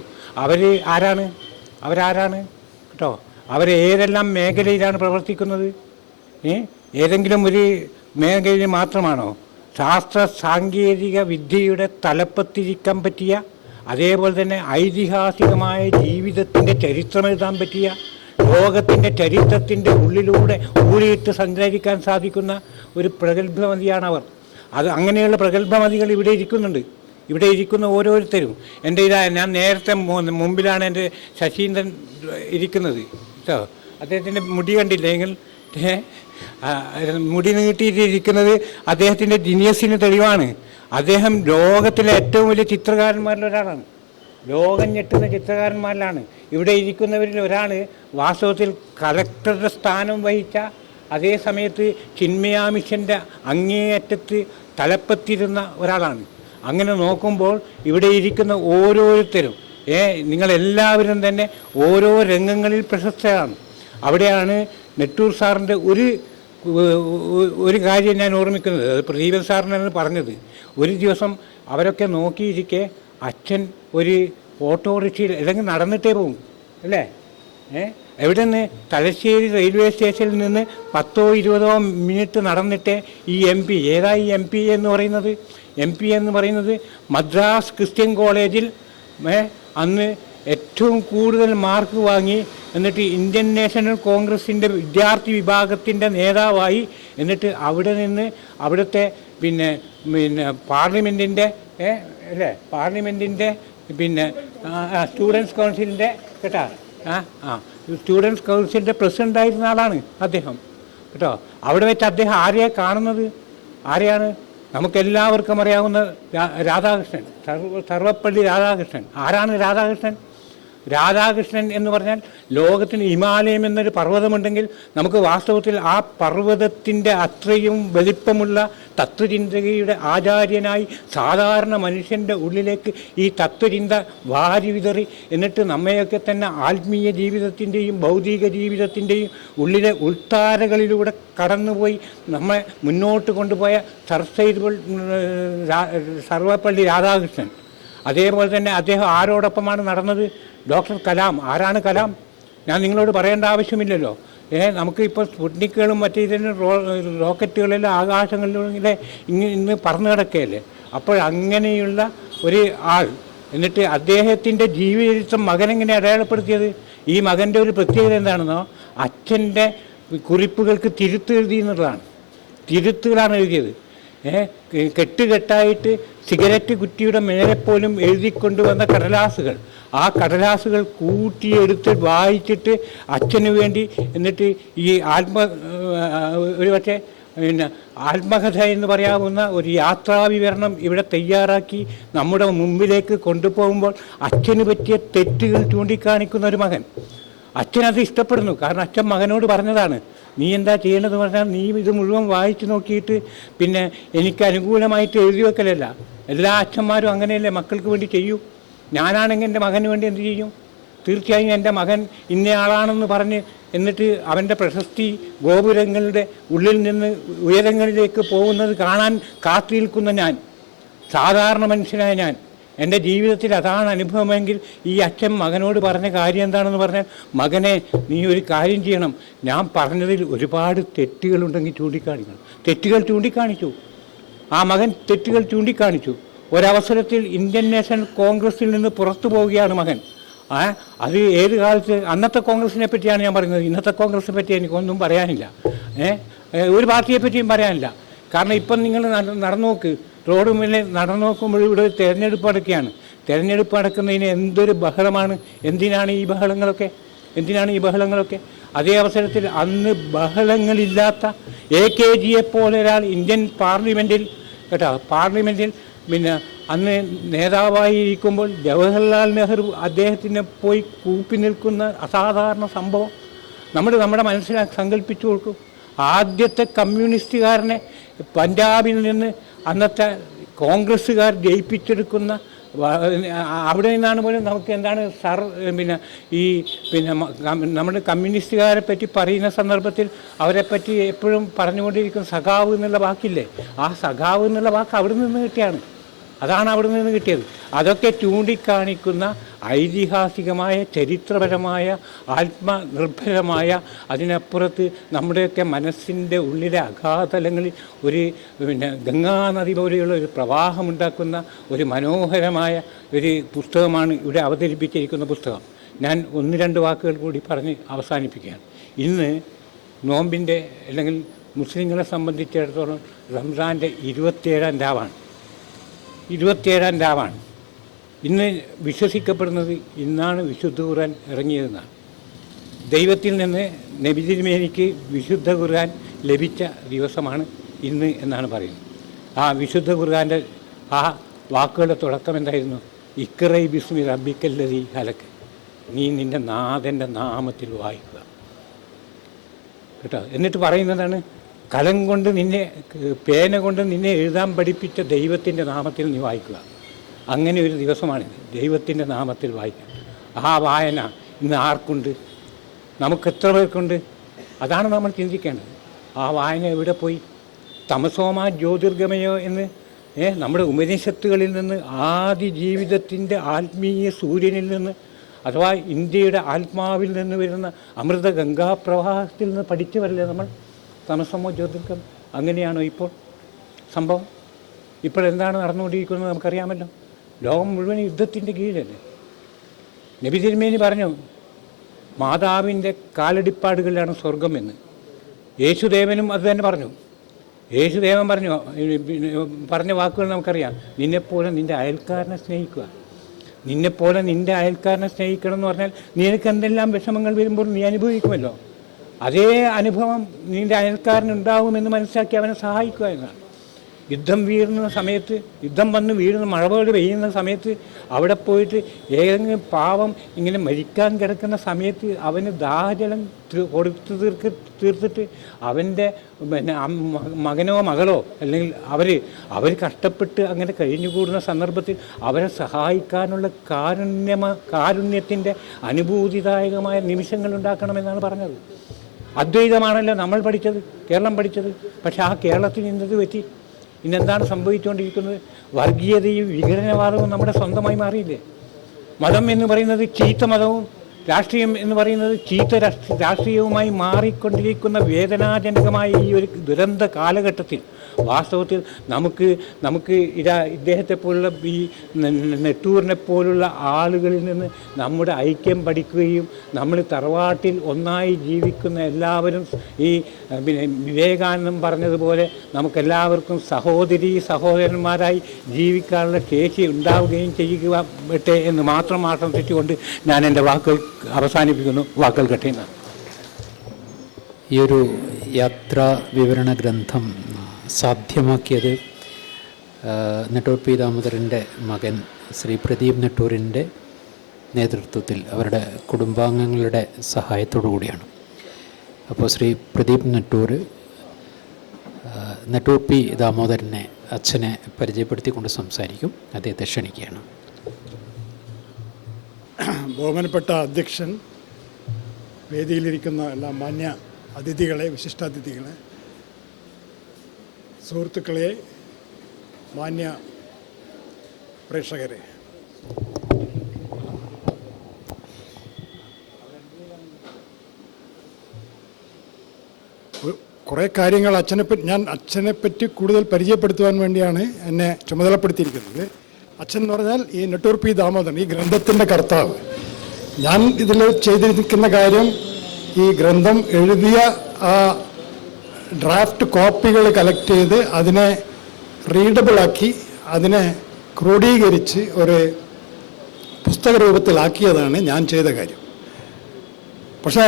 അവരാരാണ് കേട്ടോ? അവരേതെല്ലാം മേഖലയിലാണ് പ്രവർത്തിക്കുന്നത്? ഏതെങ്കിലും ഒരു മേഖലയിൽ മാത്രമാണോ? ശാസ്ത്ര സാങ്കേതിക വിദ്യയുടെ തലപ്പത്തിരിക്കാൻ പറ്റിയ, അതേപോലെ തന്നെ ഐതിഹാസികമായ ജീവിതത്തിൻ്റെ ചരിത്രം എഴുതാൻ പറ്റിയ, ലോകത്തിൻ്റെ ചരിത്രത്തിൻ്റെ ഉള്ളിലൂടെ ഊഴിയിട്ട് സഞ്ചരിക്കാൻ സാധിക്കുന്ന ഒരു പ്രഗത്ഭമതിയാണവർ. അങ്ങനെയുള്ള പ്രഗത്ഭമതികൾ ഇവിടെ ഇരിക്കുന്നുണ്ട്. ഇവിടെ ഇരിക്കുന്ന ഓരോരുത്തരും ഞാൻ നേരത്തെ മുമ്പിലാണ് എൻ്റെ ശശീന്ദ്രൻ ഇരിക്കുന്നത് കേട്ടോ. അദ്ദേഹത്തിൻ്റെ മുടി കണ്ടില്ലെങ്കിൽ മുടി നീട്ടിയിരിക്കുന്നത് അദ്ദേഹത്തിൻ്റെ ജീനിയസിന് തെളിവാണ്. അദ്ദേഹം ലോകത്തിലെ ഏറ്റവും വലിയ ചിത്രകാരന്മാരിൽ ഒരാളാണ്. ലോകം ഞെട്ടുന്ന ചിത്രകാരന്മാരിലാണ്. ഇവിടെ ഇരിക്കുന്നവരിൽ ഒരാൾ വാസ്തവത്തിൽ കളക്ടറുടെ സ്ഥാനം വഹിച്ച, അതേ സമയത്ത് ചിന്മയാ മിഷൻ്റെ അങ്ങേയറ്റത്ത് തലപ്പത്തിരുന്ന ഒരാളാണ്. അങ്ങനെ നോക്കുമ്പോൾ ഇവിടെ ഇരിക്കുന്ന ഓരോരുത്തരും നിങ്ങളെല്ലാവരും തന്നെ ഓരോ രംഗങ്ങളിൽ പ്രശസ്തരാണ്. അവിടെയാണ് നെട്ടൂർ സാറിൻ്റെ ഒരു കാര്യം ഞാൻ ഓർമ്മിക്കുന്നത്. അത് പ്രദീപൻ സാറിനാണ് പറഞ്ഞത്. ഒരു ദിവസം അവരൊക്കെ നോക്കിയിരിക്കെ അച്ഛൻ ഒരു ഓട്ടോറിക്ഷയിൽ അല്ലെങ്കിൽ നടന്നിട്ടേ പോകും അല്ലേ? എവിടെ നിന്ന്? തലശ്ശേരി റെയിൽവേ സ്റ്റേഷനിൽ നിന്ന് 10ഓ 20ഓ മിനിറ്റ് നടന്നിട്ട് ഈ MP, ഏതായി MP എന്ന് പറയുന്നത്? MP എന്ന് പറയുന്നത് മദ്രാസ് ക്രിസ്ത്യൻ കോളേജിൽ അന്ന് ഏറ്റവും കൂടുതൽ മാർക്ക് വാങ്ങി, എന്നിട്ട് ഇന്ത്യൻ നാഷണൽ കോൺഗ്രസിൻ്റെ വിദ്യാർത്ഥി വിഭാഗത്തിൻ്റെ നേതാവായി, എന്നിട്ട് അവിടെ നിന്ന് അവിടുത്തെ പിന്നെ പാർലമെൻറ്റിൻ്റെ സ്റ്റുഡൻസ് കൗൺസിലിൻ്റെ കേട്ടോ സ്റ്റുഡൻസ് കൗൺസിലിൻ്റെ പ്രസിഡൻ്റായിരുന്ന ആളാണ് അദ്ദേഹം കേട്ടോ. അവിടെ വെച്ച് അദ്ദേഹം ആരെയാണ് കാണുന്നത്? ആരെയാണ്? നമുക്കെല്ലാവർക്കും അറിയാവുന്ന രാധാകൃഷ്ണൻ, സർവപ്പള്ളി രാധാകൃഷ്ണൻ. ആരാണ് രാധാകൃഷ്ണൻ? രാധാകൃഷ്ണൻ എന്ന് പറഞ്ഞാൽ ലോകത്തിന് ഹിമാലയം എന്നൊരു പർവ്വതമുണ്ടെങ്കിൽ നമുക്ക് വാസ്തവത്തിൽ ആ പർവ്വതത്തിൻ്റെ അത്രയും വലിപ്പമുള്ള തത്വചിന്തകയുടെ ആചാര്യനായി സാധാരണ മനുഷ്യൻ്റെ ഉള്ളിലേക്ക് ഈ തത്വചിന്ത വാരി വിതറി, എന്നിട്ട് നമ്മയൊക്കെ തന്നെ ആത്മീയ ജീവിതത്തിൻ്റെയും ഭൗതിക ജീവിതത്തിൻ്റെയും ഉള്ളിലെ ഉൾത്താരകളിലൂടെ കടന്നുപോയി നമ്മെ മുന്നോട്ട് കൊണ്ടുപോയ സർവപ്പള്ളി രാധാകൃഷ്ണൻ. അതേപോലെ തന്നെ അദ്ദേഹം ആരോടൊപ്പമാണ് നടന്നത്? ഡോക്ടർ കലാം. ആരാണ് കലാം? ഞാൻ നിങ്ങളോട് പറയേണ്ട ആവശ്യമില്ലല്ലോ. നമുക്ക് ഇപ്പോൾ സ്പുട്നിക്കുകളും മറ്റേതിന് റോക്കറ്റുകളെല്ലാം ആകാശങ്ങളിലൂടെ ഇന്ന് പറന്നു കിടക്കുകയല്ലേ. അപ്പോൾ അങ്ങനെയുള്ള ഒരു ആൾ, എന്നിട്ട് അദ്ദേഹത്തിൻ്റെ ജീവചരിത്രം മകനെങ്ങനെ അടയാളപ്പെടുത്തിയത്? ഈ മകൻ്റെ ഒരു പ്രത്യേകത എന്താണെന്നോ, അച്ഛൻ്റെ കുറിപ്പുകൾക്ക് തിരുത്തെഴുതി എന്നുള്ളതാണ്. തിരുത്തുകളാണ് എഴുതിയത്. കെട്ടുകെട്ടായിട്ട് സിഗരറ്റ് കുറ്റിയുടെ മേലെ പോലും എഴുതിക്കൊണ്ടുവന്ന കടലാസുകൾ, ആ കടലാസുകൾ കൂട്ടിയെടുത്ത് വായിച്ചിട്ട് അച്ഛന് വേണ്ടി, എന്നിട്ട് ഈ ഒരു പക്ഷേ പിന്നെ ആത്മകഥ എന്ന് പറയാവുന്ന ഒരു യാത്രാവിവരണം ഇവിടെ തയ്യാറാക്കി നമ്മുടെ മുമ്പിലേക്ക് കൊണ്ടുപോകുമ്പോൾ അച്ഛന് പറ്റിയ തെറ്റുകൾ ചൂണ്ടിക്കാണിക്കുന്ന ഒരു മകൻ. അച്ഛനത് ഇഷ്ടപ്പെടുന്നു. കാരണം അച്ഛൻ മകനോട് പറഞ്ഞതാണ്, നീ എന്താ ചെയ്യേണ്ടതെന്ന് പറഞ്ഞാൽ നീ ഇത് മുഴുവൻ വായിച്ചു നോക്കിയിട്ട് പിന്നെ എനിക്ക് അനുകൂലമായിട്ട് എഴുതി വെക്കലല്ല. എല്ലാ അച്ഛന്മാരും അങ്ങനെയല്ലേ മക്കൾക്ക് വേണ്ടി ചെയ്യൂ. ഞാനാണെങ്കിൽ എൻ്റെ മകന് വേണ്ടി എന്ത് ചെയ്യും? തീർച്ചയായും എൻ്റെ മകൻ ഇന്നയാളാണെന്ന് പറഞ്ഞ് എന്നിട്ട് അവൻ്റെ പ്രശസ്തി ഗോപുരങ്ങളുടെ ഉള്ളിൽ നിന്ന് ഉയരങ്ങളിലേക്ക് പോകുന്നത് കാണാൻ കാത്തു നിൽക്കുന്ന ഞാൻ, സാധാരണ മനുഷ്യനായ ഞാൻ, എൻ്റെ ജീവിതത്തിൽ അതാണ് അനുഭവമെങ്കിൽ ഈ അച്ഛൻ മകനോട് പറഞ്ഞ കാര്യം എന്താണെന്ന് പറഞ്ഞാൽ, മകനെ നീ ഒരു കാര്യം ചെയ്യണം, ഞാൻ പറഞ്ഞതിൽ ഒരുപാട് തെറ്റുകളുണ്ടെങ്കിൽ ചൂണ്ടിക്കാണിക്കണം. തെറ്റുകൾ ചൂണ്ടിക്കാണിച്ചു. ആ മകൻ തെറ്റുകൾ ചൂണ്ടിക്കാണിച്ചു. ഒരവസരത്തിൽ ഇന്ത്യൻ നാഷണൽ കോൺഗ്രസിൽ നിന്ന് പുറത്തു പോവുകയാണ് മകൻ. അത് ഏത് കാലത്ത്, അന്നത്തെ കോൺഗ്രസിനെ പറ്റിയാണ് ഞാൻ പറയുന്നത്. ഇന്നത്തെ കോൺഗ്രസിനെ പറ്റി എനിക്കൊന്നും പറയാനില്ല. ഒരു പാർട്ടിയെ പറ്റിയും പറയാനില്ല. കാരണം ഇപ്പം നിങ്ങൾ നടന്നു നോക്ക്, റോഡ് മുന്നിൽ നടന്നു നോക്കുമ്പോൾ ഇവിടെ തെരഞ്ഞെടുപ്പ് നടക്കുകയാണ്. തെരഞ്ഞെടുപ്പ് നടക്കുന്നതിന് എന്തൊരു ബഹളമാണ്. എന്തിനാണ് ഈ ബഹളങ്ങളൊക്കെ? അതേ അവസരത്തിൽ അന്ന് ബഹളങ്ങളില്ലാത്ത AKGയെ പോലെ ഒരാൾ ഇന്ത്യൻ പാർലമെൻറ്റിൽ പിന്നെ അന്ന് നേതാവായിരിക്കുമ്പോൾ ജവഹർലാൽ നെഹ്റു അദ്ദേഹത്തിനെ പോയി കൂപ്പി നിൽക്കുന്ന അസാധാരണ സംഭവം നമ്മുടെ മനസ്സിൽ സങ്കല്പിച്ചു കൊടുക്കും. ആദ്യത്തെ കമ്മ്യൂണിസ്റ്റുകാരനെ പഞ്ചാബിൽ നിന്ന് അന്നത്തെ കോൺഗ്രസ്സുകാർ ജയിപ്പിച്ചെടുക്കുന്ന, അവിടെ നിന്നാണ് പോലും നമുക്ക് എന്താണ് നമ്മുടെ കമ്മ്യൂണിസ്റ്റുകാരെ പറ്റി പറയുന്ന സന്ദർഭത്തിൽ അവരെപ്പറ്റി എപ്പോഴും പറഞ്ഞുകൊണ്ടിരിക്കുന്ന സഖാവ് എന്നുള്ള വാക്കില്ലേ, ആ സഖാവ് എന്നുള്ള വാക്ക് അവിടെ നിന്ന് കിട്ടിയാണ്. അതാണ് അവിടെ നിന്ന് കിട്ടിയത്. അതൊക്കെ ചൂണ്ടിക്കാണിക്കുന്ന ഐതിഹാസികമായ, ചരിത്രപരമായ, ആത്മനിർഭരമായ, അതിനപ്പുറത്ത് നമ്മുടെയൊക്കെ മനസ്സിൻ്റെ ഉള്ളിലെ അഗാധതലങ്ങളിൽ ഒരു ഗംഗാനദി പോലെയുള്ള ഒരു പ്രവാഹമുണ്ടാക്കുന്ന ഒരു മനോഹരമായ ഒരു പുസ്തകമാണ് ഇവിടെ അവതരിപ്പിച്ചിരിക്കുന്ന പുസ്തകം. ഞാൻ 1-2 വാക്കുകൾ കൂടി പറഞ്ഞ് അവസാനിപ്പിക്കുകയാണ്. ഇന്ന് നോമ്പിൻ്റെ അല്ലെങ്കിൽ മുസ്ലിങ്ങളെ സംബന്ധിച്ചിടത്തോളം റംസാൻ്റെ 27-ാം രാവാണ്. ഇന്ന് വിശ്വസിക്കപ്പെടുന്നത് ഇന്നാണ് വിശുദ്ധ ഖുർആൻ ഇറങ്ങിയതെന്നാണ്. ദൈവത്തിൽ നിന്ന് നബി തിരുമേനിക്ക് വിശുദ്ധ ഖുർആൻ ലഭിച്ച ദിവസമാണ് ഇന്ന് എന്നാണ് പറയുന്നത്. ആ വിശുദ്ധ ഖുർആൻ്റെ ആ വാക്കുകളുടെ തുടക്കം എന്തായിരുന്നു? ഇഖ്റഇ ബിസ്മി റബ്ബിക്കല്ലദീ ഖലഖ്, നീ നിൻ്റെ നാഥൻ്റെ നാമത്തിൽ വായിക്കുക കേട്ടോ. എന്നിട്ട് പറയുന്നതാണ്, കലം കൊണ്ട് നിന്നെ, പേന കൊണ്ട് നിന്നെ എഴുതാൻ പഠിപ്പിച്ച ദൈവത്തിൻ്റെ നാമത്തിൽ നീ വായിക്കുക. അങ്ങനെ ഒരു ദിവസമാണിത്, ദൈവത്തിൻ്റെ നാമത്തിൽ വായിക്കുക. ആ വായന ഇന്ന് ആർക്കുണ്ട്? നമുക്ക് എത്ര പേർക്കുണ്ട്? അതാണ് നമ്മൾ ചിന്തിക്കേണ്ടത്. ആ വായന എവിടെ പോയി? തമസോമാ ജ്യോതിർഗമയോ എന്ന് നമ്മുടെ ഉപനിഷത്തുകളിൽ നിന്ന്, ആദി ജീവിതത്തിൻ്റെ ആത്മീയ സൂര്യനിൽ നിന്ന്, അഥവാ ഇന്ത്യയുടെ ആത്മാവിൽ നിന്ന് വരുന്ന അമൃത ഗംഗാപ്രവാഹത്തിൽ നിന്ന് പഠിച്ചവരല്ലേ നമ്മൾ? തമസമോ ജ്യോതിർഗം. അങ്ങനെയാണോ ഇപ്പോൾ സംഭവം? ഇപ്പോഴെന്താണ് നടന്നുകൊണ്ടിരിക്കുന്നത് നമുക്കറിയാമല്ലോ. ലോകം മുഴുവൻ യുദ്ധത്തിൻ്റെ കീഴിലല്ലേ. നബി തിരുമേനി പറഞ്ഞു, മാതാവിൻ്റെ കാലടിപ്പാടുകളിലാണ് സ്വർഗം എന്ന്. യേശുദേവനും അത് തന്നെ പറഞ്ഞു. യേശുദേവൻ പറഞ്ഞ വാക്കുകൾ നമുക്കറിയാം. നിന്നെപ്പോലെ നിൻ്റെ അയൽക്കാരനെ സ്നേഹിക്കുക. നിന്നെപ്പോലെ നിൻ്റെ അയൽക്കാരനെ സ്നേഹിക്കണം എന്ന് പറഞ്ഞാൽ നിനക്ക് എന്തെല്ലാം വിഷമങ്ങൾ വരുമ്പോൾ നീ അനുഭവിക്കുമല്ലോ, അതേ അനുഭവം നിൻ്റെ അയൽക്കാരനുണ്ടാവുമെന്ന് മനസ്സിലാക്കി അവനെ സഹായിക്കുക എന്നാണ്. യുദ്ധം വന്ന് വീഴുന്ന മഴപോട് പെയ്യുന്ന സമയത്ത് അവിടെ പോയിട്ട് ഏതെങ്കിലും പാവം ഇങ്ങനെ മരിക്കാൻ കിടക്കുന്ന സമയത്ത് അവന് ദാഹജലം കൊടുത്തു തീർത്തിട്ട് അവൻ്റെ മകനോ മകളോ അല്ലെങ്കിൽ അവർ കഷ്ടപ്പെട്ട് അങ്ങനെ കഴിഞ്ഞുകൂടുന്ന സന്ദർഭത്തിൽ അവരെ സഹായിക്കാനുള്ള കാരുണ്യത്തിൻ്റെ അനുഭൂതിദായകമായ നിമിഷങ്ങൾ ഉണ്ടാക്കണമെന്നാണ് പറഞ്ഞത്. അദ്വൈതമാണല്ലോ നമ്മൾ പഠിച്ചത്, കേരളം പഠിച്ചത്. പക്ഷേ ആ കേരളത്തിൽ ഇന്നത് പറ്റി. ഇന്നെന്താണ് സംഭവിച്ചുകൊണ്ടിരിക്കുന്നത്? വർഗീയതയും വിഘടനവാദവും നമ്മുടെ സ്വന്തമായി മാറിയില്ലേ? മതം എന്ന് പറയുന്നത് ചീത്ത മതവും രാഷ്ട്രീയം എന്ന് പറയുന്നത് ചീത്ത രാഷ്ട്രീയവുമായി മാറിക്കൊണ്ടിരിക്കുന്ന വേദനാജനകമായ ഈ ഒരു ദുരന്ത കാലഘട്ടത്തിൽ വാസ്തവത്തിൽ നമുക്ക് ഇദ്ദേഹത്തെ പോലുള്ള ഈ നെട്ടൂരിനെ പോലുള്ള ആളുകളിൽ നിന്ന് നമ്മുടെ ഐക്യം പഠിക്കുകയും നമ്മൾ തറവാട്ടിൽ ഒന്നായി ജീവിക്കുന്ന എല്ലാവരും ഈ വിവേകാനന്ദൻ പറഞ്ഞതുപോലെ നമുക്കെല്ലാവർക്കും സഹോദരന്മാരായി ജീവിക്കാനുള്ള ശേഷി ഉണ്ടാവുകയും ചെയ്യുകട്ടെ എന്ന് മാത്രം ആശംസിച്ചുകൊണ്ട് ഞാൻ എൻ്റെ വാക്കുകൾ അവസാനിപ്പിക്കുന്നു. വാക്കുകൾ കെട്ടുന്ന ഈ ഒരു യാത്രാ വിവരണ ഗ്രന്ഥം സാധ്യമാക്കിയത് നെട്ടൂർ പി ദാമോദരൻ്റെ മകൻ ശ്രീ പ്രദീപ് നെട്ടൂരിൻ്റെ നേതൃത്വത്തിൽ അവരുടെ കുടുംബാംഗങ്ങളുടെ സഹായത്തോടു കൂടിയാണ്. അപ്പോൾ ശ്രീ പ്രദീപ് നെട്ടൂർ നെട്ടൂർ പി ദാമോദരനെ അച്ഛനെ പരിചയപ്പെടുത്തിക്കൊണ്ട് സംസാരിക്കും. അദ്ദേഹത്തെ ക്ഷണിക്കുകയാണ്. ബഹുമാനപ്പെട്ട അധ്യക്ഷൻ, വേദിയിലിരിക്കുന്ന എല്ലാ മാന്യ അതിഥികളെ, വിശിഷ്ടാതിഥികളെ, സുഹൃത്തുക്കളെ, മാന്യ പ്രേക്ഷകരെ, കുറേ കാര്യങ്ങൾ ഞാൻ അച്ഛനെപ്പറ്റി കൂടുതൽ പരിചയപ്പെടുത്തുവാൻ വേണ്ടിയാണ് എന്നെ ചുമതലപ്പെടുത്തിയിരിക്കുന്നത്. അച്ഛൻ എന്ന് പറഞ്ഞാൽ ഈ നെട്ടൂർ പി ദാമോദരൻ, ഈ ഗ്രന്ഥത്തിൻ്റെ കർത്താവ്. ഞാൻ ഇതിൽ ചെയ്തിരിക്കുന്ന കാര്യം, ഈ ഗ്രന്ഥം എഴുതിയ ആ ഡ്രാഫ്റ്റ് കോപ്പികൾ കളക്ട് ചെയ്ത് അതിനെ റീഡബിളാക്കി അതിനെ ക്രോഡീകരിച്ച് ഒരു പുസ്തക രൂപത്തിലാക്കിയതാണ് ഞാൻ ചെയ്ത കാര്യം. പക്ഷേ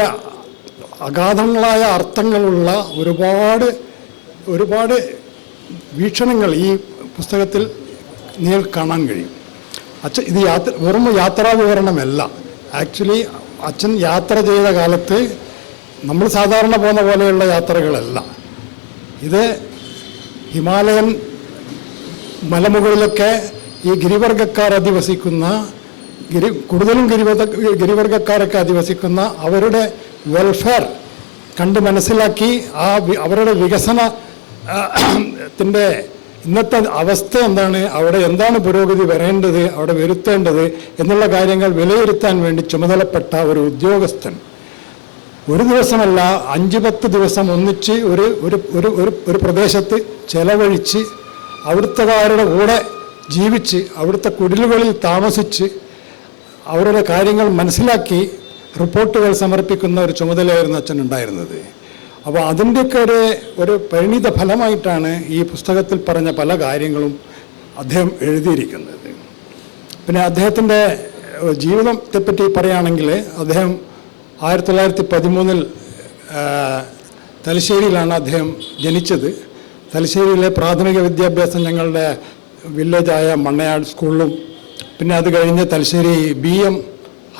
അഗാധങ്ങളായ അർത്ഥങ്ങളുള്ള ഒരുപാട് വീക്ഷണങ്ങൾ ഈ പുസ്തകത്തിൽ നിങ്ങൾക്ക് കാണാൻ കഴിയും. ഇത് വെറും യാത്രാ വിവരണമല്ല. ആക്ച്വലി അച്ഛൻ യാത്ര ചെയ്ത കാലത്ത് നമ്മൾ സാധാരണ പോകുന്ന പോലെയുള്ള യാത്രകളല്ല. ഇത് ഹിമാലയൻ മലമുകളിലൊക്കെ ഈ ഗിരിവർഗക്കാർ അധിവസിക്കുന്ന, കൂടുതലും ഗിരിവർഗക്കാരൊക്കെ അധിവസിക്കുന്ന അവരുടെ വെൽഫെയർ കണ്ട് മനസ്സിലാക്കി അവരുടെ വികസനത്തിൻ്റെ ഇന്നത്തെ അവസ്ഥ എന്താണ്, അവിടെ എന്താണ് പുരോഗതി വരേണ്ടത്, അവിടെ വരുത്തേണ്ടത് എന്നുള്ള കാര്യങ്ങൾ വിലയിരുത്താൻ വേണ്ടി ചുമതലപ്പെട്ട ഒരു ഉദ്യോഗസ്ഥൻ ഒരു ദിവസമല്ല 5-10 ദിവസം ഒന്നിച്ച് ഒരു പ്രദേശത്ത് ചെലവഴിച്ച് അവിടുത്തുകാരുടെ കൂടെ ജീവിച്ച് അവിടുത്തെ കുടിലുകളിൽ താമസിച്ച് അവരുടെ കാര്യങ്ങൾ മനസ്സിലാക്കി റിപ്പോർട്ടുകൾ സമർപ്പിക്കുന്ന ഒരു ചുമതലയായിരുന്നു അച്ഛൻ ഉണ്ടായിരുന്നത്. അപ്പോൾ അതിൻ്റെയൊക്കെ ഒരു പരിണിത ഫലമായിട്ടാണ് ഈ പുസ്തകത്തിൽ പറഞ്ഞ പല കാര്യങ്ങളും അദ്ദേഹം എഴുതിയിരിക്കുന്നത്. പിന്നെ അദ്ദേഹത്തിൻ്റെ ജീവിതത്തെപ്പറ്റി പറയുകയാണെങ്കിൽ, അദ്ദേഹം 1913 തലശ്ശേരിയിലാണ് അദ്ദേഹം ജനിച്ചത്. തലശ്ശേരിയിലെ പ്രാഥമിക വിദ്യാഭ്യാസം ഞങ്ങളുടെ വില്ലേജായ മണ്ണയാട് സ്കൂളിലും, പിന്നെ അത് കഴിഞ്ഞ് Thalassery BM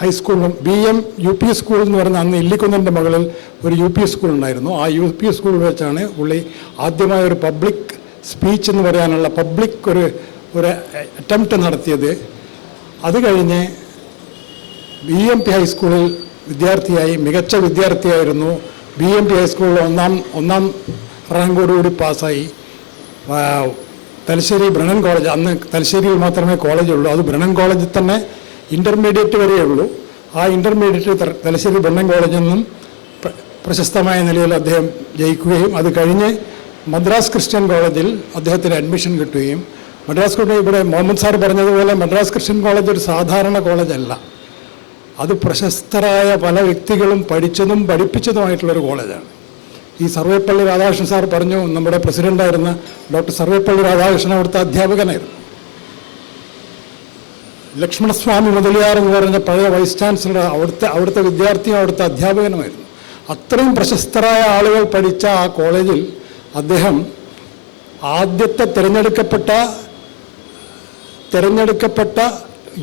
ഹൈസ്കൂളിലും, BM UP school എന്ന് പറഞ്ഞാൽ അന്ന് ഇല്ലിക്കുന്നിൻ്റെ മുകളിൽ ഒരു UP സ്കൂൾ ഉണ്ടായിരുന്നു. ആ UP സ്കൂളിൽ വെച്ചാണ് പുള്ളി ആദ്യമായ ഒരു പബ്ലിക് സ്പീച്ച് എന്ന് പറയാനുള്ള പബ്ലിക് ഒരു അറ്റംപ്റ്റ് നടത്തിയത്. അത് കഴിഞ്ഞ് BMP ഹൈസ്കൂളിൽ വിദ്യാർത്ഥിയായി, മികച്ച വിദ്യാർത്ഥിയായിരുന്നു. BMP ഹൈസ്കൂളിൽ ഒന്നാം റാങ്കോടുകൂടി പാസ്സായി. തലശ്ശേരി ബ്രണ്ണൻ കോളേജ്, അന്ന് തലശ്ശേരിയിൽ മാത്രമേ കോളേജുള്ളൂ, അത് ബ്രണ്ണൻ കോളേജിൽ തന്നെ ഇൻ്റർമീഡിയറ്റ് വരെയുള്ളൂ. ആ ഇൻ്റർമീഡിയറ്റ് തലശ്ശേരി ബ്രണ്ണൻ കോളേജിൽ നിന്നും പ്രശസ്തമായ നിലയിൽ അദ്ദേഹം ജയിക്കുകയും അത് കഴിഞ്ഞ് മദ്രാസ് ക്രിസ്ത്യൻ കോളേജിൽ അദ്ദേഹത്തിന് അഡ്മിഷൻ കിട്ടുകയും, മദ്രാസ് കോളേജ്, ഇവിടെ മുഹമ്മദ് സാർ പറഞ്ഞതുപോലെ മദ്രാസ് ക്രിസ്ത്യൻ കോളേജ് ഒരു സാധാരണ കോളേജല്ല, അത് പ്രശസ്തരായ പല വ്യക്തികളും പഠിച്ചതും പഠിപ്പിച്ചതുമായിട്ടുള്ളൊരു കോളേജാണ്. ഈ സർവേപ്പള്ളി രാധാകൃഷ്ണൻ സാർ പറഞ്ഞു, നമ്മുടെ പ്രസിഡൻ്റായിരുന്ന ഡോക്ടർ സർവേപ്പള്ളി രാധാകൃഷ്ണൻ അവിടുത്തെ അധ്യാപകനായിരുന്നു. ലക്ഷ്മണസ്വാമി മുതലിയാർ എന്ന് പറഞ്ഞ പഴയ വൈസ് ചാൻസലർ അവിടുത്തെ വിദ്യാർത്ഥിയും അവിടുത്തെ അധ്യാപകനുമായിരുന്നു. അത്രയും പ്രശസ്തരായ ആളുകൾ പഠിച്ച ആ കോളേജിൽ അദ്ദേഹം ആദ്യത്തെ തിരഞ്ഞെടുക്കപ്പെട്ട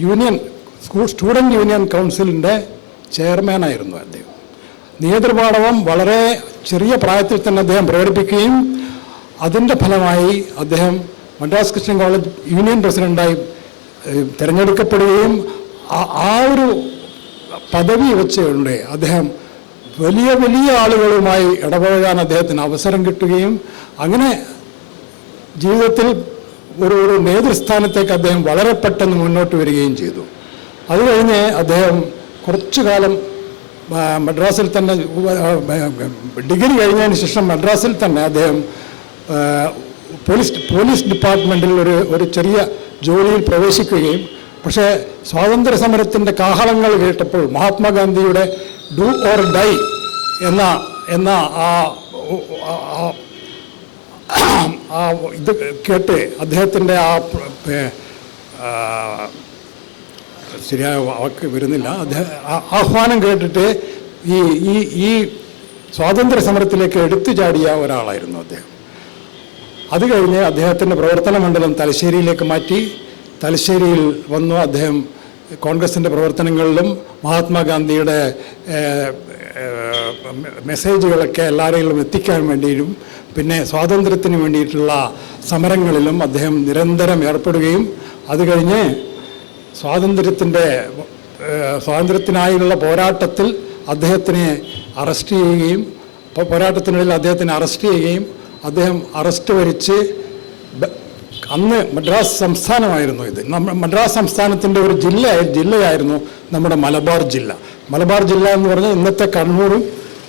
യൂണിയൻ സ്റ്റുഡൻറ് യൂണിയൻ കൗൺസിലിൻ്റെ ചെയർമാനായിരുന്നു അദ്ദേഹം. നേതൃപാടവം വളരെ ചെറിയ പ്രായത്തിൽ തന്നെ അദ്ദേഹം പ്രകടിപ്പിക്കുകയും അതിൻ്റെ ഫലമായി അദ്ദേഹം മദ്രാസ് ക്രിസ്ത്യൻ കോളേജ് യൂണിയൻ പ്രസിഡൻ്റായി തിരഞ്ഞെടുക്കപ്പെടുകയും ആ ഒരു പദവി വെച്ചുകൊണ്ട് അദ്ദേഹം വലിയ വലിയ ആളുകളുമായി ഇടപഴകാൻ അദ്ദേഹത്തിന് അവസരം കിട്ടുകയും അങ്ങനെ ജീവിതത്തിൽ ഒരു നേതൃസ്ഥാനത്തേക്ക് അദ്ദേഹം വളരെ പെട്ടെന്ന് മുന്നോട്ട് വരികയും ചെയ്തു. അത് കഴിഞ്ഞ് അദ്ദേഹം കുറച്ചു കാലം മദ്രാസിൽ തന്നെ, ഡിഗ്രി കഴിഞ്ഞതിന് ശേഷം മദ്രാസിൽ തന്നെ അദ്ദേഹം പോലീസ് ഡിപ്പാർട്ട്മെൻറ്റിൽ ഒരു ചെറിയ ജോലിയിൽ പ്രവേശിക്കുകയും, പക്ഷേ സ്വാതന്ത്ര്യ സമരത്തിൻ്റെ കാഹളങ്ങൾ കേട്ടപ്പോൾ മഹാത്മാഗാന്ധിയുടെ ഡു ഓർ ഡൈ എന്ന ഇത് കേട്ട് അദ്ദേഹത്തിൻ്റെ ശരിയായ വാക്ക് വരുന്നില്ല, അദ്ദേഹം ആഹ്വാനം കേട്ടിട്ട് ഈ സ്വാതന്ത്ര്യ സമരത്തിലേക്ക് എടുത്തു ചാടിയ ഒരാളായിരുന്നു അദ്ദേഹം. അത് കഴിഞ്ഞ് അദ്ദേഹത്തിൻ്റെ പ്രവർത്തന മണ്ഡലം തലശ്ശേരിയിലേക്ക് മാറ്റി. തലശ്ശേരിയിൽ വന്നു അദ്ദേഹം കോൺഗ്രസിൻ്റെ പ്രവർത്തനങ്ങളിലും മഹാത്മാഗാന്ധിയുടെ മെസ്സേജുകളൊക്കെ എല്ലാവരിലും എത്തിക്കാൻ വേണ്ടിയും പിന്നെ സ്വാതന്ത്ര്യത്തിന് വേണ്ടിയിട്ടുള്ള സമരങ്ങളിലും അദ്ദേഹം നിരന്തരം ഏർപ്പെടുകയും അത് കഴിഞ്ഞ് സ്വാതന്ത്ര്യത്തിനായുള്ള പോരാട്ടത്തിൽ അദ്ദേഹത്തിനെ അറസ്റ്റ് ചെയ്യുകയും പോരാട്ടത്തിനിടയിൽ അദ്ദേഹത്തിനെ അറസ്റ്റ് ചെയ്യുകയും അദ്ദേഹം അറസ്റ്റ് വരിച്ച് അന്ന് മദ്രാസ് സംസ്ഥാനമായിരുന്നു ഇത്. മദ്രാസ് സംസ്ഥാനത്തിൻ്റെ ഒരു ജില്ലയായിരുന്നു നമ്മുടെ മലബാർ ജില്ല. മലബാർ ജില്ല എന്ന് പറഞ്ഞാൽ ഇന്നത്തെ കണ്ണൂരും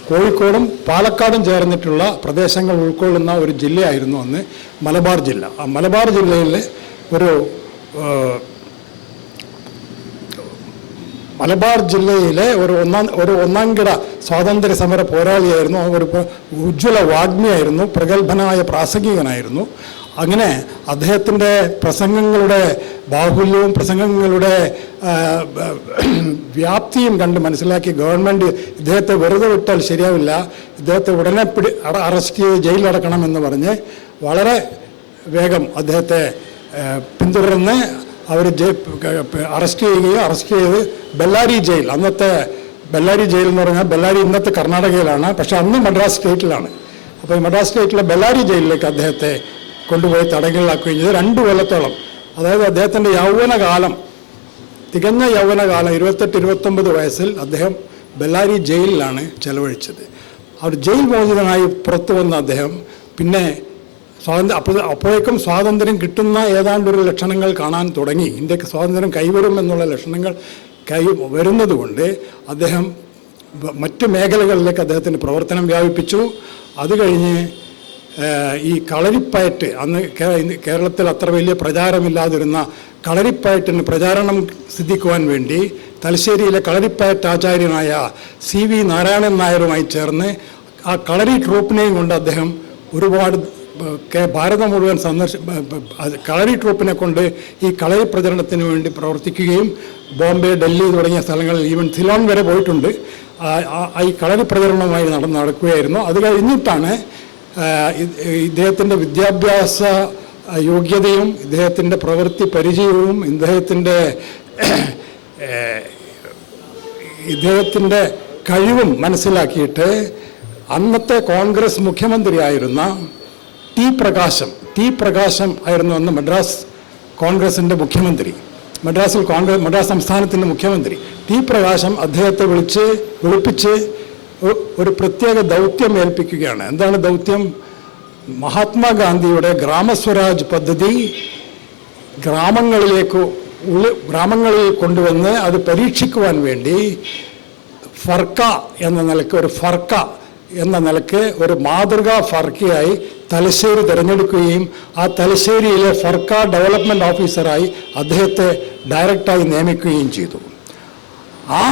കോഴിക്കോടും പാലക്കാടും ചേർന്നിട്ടുള്ള പ്രദേശങ്ങൾ ഉൾക്കൊള്ളുന്ന ഒരു ജില്ലയായിരുന്നു അന്ന് മലബാർ ജില്ല. ആ മലബാർ ജില്ലയിലെ മലബാർ ജില്ലയിലെ ഒരു ഒന്നാംകിട സ്വാതന്ത്ര്യ സമര പോരാളിയായിരുന്നു. ഒരു ഉജ്ജ്വല വാഗ്മിയായിരുന്നു, പ്രഗത്ഭനായ പ്രാസംഗികനായിരുന്നു. അങ്ങനെ അദ്ദേഹത്തിൻ്റെ പ്രസംഗങ്ങളുടെ ബാഹുല്യവും പ്രസംഗങ്ങളുടെ വ്യാപ്തിയും കണ്ട് മനസ്സിലാക്കി ഗവൺമെൻറ് ഇദ്ദേഹത്തെ വെറുതെ വിട്ടാൽ ശരിയാവില്ല, ഇദ്ദേഹത്തെ ഉടനെ അറസ്റ്റ് ചെയ്ത് ജയിലിലടക്കണമെന്ന് പറഞ്ഞ് വളരെ വേഗം അദ്ദേഹത്തെ പിന്തുടർന്ന് അവർ അറസ്റ്റ് ചെയ്ത് ബെല്ലാരി ജയിൽ, അന്നത്തെ ബെല്ലാരി ജയിൽ എന്ന് പറഞ്ഞാൽ ബെല്ലാരി ഇന്നത്തെ കർണാടകയിലാണ്, പക്ഷെ അന്ന് മദ്രാസ് സ്റ്റേറ്റിലാണ്. അപ്പോൾ ഈ മദ്രാസ് സ്റ്റേറ്റിലെ ബെല്ലാരി ജയിലിലേക്ക് അദ്ദേഹത്തെ കൊണ്ടുപോയി തടങ്കലിലാക്കുകയും ചെയ്ത് 2 കൊല്ലത്തോളം, അതായത് അദ്ദേഹത്തിൻ്റെ തികഞ്ഞ യൗവനകാലം 28-29 വയസ്സിൽ അദ്ദേഹം ബെല്ലാരി ജയിലിലാണ് ചെലവഴിച്ചത്. അവർ ജയിൽ മോചിതനായി പുറത്തു വന്ന അദ്ദേഹം പിന്നെ അപ്പോഴേക്കും സ്വാതന്ത്ര്യം കിട്ടുന്ന ഏതാണ്ടൊരു ലക്ഷണങ്ങൾ കാണാൻ തുടങ്ങി. ഇന്ത്യക്ക് സ്വാതന്ത്ര്യം കൈവരും എന്നുള്ള ലക്ഷണങ്ങൾ വരുന്നതുകൊണ്ട് അദ്ദേഹം മറ്റ് മേഖലകളിലേക്ക് അദ്ദേഹത്തിൻ്റെ പ്രവർത്തനം വ്യാപിപ്പിച്ചു. അത് കഴിഞ്ഞ് ഈ കളരിപ്പയറ്റ്, അന്ന് കേരളത്തിൽ അത്ര വലിയ പ്രചാരമില്ലാതിരുന്ന കളരിപ്പയറ്റിന് പ്രചാരണം സിദ്ധിക്കുവാൻ വേണ്ടി തലശ്ശേരിയിലെ കളരിപ്പയറ്റ് ആചാര്യനായ CV നാരായണൻ നായരുമായി ചേർന്ന് ആ കളരി ട്രൂപ്പിനെയും കൊണ്ട് അദ്ദേഹം ഒരുപാട് ഭാരതം മുഴുവൻ കളരി ട്രൂപ്പിനെ കൊണ്ട് ഈ കളരി പ്രചരണത്തിന് വേണ്ടി പ്രവർത്തിക്കുകയും ബോംബെ, ഡൽഹി തുടങ്ങിയ സ്ഥലങ്ങളിൽ ഈവൻ സിലോൺ വരെ പോയിട്ടുണ്ട്. ഈ കളരി പ്രചരണവുമായി നടക്കുകയായിരുന്നു. അത് കഴിഞ്ഞിട്ടാണ് ഇദ്ദേഹത്തിൻ്റെ വിദ്യാഭ്യാസ യോഗ്യതയും ഇദ്ദേഹത്തിൻ്റെ പ്രവൃത്തി പരിചയവും ഇദ്ദേഹത്തിൻ്റെ കഴിവും മനസ്സിലാക്കിയിട്ട് അന്നത്തെ കോൺഗ്രസ് മുഖ്യമന്ത്രിയായിരുന്ന ടി പ്രകാശം ആയിരുന്നു അന്ന് മദ്രാസ് കോൺഗ്രസിൻ്റെ മുഖ്യമന്ത്രി, മദ്രാസ് സംസ്ഥാനത്തിൻ്റെ മുഖ്യമന്ത്രി. ടി പ്രകാശം അദ്ദേഹത്തെ വിളിപ്പിച്ച് ഒരു പ്രത്യേക ദൗത്യം ഏൽപ്പിക്കുകയാണ്. എന്താണ് ദൗത്യം? മഹാത്മാഗാന്ധിയുടെ ഗ്രാമസ്വരാജ് പദ്ധതി ഗ്രാമങ്ങളിൽ കൊണ്ടുവന്ന് അത് പരീക്ഷിക്കുവാൻ വേണ്ടി ഫർക്ക എന്ന നിലക്ക് ഒരു മാതൃകാ ഫർക്കയായി തലശ്ശേരി തിരഞ്ഞെടുക്കുകയും ആ തലശ്ശേരിയിലെ ഫർക്ക ഡെവലപ്മെൻറ്റ് ഓഫീസറായി അദ്ദേഹത്തെ ഡയറക്റ്റായി നിയമിക്കുകയും ചെയ്തു. ആ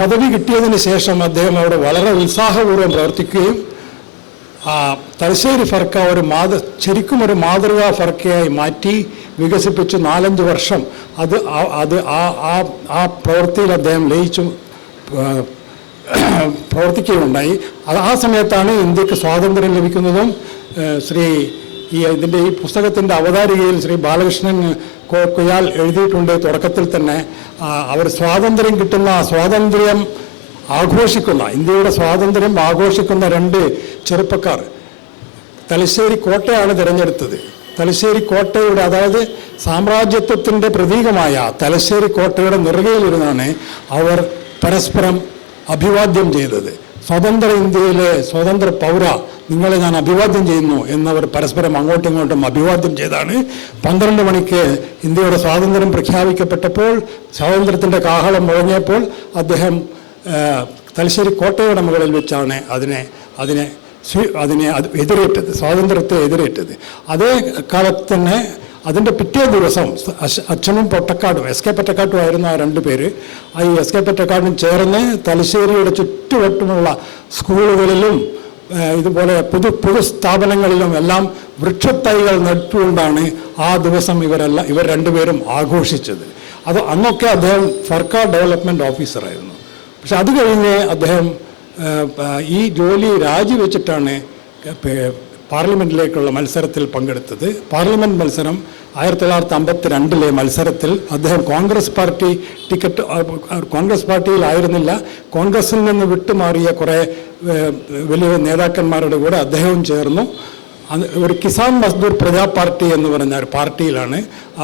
പദവി കിട്ടിയതിന് ശേഷം അദ്ദേഹം അവിടെ വളരെ ഉത്സാഹപൂർവ്വം പ്രവർത്തിക്കുകയും തലശ്ശേരി ഫർക്ക ശരിക്കും ഒരു മാതൃകാ ഫർക്കയായി മാറ്റി വികസിപ്പിച്ച് 4-5 വർഷം ആ പ്രവൃത്തിയിൽ അദ്ദേഹം ലയിച്ചു പ്രവർത്തിക്കുകയുണ്ടായി. ആ സമയത്താണ് ഇന്ത്യക്ക് സ്വാതന്ത്ര്യം ലഭിക്കുന്നതും. ഇതിൻ്റെ ഈ പുസ്തകത്തിൻ്റെ അവതാരികയിൽ ശ്രീ ബാലകൃഷ്ണൻ കൊയ്യാൽ എഴുതിയിട്ടുണ്ട്. തുടക്കത്തിൽ തന്നെ അവർ സ്വാതന്ത്ര്യം ആഘോഷിക്കുന്ന, ഇന്ത്യയുടെ സ്വാതന്ത്ര്യം ആഘോഷിക്കുന്ന 2 ചെറുപ്പക്കാർ തലശ്ശേരി കോട്ടയാണ് തിരഞ്ഞെടുത്തത്. തലശ്ശേരി കോട്ടയുടെ, അതായത് സാമ്രാജ്യത്വത്തിൻ്റെ പ്രതീകമായ തലശ്ശേരി കോട്ടയുടെ നെറുകയിലിരുന്നാണ് അവർ പരസ്പരം അഭിവാദ്യം ചെയ്തത്. സ്വതന്ത്ര ഇന്ത്യയിലെ സ്വതന്ത്ര പൗര, നിങ്ങളെ ഞാൻ അഭിവാദ്യം ചെയ്യുന്നു എന്നവർ പരസ്പരം അങ്ങോട്ടും ഇങ്ങോട്ടും അഭിവാദ്യം ചെയ്താണ് 12 മണിക്ക് ഇന്ത്യയുടെ സ്വാതന്ത്ര്യം പ്രഖ്യാപിക്കപ്പെട്ടപ്പോൾ, സ്വാതന്ത്ര്യത്തിൻ്റെ കാഹളം മുഴങ്ങിയപ്പോൾ അദ്ദേഹം തലശ്ശേരി കോട്ടയുടെ മുകളിൽ വെച്ചാണ് അതിനെ എതിരേറ്റത്, സ്വാതന്ത്ര്യത്തെ എതിരേറ്റത്. അതേ കാലത്ത് തന്നെ അതിൻ്റെ പിറ്റേ ദിവസം അച്ഛനും പൊറ്റക്കാടും, SK പൊറ്റക്കാട്ടും ആയിരുന്നു ആ 2 പേര്. ഈ SK പൊറ്റക്കാടും ചേർന്ന് തലശ്ശേരിയുടെ ചുറ്റുവട്ടമുള്ള സ്കൂളുകളിലും ഇതുപോലെ പൊതു സ്ഥാപനങ്ങളിലും എല്ലാം വൃക്ഷത്തൈകൾ നട്ടുകൊണ്ടാണ് ആ ദിവസം ഇവർ 2 പേരും ആഘോഷിച്ചത്. അന്നൊക്കെ അദ്ദേഹം ഫർക്ക ഡെവലപ്മെൻറ്റ് ഓഫീസറായിരുന്നു. പക്ഷെ അത് കഴിഞ്ഞ് അദ്ദേഹം ഈ ജോലി രാജിവെച്ചിട്ടാണ് പാർലമെൻറ്റിലേക്കുള്ള മത്സരത്തിൽ പങ്കെടുത്തത്. പാർലമെൻറ്റ് മത്സരം 1952 മത്സരത്തിൽ അദ്ദേഹം കോൺഗ്രസ് പാർട്ടിയിലായിരുന്നില്ല, കോൺഗ്രസിൽ നിന്ന് വിട്ടുമാറിയ കുറേ വലിയ നേതാക്കന്മാരുടെ കൂടെ അദ്ദേഹവും ചേർന്നു. ഒരു കിസാൻ മസ്ദൂർ പ്രജാ പാർട്ടി എന്ന് പറഞ്ഞ ഒരു പാർട്ടിയിലാണ്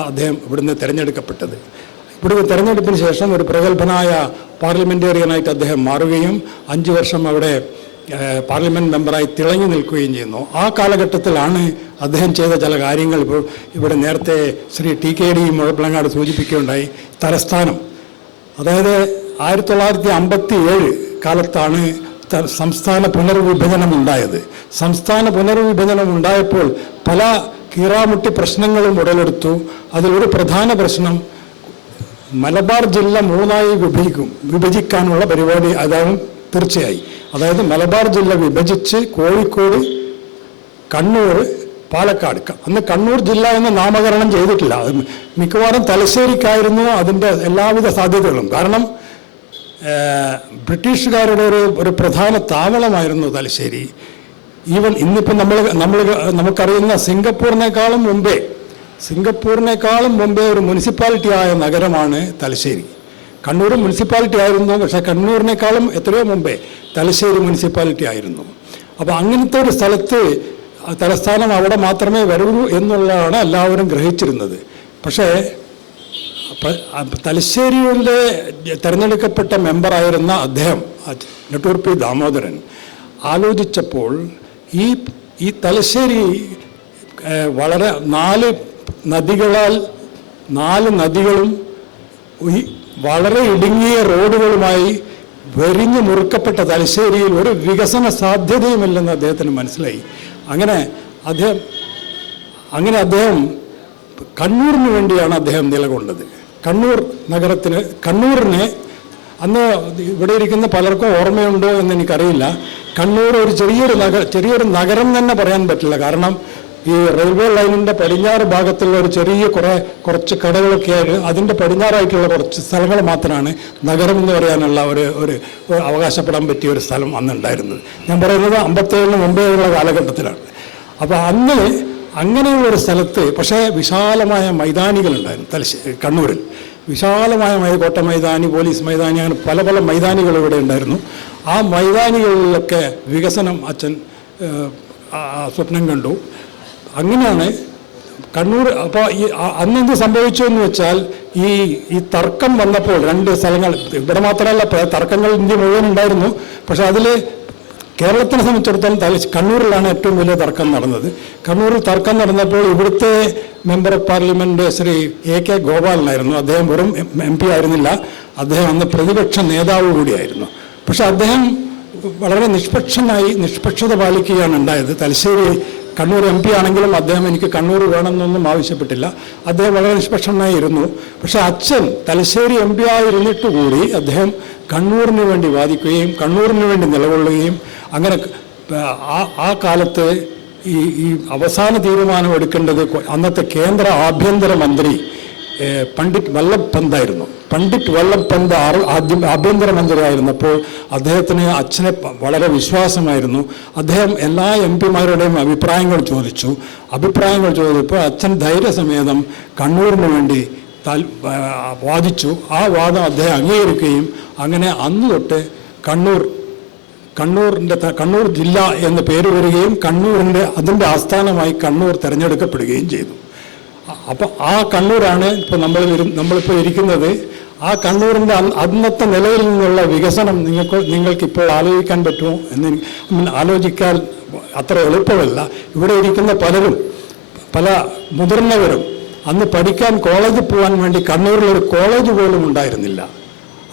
അദ്ദേഹം ഇവിടുന്ന് തിരഞ്ഞെടുക്കപ്പെട്ടത്. ഇവിടുന്ന് തിരഞ്ഞെടുപ്പിന് ശേഷം ഒരു പ്രഗത്ഭനായ പാർലമെൻറ്റേറിയനായിട്ട് അദ്ദേഹം മാറുകയും 5 വർഷം അവിടെ പാർലമെൻറ്റ് മെമ്പറായി തിളങ്ങി നിൽക്കുകയും ചെയ്യുന്നു. ആ കാലഘട്ടത്തിലാണ് അദ്ദേഹം ചെയ്ത ചില കാര്യങ്ങൾ ഇപ്പോൾ ഇവിടെ നേരത്തെ ശ്രീ TKD മുഴപ്പിലങ്ങാട് സൂചിപ്പിക്കുകയുണ്ടായി. തലസ്ഥാനം, അതായത് 1957 കാലത്താണ് സംസ്ഥാന പുനർവിഭജനം ഉണ്ടായത്. സംസ്ഥാന പുനർവിഭജനം ഉണ്ടായപ്പോൾ പല കീറാമുട്ടി പ്രശ്നങ്ങളും ഉടലെടുത്തു. അതിലൊരു പ്രധാന പ്രശ്നം മലബാർ ജില്ല 3ആയി വിഭജിക്കാനുള്ള പരിപാടി അതാണ് തീർച്ചയായി. അതായത് മലബാർ ജില്ല വിഭജിച്ച് കോഴിക്കോട്, കണ്ണൂർ, പാലക്കാട്. അന്ന് കണ്ണൂർ ജില്ല എന്ന് നാമകരണം ചെയ്തിട്ടില്ല. മിക്കവാറും തലശ്ശേരിക്കായിരുന്നു അതിൻ്റെ എല്ലാവിധ സാധ്യതകളും. കാരണം ബ്രിട്ടീഷുകാരുടെ ഒരു പ്രധാന താവളമായിരുന്നു തലശ്ശേരി. ഈവൻ ഇന്നിപ്പം നമുക്കറിയുന്ന സിംഗപ്പൂരിനേക്കാളും മുമ്പേ ഒരു മുനിസിപ്പാലിറ്റി ആയ നഗരമാണ് തലശ്ശേരി. കണ്ണൂർ മുനിസിപ്പാലിറ്റി ആയിരുന്നു, പക്ഷേ കണ്ണൂരിനേക്കാളും എത്രയോ മുമ്പേ തലശ്ശേരി മുനിസിപ്പാലിറ്റി ആയിരുന്നു. അപ്പോൾ അങ്ങനത്തെ ഒരു സ്ഥലത്ത് തലസ്ഥാനം അവിടെ മാത്രമേ വരൂ എന്നുള്ളതാണ് എല്ലാവരും ഗ്രഹിച്ചിരുന്നത്. പക്ഷേ തലശ്ശേരിയുടെ തിരഞ്ഞെടുക്കപ്പെട്ട മെമ്പറായിരുന്ന അദ്ദേഹം നെട്ടൂർ P. ദാമോദരൻ ആലോചിച്ചപ്പോൾ ഈ തലശ്ശേരി വളരെ 4 നദികളും വളരെ ഇടുങ്ങിയ റോഡുകളുമായി വെരിഞ്ഞു മുറുക്കപ്പെട്ട തലശ്ശേരിയിൽ ഒരു വികസന സാധ്യതയുമില്ലെന്ന് അദ്ദേഹത്തിന് മനസ്സിലായി. അങ്ങനെ അദ്ദേഹം കണ്ണൂരിന് വേണ്ടിയാണ് അദ്ദേഹം നിലകൊണ്ടത്. കണ്ണൂരിനെ അന്ന് ഇവിടെ ഇരിക്കുന്ന പലർക്കും ഓർമ്മയുണ്ടോ എന്ന് എനിക്കറിയില്ല. കണ്ണൂർ ഒരു ചെറിയൊരു നഗരം തന്നെ പറയാൻ പറ്റില്ല. കാരണം ഈ റെയിൽവേ ലൈനിൻ്റെ പടിഞ്ഞാറ് ഭാഗത്തുള്ള ഒരു കുറച്ച് കടകളൊക്കെയായിട്ട് അതിൻ്റെ പടിഞ്ഞാറായിട്ടുള്ള കുറച്ച് സ്ഥലങ്ങൾ മാത്രമാണ് നഗരം എന്ന് പറയാനുള്ള ഒരു അവകാശപ്പെടാൻ പറ്റിയ ഒരു സ്ഥലം അന്നുണ്ടായിരുന്നത്. ഞാൻ പറയുന്നത് 57 മുമ്പേയുള്ള കാലഘട്ടത്തിലാണ്. അപ്പോൾ അന്ന് അങ്ങനെയുള്ളൊരു സ്ഥലത്ത് പക്ഷേ വിശാലമായ മൈതാനികളുണ്ടായിരുന്നു. കണ്ണൂരിൽ വിശാലമായ കോട്ട മൈതാനി, പോലീസ് മൈതാനി, അങ്ങനെ പല മൈതാനികൾ ഇവിടെ ഉണ്ടായിരുന്നു. ആ മൈതാനികളിലൊക്കെ വികസനം അച്ഛൻ സ്വപ്നം കണ്ടു. അങ്ങനെയാണ് കണ്ണൂർ. അപ്പോൾ അന്നെന്ത് സംഭവിച്ചു എന്ന് വെച്ചാൽ ഈ തർക്കം വന്നപ്പോൾ 2 സ്ഥലങ്ങൾ, ഇവിടെ മാത്രമല്ല തർക്കങ്ങൾ ഇന്ത്യ മുഴുവൻ ഉണ്ടായിരുന്നു. പക്ഷെ അതിൽ കേരളത്തിനെ സംബന്ധിച്ചിടത്തോളം കണ്ണൂരിലാണ് ഏറ്റവും വലിയ തർക്കം നടന്നത്. കണ്ണൂരിൽ തർക്കം നടന്നപ്പോൾ ഇവിടുത്തെ member of parliament Shri AK ഗോപാലനായിരുന്നു. അദ്ദേഹം വെറും MP ആയിരുന്നില്ല, അദ്ദേഹം അന്ന് പ്രതിപക്ഷ നേതാവ് കൂടിയായിരുന്നു. പക്ഷെ അദ്ദേഹം വളരെ നിഷ്പക്ഷത പാലിക്കുകയാണ് ഉണ്ടായത്. കണ്ണൂർ MP ആണെങ്കിലും അദ്ദേഹം എനിക്ക് കണ്ണൂർ വേണമെന്നൊന്നും ആവശ്യപ്പെട്ടില്ല. അദ്ദേഹം വളരെ നിഷ്പക്ഷനായിരുന്നു. പക്ഷെ അച്ഛൻ തലശ്ശേരി MP ആയിരുന്നിട്ട് കൂടി അദ്ദേഹം കണ്ണൂരിന് വേണ്ടി വാദിക്കുകയും കണ്ണൂരിന് വേണ്ടി നിലകൊള്ളുകയും അങ്ങനെ ആ കാലത്ത് ഈ അവസാന തീരുമാനം എടുക്കേണ്ടത് അന്നത്തെ കേന്ദ്ര ആഭ്യന്തരമന്ത്രി പണ്ഡിറ്റ് വല്ലഭ് പന്തായിരുന്നു. പണ്ഡിറ്റ് വല്ലഭ് പന്ത് ആദ്യം ആഭ്യന്തരമന്ത്രിയായിരുന്നപ്പോൾ അദ്ദേഹത്തിന് അച്ഛനെ വളരെ വിശ്വാസമായിരുന്നു. അദ്ദേഹം എല്ലാ MP-മാരുടെയും അഭിപ്രായങ്ങൾ ചോദിച്ചപ്പോൾ അച്ഛൻ ധൈര്യസമേതം കണ്ണൂരിന് വേണ്ടി വാദിച്ചു. ആ വാദം അദ്ദേഹം അംഗീകരിക്കുകയും അങ്ങനെ അന്ന് തൊട്ട് കണ്ണൂർ ജില്ല എന്ന് പേര് വരികയും അതിൻ്റെ ആസ്ഥാനമായി കണ്ണൂർ തിരഞ്ഞെടുക്കപ്പെടുകയും ചെയ്തു. അപ്പോൾ ആ കണ്ണൂരാണ് ഇപ്പോൾ നമ്മളിപ്പോൾ ഇരിക്കുന്നത്. ആ കണ്ണൂരിൻ്റെ അന്നത്തെ നിലയിൽ നിന്നുള്ള വികസനം നിങ്ങൾക്കിപ്പോൾ ആലോചിക്കാൻ പറ്റുമോ എന്ന് ആലോചിക്കാൻ അത്ര എളുപ്പമല്ല. ഇവിടെ ഇരിക്കുന്ന പല മുതിർന്നവരും അന്ന് പഠിക്കാൻ കോളേജിൽ പോകാൻ വേണ്ടി കണ്ണൂരിലൊരു കോളേജ് പോലും ഉണ്ടായിരുന്നില്ല.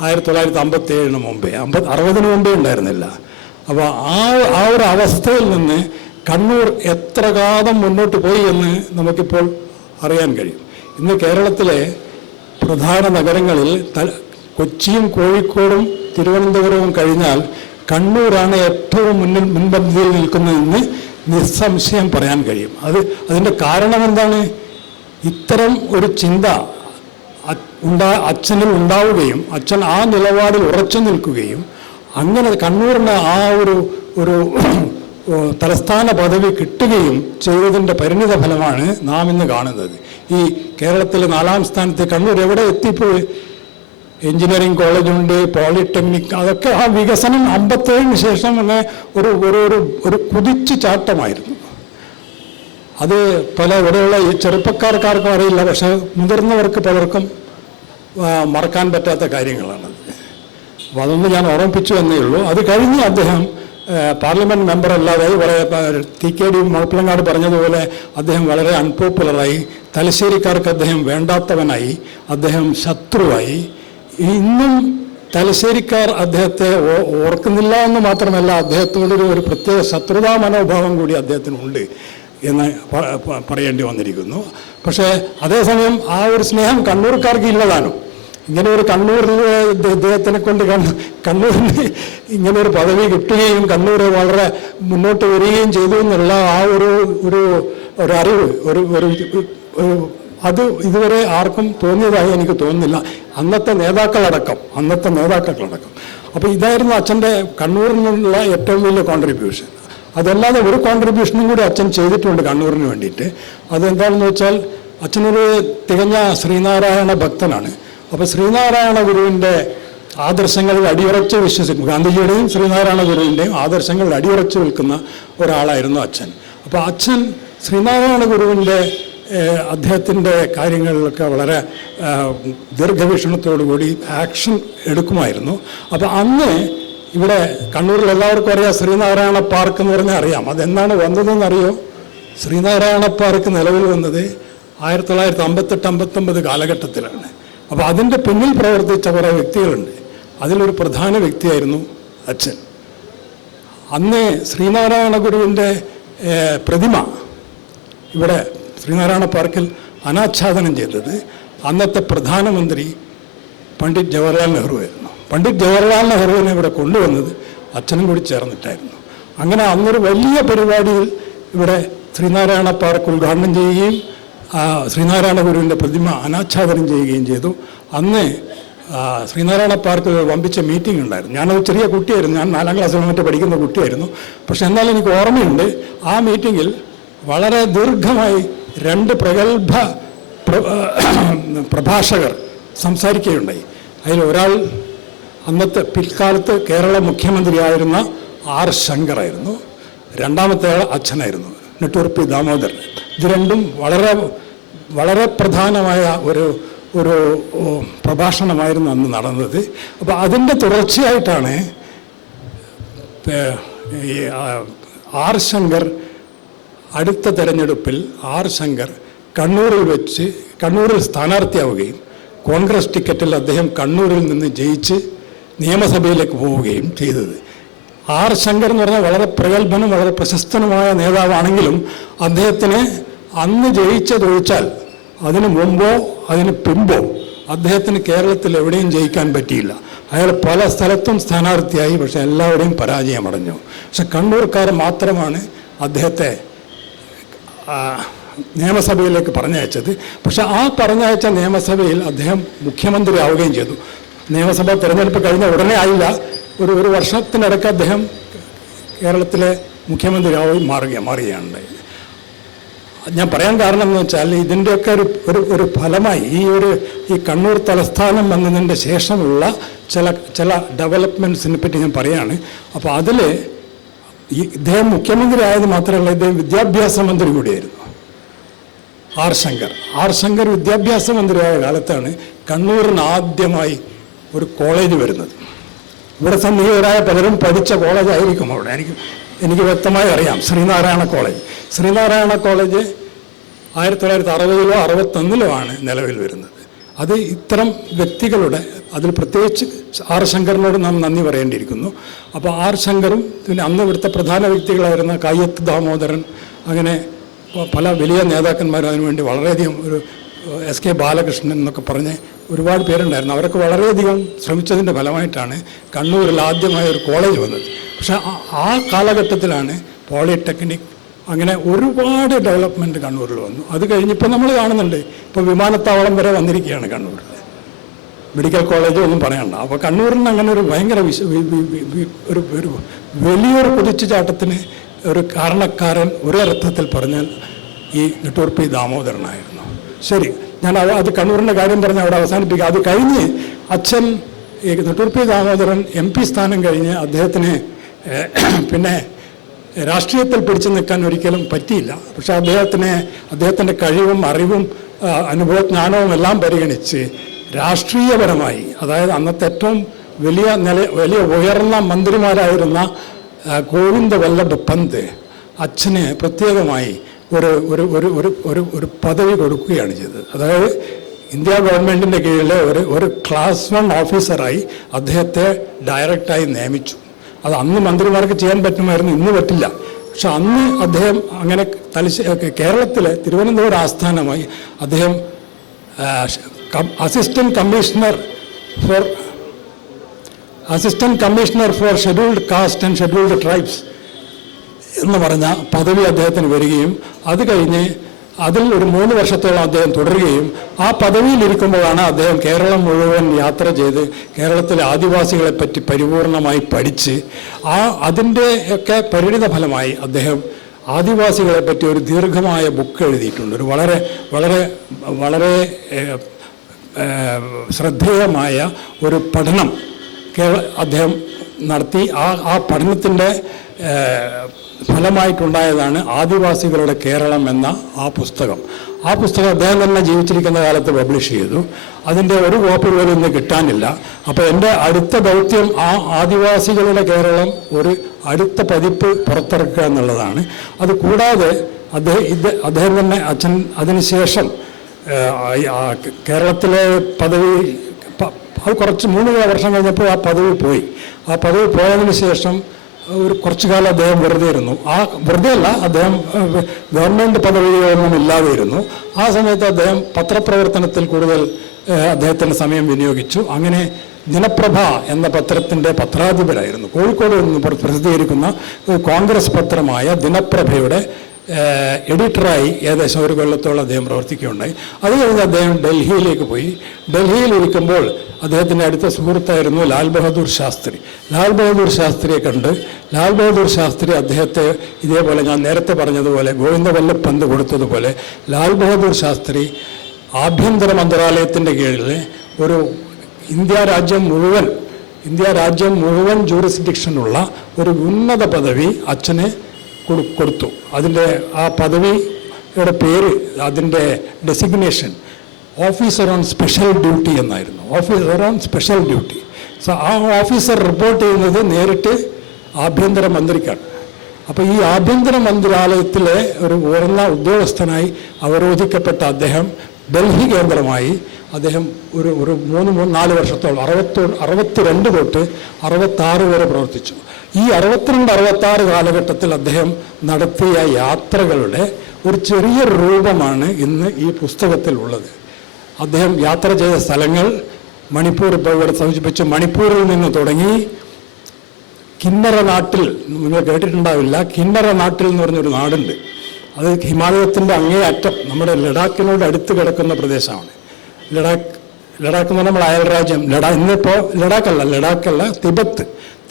1957 മുമ്പേ 60 മുമ്പേ ഉണ്ടായിരുന്നില്ല. അപ്പോൾ ആ ഒരു അവസ്ഥയിൽ നിന്ന് കണ്ണൂർ എത്ര കാലം മുന്നോട്ട് പോയി എന്ന് നമുക്കിപ്പോൾ അറിയാൻ കഴിയും. ഇന്ന് കേരളത്തിലെ പ്രധാന നഗരങ്ങളിൽ കൊച്ചിയും കോഴിക്കോടും തിരുവനന്തപുരവും കഴിഞ്ഞാൽ കണ്ണൂരാണ് ഏറ്റവും മുൻപന്തിയിൽ നിൽക്കുന്നതെന്ന് നിസ്സംശയം പറയാൻ കഴിയും. അതിൻ്റെ കാരണം എന്താണ്? ഇത്തരം ഒരു ചിന്ത അച്ഛനിൽ ഉണ്ടാവുകയും അച്ഛൻ ആ നിലപാടിൽ ഉറച്ചു നിൽക്കുകയും അങ്ങനെ കണ്ണൂരിന് ആ ഒരു തലസ്ഥാന പദവി കിട്ടുകയും ചെയ്തതിൻ്റെ പരിണിത ഫലമാണ് നാം ഇന്ന് കാണുന്നത്. ഈ കേരളത്തിലെ 4ാം സ്ഥാനത്ത് കണ്ണൂർ എവിടെ എത്തിപ്പോയി? എഞ്ചിനീയറിംഗ് കോളേജുണ്ട്, പോളിടെക്നിക്, അതൊക്കെ ആ വികസനം 57 ശേഷം അങ്ങനെ ഒരു കുതിച്ചു ചാട്ടമായിരുന്നു. അത് ഇവിടെയുള്ള ഈ ചെറുപ്പക്കാർക്കാർക്കും അറിയില്ല, പക്ഷെ മുതിർന്നവർക്ക് പലർക്കും മറക്കാൻ പറ്റാത്ത കാര്യങ്ങളാണത്. അപ്പോൾ അതൊന്ന് ഞാൻ ഓർമ്മിപ്പിച്ചു എന്നേ ഉള്ളൂ. അത് കഴിഞ്ഞ് അദ്ദേഹം പാർലമെൻറ്റ് മെമ്പർ അല്ലാതെ TKD മുഴപ്പിലങ്ങാട് പറഞ്ഞതുപോലെ അദ്ദേഹം വളരെ അൺപോപ്പുലറായി, തലശ്ശേരിക്കാർക്ക് അദ്ദേഹം വേണ്ടാത്തവനായി, അദ്ദേഹം ശത്രുവായി. ഇന്നും തലശ്ശേരിക്കാർ അദ്ദേഹത്തെ ഓർക്കുന്നില്ല എന്ന് മാത്രമല്ല, അദ്ദേഹത്തോടൊരു പ്രത്യേക ശത്രുതാ മനോഭാവം കൂടി അദ്ദേഹത്തിനുണ്ട് എന്ന് പറയേണ്ടി വന്നിരിക്കുന്നു. പക്ഷേ അതേസമയം ആ ഒരു സ്നേഹം കണ്ണൂർക്കാർക്ക് ഇല്ലതാനും. ഇങ്ങനെ ഒരു കണ്ണൂരിൽ ഇദ്ദേഹത്തിനെ കൊണ്ട് കണ്ണൂരിന് ഇങ്ങനെ ഒരു പദവി കിട്ടുകയും കണ്ണൂർ വളരെ മുന്നോട്ട് വരികയും ചെയ്തു എന്നുള്ള ആ ഒരു അറിവ് അത് ഇതുവരെ ആർക്കും തോന്നിയതായി എനിക്ക് തോന്നുന്നില്ല, അന്നത്തെ നേതാക്കളടക്കം. അപ്പോൾ ഇതായിരുന്നു അച്ഛൻ്റെ കണ്ണൂരിൽ നിന്നുള്ള ഏറ്റവും വലിയ കോൺട്രിബ്യൂഷൻ. അതല്ലാതെ ഒരു കോൺട്രിബ്യൂഷനും കൂടി അച്ഛൻ ചെയ്തിട്ടുണ്ട് കണ്ണൂരിന് വേണ്ടിയിട്ട്. അതെന്താണെന്ന് വെച്ചാൽ അച്ഛനൊരു തികഞ്ഞ ശ്രീനാരായണ ഭക്തനാണ്. അപ്പോൾ ശ്രീനാരായണ ഗുരുവിൻ്റെ ആദർശങ്ങളിൽ അടിയുറച്ച് വിശ്വസിക്കും, ഗാന്ധിജിയുടെയും ശ്രീനാരായണ ഗുരുവിൻ്റെയും ആദർശങ്ങളിൽ അടിയുറച്ച് നിൽക്കുന്ന ഒരാളായിരുന്നു അച്ഛൻ. അപ്പോൾ അച്ഛൻ ശ്രീനാരായണ ഗുരുവിൻ്റെ അദ്ദേഹത്തിൻ്റെ കാര്യങ്ങളിലൊക്കെ വളരെ ദീർഘവീക്ഷണത്തോടുകൂടി ആക്ഷൻ എടുക്കുമായിരുന്നു. അപ്പോൾ അന്ന് ഇവിടെ കണ്ണൂരിൽ എല്ലാവർക്കും അറിയാം ശ്രീനാരായണ പാർക്ക് എന്ന് പറഞ്ഞാൽ അറിയാം. അതെന്നാണ് വന്നതെന്നറിയോ? ശ്രീനാരായണ പാർക്ക് നിലവിൽ വന്നത് 1958-59 കാലഘട്ടത്തിലാണ്. അപ്പോൾ അതിൻ്റെ പിന്നിൽ പ്രവർത്തിച്ച കുറേ വ്യക്തികളുണ്ട്. അതിലൊരു പ്രധാന വ്യക്തിയായിരുന്നു അച്ഛൻ. അന്ന് ശ്രീനാരായണ ഗുരുവിൻ്റെ പ്രതിമ ഇവിടെ ശ്രീനാരായണ പാർക്കിൽ അനാച്ഛാദനം ചെയ്തത് അന്നത്തെ പ്രധാനമന്ത്രി പണ്ഡിറ്റ് ജവഹർലാൽ നെഹ്റു ആയിരുന്നു. പണ്ഡിറ്റ് ജവഹർലാൽ നെഹ്റുവിനെ ഇവിടെ കൊണ്ടുവന്നത് അച്ഛനും കൂടി ചേർന്നിട്ടായിരുന്നു. അങ്ങനെ അന്നൊരു വലിയ പരിപാടിയിൽ ഇവിടെ ശ്രീനാരായണ പാർക്ക് ഉദ്ഘാടനം ചെയ്യുകയും ശ്രീനാരായണ ഗുരുവിൻ്റെ പ്രതിമ അനാച്ഛാദനം ചെയ്യുകയും ചെയ്തു. അന്ന് ശ്രീനാരായണ പാർക്കിൽ വമ്പിച്ച മീറ്റിംഗ് ഉണ്ടായിരുന്നു. ഞാനത് ചെറിയ കുട്ടിയായിരുന്നു, ഞാൻ 4ാം ക്ലാസ്സിൽ മറ്റേ പഠിക്കുന്ന കുട്ടിയായിരുന്നു. പക്ഷെ എന്നാൽ എനിക്ക് ഓർമ്മയുണ്ട്, ആ മീറ്റിങ്ങിൽ വളരെ ദീർഘമായി 2 പ്രഗത്ഭ പ്രഭാഷകർ സംസാരിക്കുകയുണ്ടായി. അതിലൊരാൾ അന്നത്തെ പിൽക്കാലത്ത് കേരള മുഖ്യമന്ത്രിയായിരുന്ന R. ശങ്കറായിരുന്നു. രണ്ടാമത്തെ ആൾ അച്ഛനായിരുന്നു, നെട്ടൂർ P. ദാമോദരൻ. ഇത് രണ്ടും വളരെ വളരെ പ്രധാനമായ ഒരു പ്രഭാഷണമായിരുന്നു അന്ന് നടന്നത്. അപ്പോൾ അതിൻ്റെ തുടർച്ചയായിട്ടാണ് R. ശങ്കർ അടുത്ത തെരഞ്ഞെടുപ്പിൽ ശങ്കർ കണ്ണൂരിൽ സ്ഥാനാർത്ഥിയാവുകയും കോൺഗ്രസ് ടിക്കറ്റിൽ അദ്ദേഹം കണ്ണൂരിൽ നിന്ന് ജയിച്ച് നിയമസഭയിലേക്ക് പോവുകയും ചെയ്തത്. ശങ്കർ എന്ന് പറഞ്ഞാൽ വളരെ പ്രഗത്ഭനും വളരെ പ്രശസ്തനുമായ നേതാവാണെങ്കിലും അദ്ദേഹത്തിന് അന്ന് ജയിച്ചതൊഴിച്ചാൽ അതിന് മുമ്പോ അതിന് പിമ്പോ അദ്ദേഹത്തിന് കേരളത്തിൽ എവിടെയും ജയിക്കാൻ പറ്റിയില്ല. അയാൾ പല സ്ഥലത്തും സ്ഥാനാർത്ഥിയായി, പക്ഷെ എല്ലാവരുടെയും പരാജയമടഞ്ഞു. പക്ഷെ കണ്ണൂർക്കാർ മാത്രമാണ് അദ്ദേഹത്തെ നിയമസഭയിലേക്ക് പറഞ്ഞയച്ചത്. പക്ഷെ ആ പറഞ്ഞയച്ച നിയമസഭയിൽ അദ്ദേഹം മുഖ്യമന്ത്രി ആവുകയും ചെയ്തു. നിയമസഭാ തിരഞ്ഞെടുപ്പ് കഴിഞ്ഞ ഉടനെ ആയില്ല, ഒരു വർഷത്തിനിടയ്ക്ക് അദ്ദേഹം കേരളത്തിലെ മുഖ്യമന്ത്രിയാവുകയും മാറുകയാണ് ഉണ്ടായത്. ഞാൻ പറയാൻ കാരണം എന്ന് വെച്ചാൽ ഇതിൻ്റെയൊക്കെ ഒരു ഫലമായി ഈ കണ്ണൂർ തലസ്ഥാനം വന്നതിൻ്റെ ശേഷമുള്ള ചില ഡെവലപ്മെൻറ്റ്സിനെ പറ്റി ഞാൻ പറയുകയാണ്. അപ്പോൾ അതിൽ ഇദ്ദേഹം മുഖ്യമന്ത്രി ആയത് മാത്രമല്ല, ഇദ്ദേഹം വിദ്യാഭ്യാസ മന്ത്രി കൂടിയായിരുന്നു. R. ശങ്കർ വിദ്യാഭ്യാസ മന്ത്രിയായ കാലത്താണ് കണ്ണൂരിന് ആദ്യമായി ഒരു കോളേജ് വരുന്നത്. ഇവിടെ സന്നിഹിതരായ പലരും പഠിച്ച കോളേജായിരിക്കും അവിടെ, എനിക്ക് വ്യക്തമായി അറിയാം. ശ്രീനാരായണ കോളേജ് 1960-ലോ 61-ലോ ആണ് നിലവിൽ വരുന്നത്. അത് ഇത്തരം വ്യക്തികളുടെ, അതിൽ പ്രത്യേകിച്ച് R. ശങ്കറിനോട് നാം നന്ദി പറയേണ്ടിയിരിക്കുന്നു. അപ്പോൾ R. ശങ്കറും പിന്നെ അന്ന് ഇവിടുത്തെ പ്രധാന വ്യക്തികളായിരുന്ന കയ്യത്ത് ദാമോദരൻ, അങ്ങനെ പല വലിയ നേതാക്കന്മാരും അതിനുവേണ്ടി വളരെയധികം SK ബാലകൃഷ്ണൻ എന്നൊക്കെ പറഞ്ഞ് ഒരുപാട് പേരുണ്ടായിരുന്നു. അവരൊക്കെ വളരെയധികം ശ്രമിച്ചതിൻ്റെ ഫലമായിട്ടാണ് കണ്ണൂരിൽ ആദ്യമായ ഒരു കോളേജ് വന്നത്. പക്ഷേ ആ കാലഘട്ടത്തിലാണ് പോളിടെക്നിക്, അങ്ങനെ ഒരുപാട് ഡെവലപ്മെൻറ്റ് കണ്ണൂരിൽ വന്നു. അത് കഴിഞ്ഞിപ്പോൾ നമ്മൾ കാണുന്നുണ്ട്, ഇപ്പോൾ വിമാനത്താവളം വരെ വന്നിരിക്കുകയാണ് കണ്ണൂരിൽ. മെഡിക്കൽ കോളേജോ ഒന്നും പറയണ്ട. അപ്പോൾ കണ്ണൂരിന് അങ്ങനെ ഒരു ഭയങ്കര ഒരു വലിയൊരു കുതിച്ചുചാട്ടത്തിന് ഒരു കാരണക്കാരൻ ഒരർത്ഥത്തിൽ പറഞ്ഞാൽ ഈ നെട്ടൂർ പി ദാമോദരനായിരുന്നു. ശരി, ഞാൻ അത് കണ്ണൂരിൻ്റെ കാര്യം പറഞ്ഞ് അവിടെ അവസാനിപ്പിക്കുക. അത് കഴിഞ്ഞ് അച്ഛൻ ഈ നെട്ടൂർ പി ദാമോദരൻ MP സ്ഥാനം കഴിഞ്ഞ് അദ്ദേഹത്തിന് പിന്നെ രാഷ്ട്രീയത്തിൽ പിടിച്ചു നിൽക്കാൻ ഒരിക്കലും പറ്റിയില്ല. പക്ഷെ അദ്ദേഹത്തിൻ്റെ കഴിവും അറിവും അനുഭവജ്ഞാനവും എല്ലാം പരിഗണിച്ച് രാഷ്ട്രീയപരമായി, അതായത് അന്നത്തെ ഏറ്റവും വലിയ ഉയർന്ന മന്ത്രിമാരായിരുന്ന ഗോവിന്ദ വല്ലഭ് പന്ത് അച്ഛന് പ്രത്യേകമായി ഒരു പദവി കൊടുക്കുകയാണ് ചെയ്തത്. അതായത് ഇന്ത്യ ഗവൺമെൻറ്റിൻ്റെ കീഴിലെ ഒരു ക്ലാസ് 1 ഓഫീസറായി അദ്ദേഹത്തെ ഡയറക്റ്റായി നിയമിച്ചു. അത് അന്ന് മന്ത്രിമാർക്ക് ചെയ്യാൻ പറ്റുമായിരുന്നു, ഇന്ന് പറ്റില്ല. പക്ഷെ അന്ന് അദ്ദേഹം അങ്ങനെ കേരളത്തിലെ തിരുവനന്തപുരം ആസ്ഥാനമായി അദ്ദേഹം assistant commissioner for scheduled caste and scheduled tribes എന്ന് പറഞ്ഞ പദവി അദ്ദേഹത്തിന് വരികയും അത് കഴിഞ്ഞ് അതിൽ ഒരു 3 വർഷത്തോളം അദ്ദേഹം തുടരുകയും ആ പദവിയിലിരിക്കുമ്പോഴാണ് അദ്ദേഹം കേരളം മുഴുവൻ യാത്ര ചെയ്ത് കേരളത്തിലെ ആദിവാസികളെ പറ്റി പരിപൂർണമായി പഠിച്ച് അതിൻ്റെ ഒക്കെ പരിണിത ഫലമായി അദ്ദേഹം ആദിവാസികളെ പറ്റി ഒരു ദീർഘമായ ബുക്ക് എഴുതിയിട്ടുണ്ട്. ഒരു വളരെ വളരെ വളരെ ശ്രദ്ധേയമായ ഒരു പഠനം അദ്ദേഹം നടത്തി. ആ പഠനത്തിൻ്റെ ഫലമായിട്ടുണ്ടായതാണ് ആദിവാസികളുടെ കേരളം എന്ന ആ പുസ്തകം. അദ്ദേഹം തന്നെ ജീവിച്ചിരിക്കുന്ന കാലത്ത് പബ്ലിഷ് ചെയ്തു. അതിൻ്റെ ഒരു കോപ്പി പോലും ഇന്ന് കിട്ടാനില്ല. അപ്പോൾ എൻ്റെ അടുത്ത ദൗത്യം ആ ആദിവാസികളുടെ കേരളം ഒരു അടുത്ത പതിപ്പ് പുറത്തിറക്കുക എന്നുള്ളതാണ്. അത് കൂടാതെ അദ്ദേഹം തന്നെ അച്ഛൻ അതിനുശേഷം കേരളത്തിലെ പദവി അത് കുറച്ച് 3 വർഷം കഴിഞ്ഞപ്പോൾ ആ പദവി പോയതിനു ശേഷം കുറച്ചു കാലം അദ്ദേഹം വെറുതെ ഇരുന്നു. വെറുതെ അല്ല, അദ്ദേഹം ഗവൺമെൻറ് പദവിയൊന്നും ഇല്ലാതെ ഇരുന്നു. ആ സമയത്ത് അദ്ദേഹം പത്രപ്രവർത്തനത്തിൽ കൂടുതൽ അദ്ദേഹത്തിൻ്റെ സമയം വിനിയോഗിച്ചു. അങ്ങനെ ദിനപ്രഭ എന്ന പത്രത്തിൻ്റെ പത്രാധിപരായിരുന്നു. കോഴിക്കോട് നിന്ന് പ്രസിദ്ധീകരിക്കുന്ന കോൺഗ്രസ് പത്രമായ ദിനപ്രഭയുടെ എഡിറ്ററായി ഏകദേശം 1 കൊല്ലത്തോളം അദ്ദേഹം പ്രവർത്തിക്കുകയുണ്ടായി. അത് കഴിഞ്ഞ് അദ്ദേഹം ഡൽഹിയിലേക്ക് പോയി. ഡൽഹിയിലിരിക്കുമ്പോൾ അദ്ദേഹത്തിൻ്റെ അടുത്ത സുഹൃത്തായിരുന്നു ലാൽ ബഹദൂർ ശാസ്ത്രിയെ കണ്ട് ലാൽ ബഹദൂർ ശാസ്ത്രി അദ്ദേഹത്തെ ഇതേപോലെ ഞാൻ നേരത്തെ പറഞ്ഞതുപോലെ ഗോവിന്ദ വല്ലഭ് പന്ത് കൊടുത്തതുപോലെ ലാൽ ബഹദൂർ ശാസ്ത്രി ആഭ്യന്തര മന്ത്രാലയത്തിൻ്റെ കീഴിൽ ഒരു ഇന്ത്യ രാജ്യം മുഴുവൻ ജൂറിസ്ഡിക്ഷനുള്ള ഒരു ഉന്നത പദവി അച്ഛന് കൊടുത്തു. അതിൻ്റെ ആ പദവിയുടെ പേര്, അതിൻ്റെ designation officer on special duty എന്നായിരുന്നു. Officer on special duty. ആ ഓഫീസർ റിപ്പോർട്ട് ചെയ്യുന്നത് നേരിട്ട് ആഭ്യന്തര മന്ത്രിക്കാണ്. അപ്പോൾ ഈ ആഭ്യന്തര മന്ത്രാലയത്തിലെ ഒരു ഉയർന്ന ഉദ്യോഗസ്ഥനായി അവരോധിക്കപ്പെട്ട അദ്ദേഹം ഡൽഹി കേന്ദ്രമായി അദ്ദേഹം ഒരു 3-4 വർഷത്തോളം 62 തൊട്ട് 66 വരെ പ്രവർത്തിച്ചു. ഈ 62-66 കാലഘട്ടത്തിൽ അദ്ദേഹം നടത്തിയ യാത്രകളുടെ ഒരു ചെറിയ രൂപമാണ് ഇന്ന് ഈ പുസ്തകത്തിൽ ഉള്ളത്. അദ്ദേഹം യാത്ര ചെയ്ത സ്ഥലങ്ങൾ മണിപ്പൂർ, ഇപ്പോൾ ഇവിടെ സൂചിപ്പിച്ച മണിപ്പൂരിൽ നിന്ന് തുടങ്ങി കിന്നര നാട്ടിൽ, നിങ്ങൾ കേട്ടിട്ടുണ്ടാവില്ല, കിന്നര നാട്ടിൽ എന്ന് പറഞ്ഞൊരു നാടുണ്ട്. അത് ഹിമാലയത്തിൻ്റെ അങ്ങേ അറ്റം നമ്മുടെ ലഡാക്കിനോട് അടുത്ത് കിടക്കുന്ന പ്രദേശമാണ്. ലഡാക്ക് എന്ന് പറഞ്ഞാൽ നമ്മൾ അയൽ രാജ്യം. ഇന്നിപ്പോൾ ലഡാക്കല്ല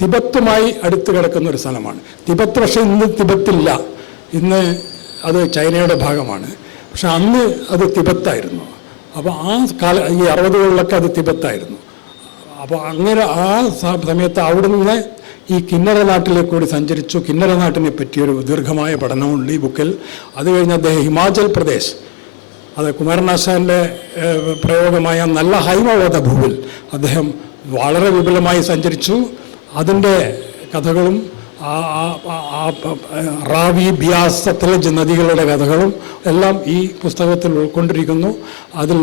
തിബത്തുമായി അടുത്ത് കിടക്കുന്ന ഒരു സ്ഥലമാണ് തിബത്ത്. പക്ഷേ ഇന്ന് തിബത്തില്ല, ഇന്ന് അത് ചൈനയുടെ ഭാഗമാണ്. പക്ഷെ അന്ന് അത് തിബത്തായിരുന്നു. അപ്പോൾ ഈ 60കളിലൊക്കെ അത് തിബത്തായിരുന്നു. അപ്പോൾ അങ്ങനെ ആ സമയത്ത് അവിടെ നിന്ന് ഈ കിന്നര നാട്ടിലേക്ക് കൂടി സഞ്ചരിച്ചു. കിന്നര നാട്ടിനെ പറ്റിയൊരു ദീർഘമായ പഠനമുണ്ട് ഈ ബുക്കിൽ. അത് കഴിഞ്ഞ് അദ്ദേഹം ഹിമാചൽ പ്രദേശ്, അത് കുമാരനാശാൻ്റെ പ്രയോഗമായ നല്ല ഹൈമവത ഭൂവിൽ അദ്ദേഹം വളരെ വിപുലമായി സഞ്ചരിച്ചു. അതിൻ്റെ കഥകളും റാവി, ബിയാസ്, സത്ലജ് നദികളുടെ കഥകളും എല്ലാം ഈ പുസ്തകത്തിൽ ഉൾക്കൊണ്ടിരിക്കുന്നു. അതിൽ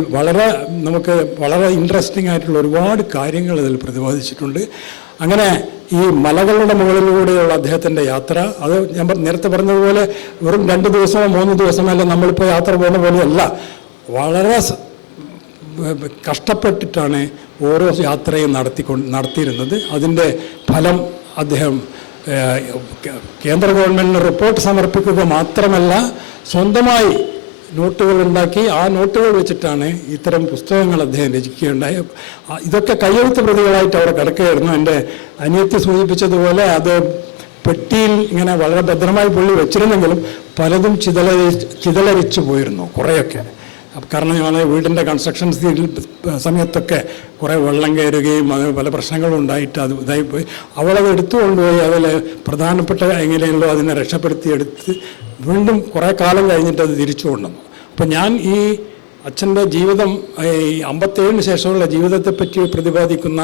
നമുക്ക് വളരെ ഇൻട്രസ്റ്റിംഗ് ആയിട്ടുള്ള ഒരുപാട് കാര്യങ്ങൾ ഇതിൽ പ്രതിപാദിച്ചിട്ടുണ്ട്. അങ്ങനെ ഈ മലകളുടെ മുകളിലൂടെയുള്ള അദ്ദേഹത്തിൻ്റെ യാത്ര, അത് ഞാൻ നേരത്തെ പറഞ്ഞതുപോലെ വെറും 2 ദിവസമോ 3 ദിവസമല്ല നമ്മളിപ്പോൾ യാത്ര പോകുന്ന പോലെയല്ല, വളരെ കഷ്ടപ്പെട്ടിട്ടാണ് ഓരോ യാത്രയും നടത്തിയിരുന്നത്. അതിൻ്റെ ഫലം അദ്ദേഹം കേന്ദ്ര ഗവൺമെൻറ്റിന് റിപ്പോർട്ട് സമർപ്പിക്കുക മാത്രമല്ല, സ്വന്തമായി നോട്ടുകൾ ഉണ്ടാക്കി ആ നോട്ടുകൾ വെച്ചിട്ടാണ് ഇത്തരം പുസ്തകങ്ങൾ അദ്ദേഹം രചിക്കുകയുണ്ടായി. ഇതൊക്കെ കയ്യെഴുത്ത് പ്രതികളായിട്ട് അവിടെ കിടക്കുകയായിരുന്നു. എൻ്റെ അനിയത്തി സൂചിപ്പിച്ചതുപോലെ അത് പെട്ടിയിൽ ഇങ്ങനെ വളരെ ഭദ്രമായി പുള്ളി വെച്ചിരുന്നെങ്കിലും പലതും ചിതലരിച്ചു പോയിരുന്നു കുറേയൊക്കെ. കാരണം ഞങ്ങൾ വീടിൻ്റെ കൺസ്ട്രക്ഷൻ സമയത്തൊക്കെ കുറേ വെള്ളം കയറുകയും അത് പല പ്രശ്നങ്ങളും ഉണ്ടായിട്ട് അത് ഇതായിപ്പോയി. അവളത് എടുത്തുകൊണ്ടുപോയി അതിൽ പ്രധാനപ്പെട്ട എങ്ങനെയുള്ളോ അതിനെ രക്ഷപ്പെടുത്തിയെടുത്ത് വീണ്ടും കുറേ കാലം കഴിഞ്ഞിട്ട് അത് തിരിച്ചു കൊണ്ടുവന്നു. അപ്പം ഞാൻ ഈ അച്ഛൻ്റെ ജീവിതം, ഈ 57 ശേഷമുള്ള ജീവിതത്തെപ്പറ്റി പ്രതിപാദിക്കുന്ന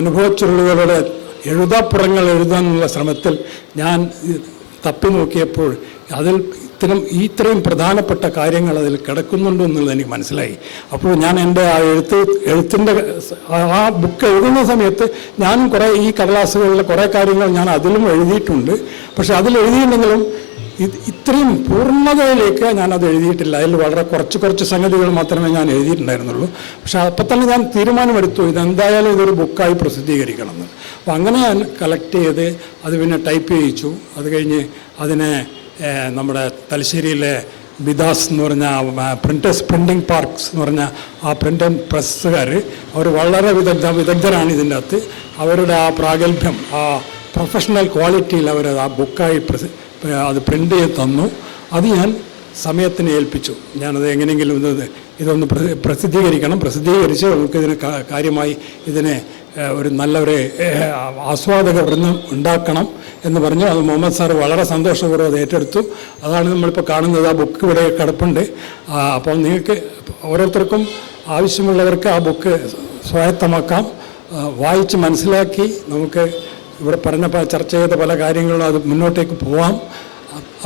അനുഭവച്ചുരുളുകളുടെ എഴുതാപ്പുറങ്ങൾ എഴുതാനുള്ള ശ്രമത്തിൽ ഞാൻ തപ്പി നോക്കിയപ്പോൾ അതിൽ ഇത്രയും പ്രധാനപ്പെട്ട കാര്യങ്ങൾ അതിൽ കിടക്കുന്നുണ്ടോ എന്നുള്ളത് എനിക്ക് മനസ്സിലായി. അപ്പോൾ ഞാൻ എൻ്റെ ആ എഴുത്തിൻ്റെ ആ ബുക്ക് എഴുതുന്ന സമയത്ത് ഞാനും കുറേ ഈ കടലാസുകളിലെ കുറേ കാര്യങ്ങൾ ഞാൻ അതിലും എഴുതിയിട്ടുണ്ട്. പക്ഷെ അതിൽ എഴുതിയിട്ടുണ്ടെങ്കിലും ഇത്രയും പൂർണ്ണതയിലേക്ക് ഞാനത് എഴുതിയിട്ടില്ല. അതിൽ വളരെ കുറച്ച് സംഗതികൾ മാത്രമേ ഞാൻ എഴുതിയിട്ടുണ്ടായിരുന്നുള്ളൂ. പക്ഷെ അപ്പം തന്നെ ഞാൻ തീരുമാനമെടുത്തു ഇതെന്തായാലും ഇതൊരു ബുക്കായി പ്രസിദ്ധീകരിക്കണമെന്ന്. അപ്പോൾ അങ്ങനെ ഞാൻ കളക്ട് ചെയ്ത് അത് പിന്നെ ടൈപ്പ് ചെയ്യിച്ചു. അത് കഴിഞ്ഞ് അതിനെ നമ്മുടെ തലശ്ശേരിയിലെ ബിദാസ് എന്ന് പറഞ്ഞ പ്രിൻറ്റിംഗ് പാർക്സ് എന്ന് പറഞ്ഞ ആ പ്രിൻ്റ് ആൻഡ് പ്രസ്സുകാർ അവർ വളരെ വിദഗ്ധരാണ് ഇതിൻ്റെ അകത്ത്. അവരുടെ ആ പ്രാഗൽഭ്യം, ആ പ്രൊഫഷണൽ ക്വാളിറ്റിയിൽ അവർ ആ ബുക്കായി അത് പ്രിൻ്റ് ചെയ്ത് തന്നു. അത് ഞാൻ സമയത്തിന് ഏൽപ്പിച്ചു. ഞാനത് എങ്ങനെയെങ്കിലും ഇതൊന്ന് പ്രസിദ്ധീകരിച്ച് നമുക്കിതിന് കാര്യമായി ഇതിനെ ഒരു നല്ലൊരു ആസ്വാദക വൃന്ദം ഉണ്ടാക്കണം എന്ന് പറഞ്ഞു. അത് മുഹമ്മദ് സാർ വളരെ സന്തോഷപൂർവ്വം അത് ഏറ്റെടുത്തു. അതാണ് നമ്മളിപ്പോൾ കാണുന്നത്. ആ ബുക്ക് ഇവിടെ കിടപ്പുണ്ട്. അപ്പോൾ നിങ്ങൾക്ക് ഓരോരുത്തർക്കും ആവശ്യമുള്ളവർക്ക് ആ ബുക്ക് സ്വായത്തമാക്കാം, വായിച്ച് മനസ്സിലാക്കി നമുക്ക് ഇവിടെ ചർച്ച ചെയ്ത പല കാര്യങ്ങളും അത് മുന്നോട്ടേക്ക് പോവാം.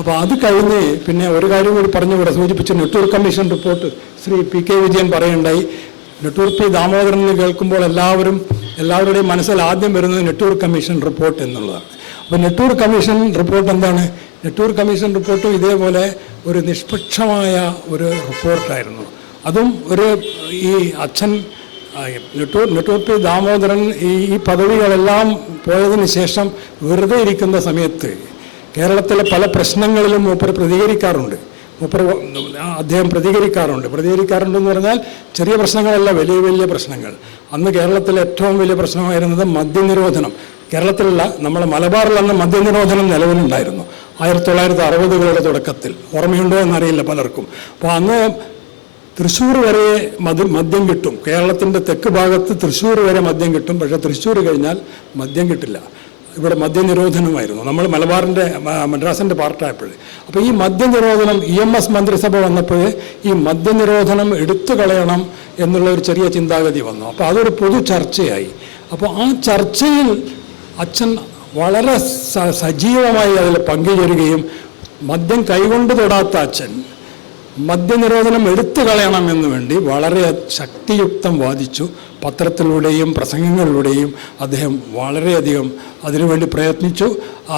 അപ്പോൾ അത് കഴിഞ്ഞ് പിന്നെ ഒരു കാര്യം കൂടി പറഞ്ഞു ഇവിടെ സൂചിപ്പിച്ചു. Nettur commission report Shri PK Vijayan പറയുണ്ടായി. നെട്ടൂർ P ദാമോദരൻ കേൾക്കുമ്പോൾ എല്ലാവരുടെയും മനസ്സിൽ ആദ്യം വരുന്നത് നെട്ടൂർ കമ്മീഷൻ റിപ്പോർട്ട് എന്നുള്ളതാണ്. അപ്പോൾ നെട്ടൂർ കമ്മീഷൻ റിപ്പോർട്ട് എന്താണ്? നെട്ടൂർ കമ്മീഷൻ റിപ്പോർട്ടും ഇതേപോലെ ഒരു നിഷ്പക്ഷമായ ഒരു റിപ്പോർട്ടായിരുന്നു. അതും ഈ അച്ഛൻ നെട്ടൂർ P ദാമോദരൻ ഈ പദവികളെല്ലാം പോയതിന് ശേഷം വെറുതെ ഇരിക്കുന്ന സമയത്ത് കേരളത്തിലെ പല പ്രശ്നങ്ങളിലും അദ്ദേഹം പ്രതികരിക്കാറുണ്ടെന്ന് പറഞ്ഞാൽ ചെറിയ പ്രശ്നങ്ങളല്ല, വലിയ പ്രശ്നങ്ങൾ. അന്ന് കേരളത്തിലെ ഏറ്റവും വലിയ പ്രശ്നമായിരുന്നത് മദ്യനിരോധനം. കേരളത്തിലുള്ള നമ്മുടെ മലബാറിൽ അന്ന് മദ്യനിരോധനം നിലവിലുണ്ടായിരുന്നു 1960കളുടെ തുടക്കത്തിൽ. ഓർമ്മയുണ്ടോ എന്നറിയില്ല പലർക്കും. അപ്പോൾ അന്ന് തൃശ്ശൂർ വരെ മദ്യം കിട്ടും. കേരളത്തിൻ്റെ തെക്ക് ഭാഗത്ത് തൃശ്ശൂർ വരെ മദ്യം കിട്ടും. പക്ഷേ തൃശ്ശൂർ കഴിഞ്ഞാൽ മദ്യം കിട്ടില്ല. ഇവിടെ മദ്യനിരോധനമായിരുന്നു. നമ്മൾ മദ്രാസിൻ്റെ പാർട്ടായപ്പോൾ. അപ്പോൾ ഈ മദ്യനിരോധനം EMS മന്ത്രിസഭ വന്നപ്പോൾ ഈ മദ്യനിരോധനം എടുത്തു കളയണം എന്നുള്ള ഒരു ചെറിയ ചിന്താഗതി വന്നു. അപ്പോൾ അതൊരു പൊതു ചർച്ചയായി. അപ്പോൾ ആ ചർച്ചയിൽ അച്ഛൻ വളരെ സജീവമായി അതിൽ പങ്കുചേരുകയും മദ്യം കൈകൊണ്ട് തൊടാത്ത അച്ഛൻ മദ്യനിരോധനം എടുത്തു കളയണമെന്ന് വേണ്ടി വളരെ ശക്തിയുക്തം വാദിച്ചു. പത്രത്തിലൂടെയും പ്രസംഗങ്ങളിലൂടെയും അദ്ദേഹം വളരെയധികം അതിനുവേണ്ടി പ്രയത്നിച്ചു.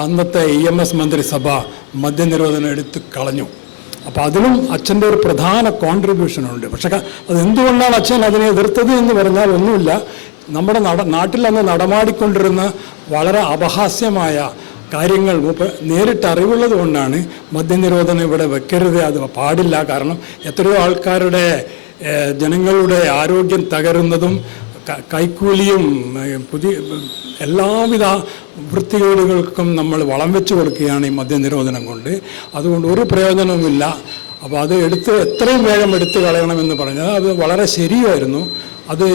അന്നത്തെ EMS മന്ത്രിസഭ മദ്യനിരോധനം എടുത്തു കളഞ്ഞു. അപ്പോൾ അതിലും അച്ഛൻ്റെ ഒരു പ്രധാന കോൺട്രിബ്യൂഷനുണ്ട്. പക്ഷേ അതെന്തുകൊണ്ടാണ് അച്ഛൻ അതിനെ എതിർത്തത് എന്ന് പറഞ്ഞാൽ ഒന്നുമില്ല. നമ്മുടെ നാട്ടിൽ അന്ന് നടമാടിക്കൊണ്ടിരുന്ന വളരെ അപഹാസ്യമായ കാര്യങ്ങൾ നേരിട്ട് അറിവുള്ളത് കൊണ്ടാണ് മദ്യനിരോധനം ഇവിടെ വെക്കരുത്, അത് പാടില്ല. കാരണം എത്രയോ ആൾക്കാരുടെ ജനങ്ങളുടെ ആരോഗ്യം തകരുന്നതും കൈക്കൂലിയും എല്ലാവിധ വൃത്തികേടുകൾക്കും നമ്മൾ വളം വെച്ച് കൊടുക്കുകയാണ് ഈ മദ്യനിരോധനം കൊണ്ട്. അതുകൊണ്ട് ഒരു പ്രയോജനവുമില്ല. അപ്പോൾ അത് എത്രയും വേഗം എടുത്തു കളയണമെന്ന് പറഞ്ഞത് അത് വളരെ ശരിയായിരുന്നു. അത്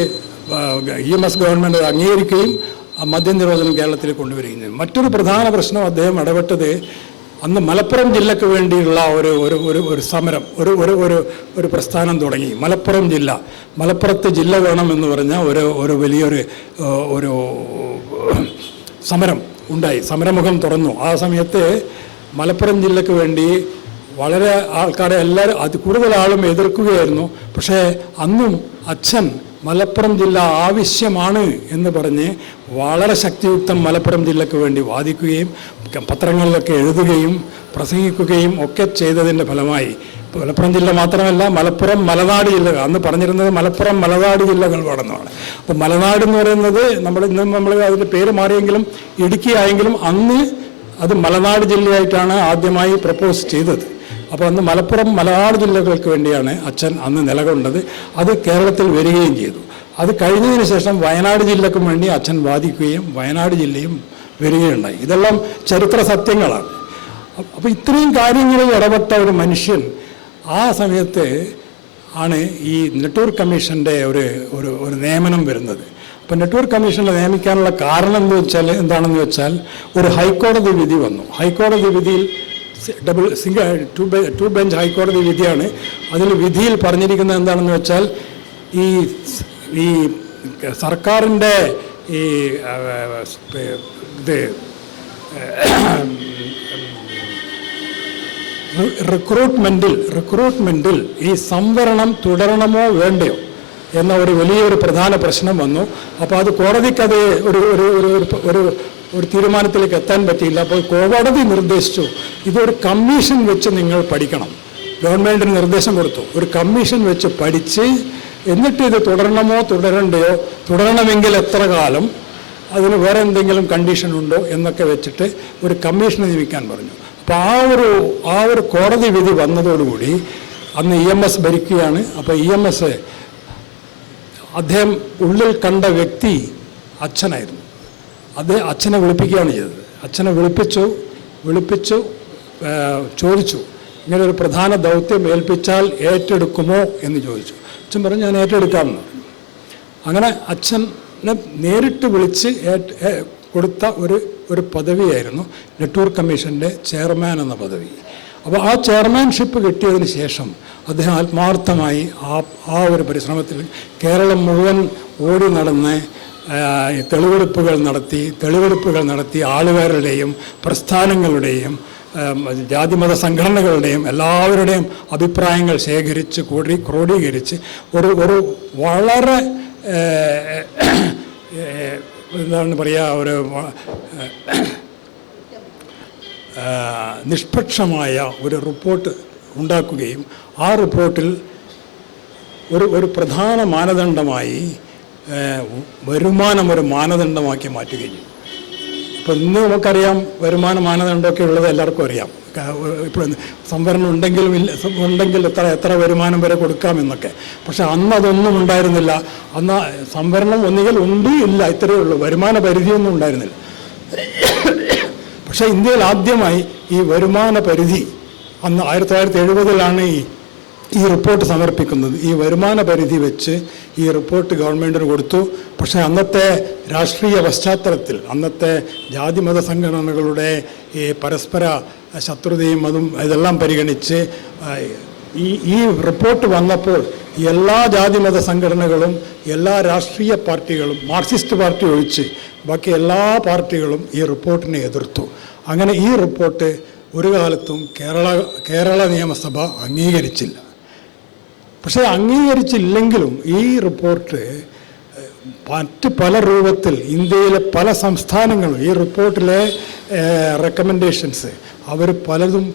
EMS ഗവൺമെൻറ് അംഗീകരിക്കുകയും മദ്യനിരോധനം കേരളത്തിൽ കൊണ്ടുവരികയും. മറ്റൊരു പ്രധാന പ്രശ്നം അദ്ദേഹം ഇടപെട്ടത് അന്ന് മലപ്പുറം ജില്ലക്ക് വേണ്ടിയുള്ള ഒരു സമരം, ഒരു പ്രസ്ഥാനം തുടങ്ങി. മലപ്പുറത്ത് ജില്ല വേണമെന്ന് പറഞ്ഞ ഒരു വലിയൊരു സമരം ഉണ്ടായി. സമരമുഖം തുറന്നു. ആ സമയത്ത് മലപ്പുറം ജില്ലക്ക് വേണ്ടി വളരെ ആൾക്കാരെ കൂടുതൽ ആളും എതിർക്കുകയായിരുന്നു. പക്ഷേ അന്നും അച്ഛൻ മലപ്പുറം ജില്ല ആവശ്യമാണ് എന്ന് പറഞ്ഞ് വളരെ ശക്തിയുക്തം മലപ്പുറം ജില്ലക്ക് വേണ്ടി വാദിക്കുകയും പത്രങ്ങളിലൊക്കെ എഴുതുകയും പ്രസംഗിക്കുകയും ഒക്കെ ചെയ്തതിൻ്റെ ഫലമായി മലപ്പുറം ജില്ല മാത്രമല്ല, മലപ്പുറം മലനാട് ജില്ലകൾ, അന്ന് പറഞ്ഞിരുന്നത് മലപ്പുറം മലനാട് ജില്ലകൾ വേണമെന്നാണ്. അപ്പോൾ മലനാട് എന്ന് പറയുന്നത് നമ്മൾ അതിൻ്റെ പേര് മാറിയെങ്കിലും ഇടുക്കി ആയെങ്കിലും അന്ന് അത് മലനാട് ജില്ലയായിട്ടാണ് ആദ്യമായി പ്രപ്പോസ് ചെയ്തത്. അപ്പോൾ അന്ന് മലപ്പുറം മലനാട് ജില്ലകൾക്ക് വേണ്ടിയാണ് അച്ഛൻ അന്ന് നിലകൊണ്ടത്. അത് കേരളത്തിൽ വരികയും ചെയ്തു. അത് കഴിഞ്ഞതിന് ശേഷം വയനാട് ജില്ലക്കും വേണ്ടി അച്ഛൻ വാദിക്കുകയും വയനാട് ജില്ലയും വരികയുണ്ടായി. ഇതെല്ലാം ചരിത്ര സത്യങ്ങളാണ്. അപ്പോൾ ഇത്രയും കാര്യങ്ങളിൽ ഇടപെട്ട ഒരു മനുഷ്യൻ ആ സമയത്ത് ആണ് ഈ നെട്ടൂർ കമ്മീഷൻ്റെ ഒരു നിയമനം വരുന്നത്. അപ്പം നെട്ടൂർ കമ്മീഷനെ നിയമിക്കാനുള്ള കാരണം എന്താണെന്ന് വെച്ചാൽ ഒരു ഹൈക്കോടതി വിധി വന്നു. ഹൈക്കോടതി വിധിയിൽ ടു ബെഞ്ച് ഹൈക്കോടതി വിധിയാണ്. അതിൽ വിധിയിൽ പറഞ്ഞിരിക്കുന്നത് എന്താണെന്ന് വെച്ചാൽ ഈ സർക്കാരിൻ്റെ ഈ ഇത് റിക്രൂട്ട്മെൻറ്റിൽ ഈ സംവരണം തുടരണമോ വേണ്ടയോ എന്ന വലിയൊരു പ്രധാന പ്രശ്നം വന്നു. അപ്പോൾ അത് കോടതിക്കത് ഒരു തീരുമാനത്തിലേക്ക് എത്താൻ പറ്റിയില്ല. അപ്പോൾ കോടതി നിർദ്ദേശിച്ചു ഇതൊരു കമ്മീഷൻ വെച്ച് നിങ്ങൾ പഠിക്കണം. ഗവൺമെൻറ്റിന് നിർദ്ദേശം കൊടുത്തു, ഒരു കമ്മീഷൻ വെച്ച് പഠിച്ച് എന്നിട്ട് ഇത് തുടരണമോ തുടരണ്ടയോ, തുടരണമെങ്കിൽ എത്ര കാലം, അതിന് വേറെ എന്തെങ്കിലും കണ്ടീഷൻ ഉണ്ടോ എന്നൊക്കെ വെച്ചിട്ട് ഒരു കമ്മീഷനെ നിയമിക്കാൻ പറഞ്ഞു. അപ്പോൾ ആ ഒരു കോടതി വിധി വന്നതോടുകൂടി അന്ന് EMS ഭരിക്കുകയാണ്. അപ്പോൾ EMS അദ്ദേഹം ഉള്ളിൽ കണ്ട വ്യക്തി അച്ഛനായിരുന്നു. അച്ഛനെ വിളിപ്പിക്കുകയാണ് ചെയ്തത്. അച്ഛനെ വിളിപ്പിച്ചു ചോദിച്ചു, ഇങ്ങനെ ഒരു പ്രധാന ദൗത്യം ഏൽപ്പിച്ചാൽ ഏറ്റെടുക്കുമോ എന്ന് ചോദിച്ചു. അച്ഛൻ പറഞ്ഞു ഞാൻ ഏറ്റെടുക്കാമെന്ന് പറഞ്ഞു. അങ്ങനെ അച്ഛനെ നേരിട്ട് വിളിച്ച് കൊടുത്ത ഒരു പദവിയായിരുന്നു നെട്ടൂർ കമ്മീഷൻ്റെ ചെയർമാൻ എന്ന പദവി. അപ്പോൾ ആ ചെയർമാൻഷിപ്പ് കിട്ടിയതിന് ശേഷം അദ്ദേഹം ആത്മാർത്ഥമായി ആ ഒരു പരിശ്രമത്തിൽ കേരളം മുഴുവൻ ഓടി നടന്ന് തെളിവെടുപ്പുകൾ നടത്തി ആളുകാരുടെയും പ്രസ്ഥാനങ്ങളുടെയും ജാതിമത സംഘടനകളുടെയും എല്ലാവരുടെയും അഭിപ്രായങ്ങൾ ശേഖരിച്ച് ക്രോഡീകരിച്ച് ഒരു വളരെ എന്താണ് പറയുക നിഷ്പക്ഷമായ ഒരു റിപ്പോർട്ട് ഉണ്ടാക്കുകയും ആ റിപ്പോർട്ടിൽ ഒരു പ്രധാന മാനദണ്ഡമായി വരുമാനം ഒരു മാനദണ്ഡമാക്കി മാറ്റുകയും ചെയ്യും. ഇപ്പോൾ ഇന്ന് നമുക്കറിയാം വരുമാന മാനദണ്ഡമൊക്കെ ഉള്ളത് എല്ലാവർക്കും അറിയാം. ഇപ്പോൾ സംവരണം ഉണ്ടെങ്കിൽ എത്ര വരുമാനം വരെ കൊടുക്കാമെന്നൊക്കെ. പക്ഷെ അന്ന് അതൊന്നും ഉണ്ടായിരുന്നില്ല. അന്ന് സംവരണം ഒന്നുകിൽ ഉണ്ട് ഇല്ല, ഇത്രയേ ഉള്ളൂ. വരുമാന പരിധിയൊന്നും ഉണ്ടായിരുന്നില്ല. പക്ഷേ ഇന്ത്യയിൽ ആദ്യമായി ഈ വരുമാന പരിധി അന്ന് 1970 ഈ റിപ്പോർട്ട് സമർപ്പിക്കുന്നത്. ഈ വരുമാന പരിധി വെച്ച് ഈ റിപ്പോർട്ട് ഗവൺമെൻറ്റിന് കൊടുത്തു. പക്ഷേ അന്നത്തെ രാഷ്ട്രീയ പശ്ചാത്തലത്തിൽ അന്നത്തെ ജാതിമത സംഘടനകളുടെ ഈ പരസ്പര ശത്രുതയും ഇതെല്ലാം പരിഗണിച്ച് ഈ റിപ്പോർട്ട് വന്നപ്പോൾ എല്ലാ ജാതിമത സംഘടനകളും എല്ലാ രാഷ്ട്രീയ പാർട്ടികളും മാർക്സിസ്റ്റ് പാർട്ടി ഒഴിച്ച് ബാക്കി എല്ലാ പാർട്ടികളും ഈ റിപ്പോർട്ടിനെ എതിർത്തു. അങ്ങനെ ഈ റിപ്പോർട്ട് ഒരു കാലത്തും കേരള നിയമസഭ അംഗീകരിച്ചില്ല. പക്ഷേ അംഗീകരിച്ചില്ലെങ്കിലും ഈ റിപ്പോർട്ട് മറ്റ് പല രൂപത്തിൽ ഇന്ത്യയിലെ പല സംസ്ഥാനങ്ങളും ഈ റിപ്പോർട്ടിലെ റെക്കമെൻഡേഷൻസ് പലതും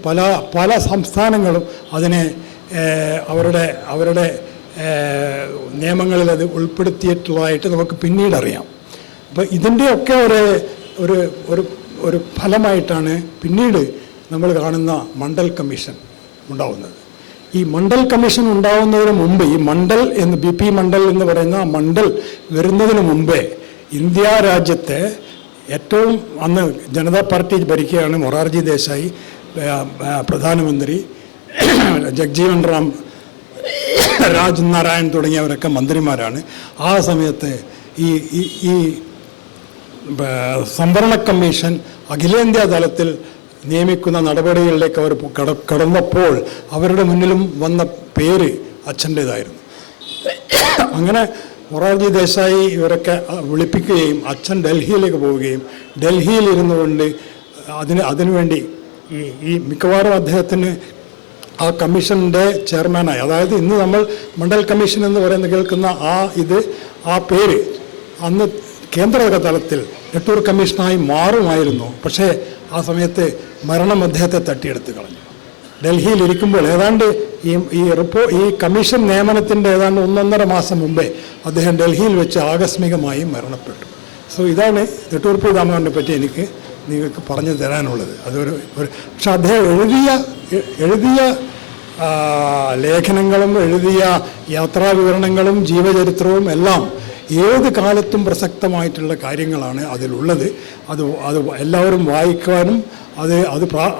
പല സംസ്ഥാനങ്ങളും അതിനെ അവരുടെ നിയമങ്ങളിൽ അത് ഉൾപ്പെടുത്തിയിട്ടുള്ളതായിട്ട് നമുക്ക് പിന്നീട് അറിയാം. അപ്പോൾ ഇതിൻ്റെയൊക്കെ ഒരു ഫലമായിട്ടാണ് പിന്നീട് നമ്മൾ കാണുന്ന മണ്ഡൽ കമ്മീഷൻ ഉണ്ടാവുന്നത്. ഈ മണ്ഡൽ കമ്മീഷൻ ഉണ്ടാവുന്നതിന് മുമ്പ് ഈ BP മണ്ഡൽ എന്ന് പറയുന്ന മണ്ഡൽ വരുന്നതിന് മുമ്പേ ഇന്ത്യ രാജ്യത്തെ ഏറ്റവും അന്ന് ജനതാ പാർട്ടി ഭരിക്കുകയാണ്. മൊറാർജി ദേശായി പ്രധാനമന്ത്രി, ജഗ്ജീവൻ റാം, രാജ് നാരായൺ തുടങ്ങിയവരൊക്കെ മന്ത്രിമാരാണ്. ആ സമയത്ത് ഈ സംവരണ കമ്മീഷൻ അഖിലേന്ത്യാ തലത്തിൽ നിയമിക്കുന്ന നടപടികളിലേക്ക് അവർ കടന്നപ്പോൾ അവരുടെ മുന്നിലും വന്ന പേര് അച്ഛൻ്റേതായിരുന്നു. അങ്ങനെ മൊറാർജി ദേശായി ഇവരൊക്കെ വിളിപ്പിക്കുകയും അച്ഛൻ ഡൽഹിയിലേക്ക് പോവുകയും ഡൽഹിയിൽ ഇരുന്നു കൊണ്ട് അതിനുവേണ്ടി ഈ മിക്കവാറും അദ്ദേഹത്തിന് ആ കമ്മീഷൻ്റെ ചെയർമാനായി, അതായത് ഇന്ന് നമ്മൾ മണ്ഡൽ കമ്മീഷൻ എന്ന് കേൾക്കുന്ന ആ പേര് അന്ന് കേന്ദ്ര തലത്തിൽ നെട്ടൂർ കമ്മീഷനായി മാറുമായിരുന്നു. പക്ഷേ ആ സമയത്ത് മരണം അദ്ദേഹത്തെ തട്ടിയെടുത്ത് കളഞ്ഞു. ഡൽഹിയിൽ ഇരിക്കുമ്പോൾ ഏതാണ്ട് ഈ കമ്മീഷൻ നിയമനത്തിൻ്റെ ഏതാണ്ട് 1.5 മാസം മുമ്പേ അദ്ദേഹം ഡൽഹിയിൽ വെച്ച് ആകസ്മികമായി മരണപ്പെട്ടു. സോ ഇതാണ് നെട്ടൂർ പി രാമകൃഷ്ണനെ പറ്റി എനിക്ക് നിങ്ങൾക്ക് പറഞ്ഞു തരാനുള്ളത്. പക്ഷെ അദ്ദേഹം എഴുതിയ ലേഖനങ്ങളും എഴുതിയ യാത്രാവിവരണങ്ങളും ജീവചരിത്രവും എല്ലാം ഏത് കാലത്തും പ്രസക്തമായിട്ടുള്ള കാര്യങ്ങളാണ് അതിലുള്ളത്. അത് എല്ലാവരും വായിക്കാനും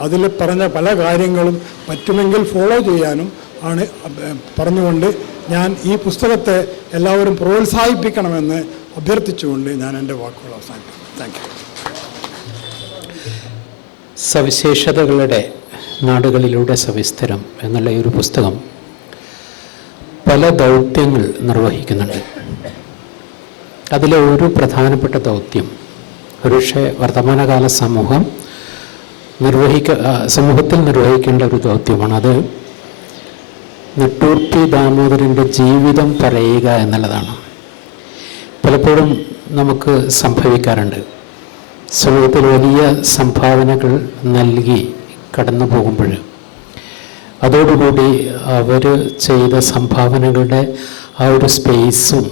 അതിൽ പറഞ്ഞ പല കാര്യങ്ങളും പറ്റുമെങ്കിൽ ഫോളോ ചെയ്യാനും ആണ് പറഞ്ഞുകൊണ്ട് ഞാൻ ഈ പുസ്തകത്തെ എല്ലാവരും പ്രോത്സാഹിപ്പിക്കണമെന്ന് അഭ്യർത്ഥിച്ചുകൊണ്ട് ഞാൻ എൻ്റെ വാക്കുകൾ അവസാനിപ്പിക്കുന്നു. Thank you. സവിശേഷതകളുടെ നാടുകളിലൂടെ സവിസ്തരം എന്നുള്ള ഈ ഒരു പുസ്തകം പല ദൗത്യങ്ങൾ നിർവഹിക്കുന്നുണ്ട്. അതിലെ ഒരു പ്രധാനപ്പെട്ട ദൗത്യം ഒരുപക്ഷെ വർത്തമാനകാല സമൂഹത്തിൽ നിർവഹിക്കേണ്ട ഒരു ദൗത്യമാണ്. അത് നെട്ടൂർ പി ദാമോദരൻ്റെ ജീവിതം പറയുക എന്നുള്ളതാണ്. പലപ്പോഴും നമുക്ക് സംഭവിക്കാറുണ്ട്, സമൂഹത്തിൽ വലിയ സംഭാവനകൾ നൽകി കടന്നു പോകുമ്പോൾ അതോടുകൂടി അവർ ചെയ്ത സംഭാവനകളുടെ ആ ഒരു സ്പേസും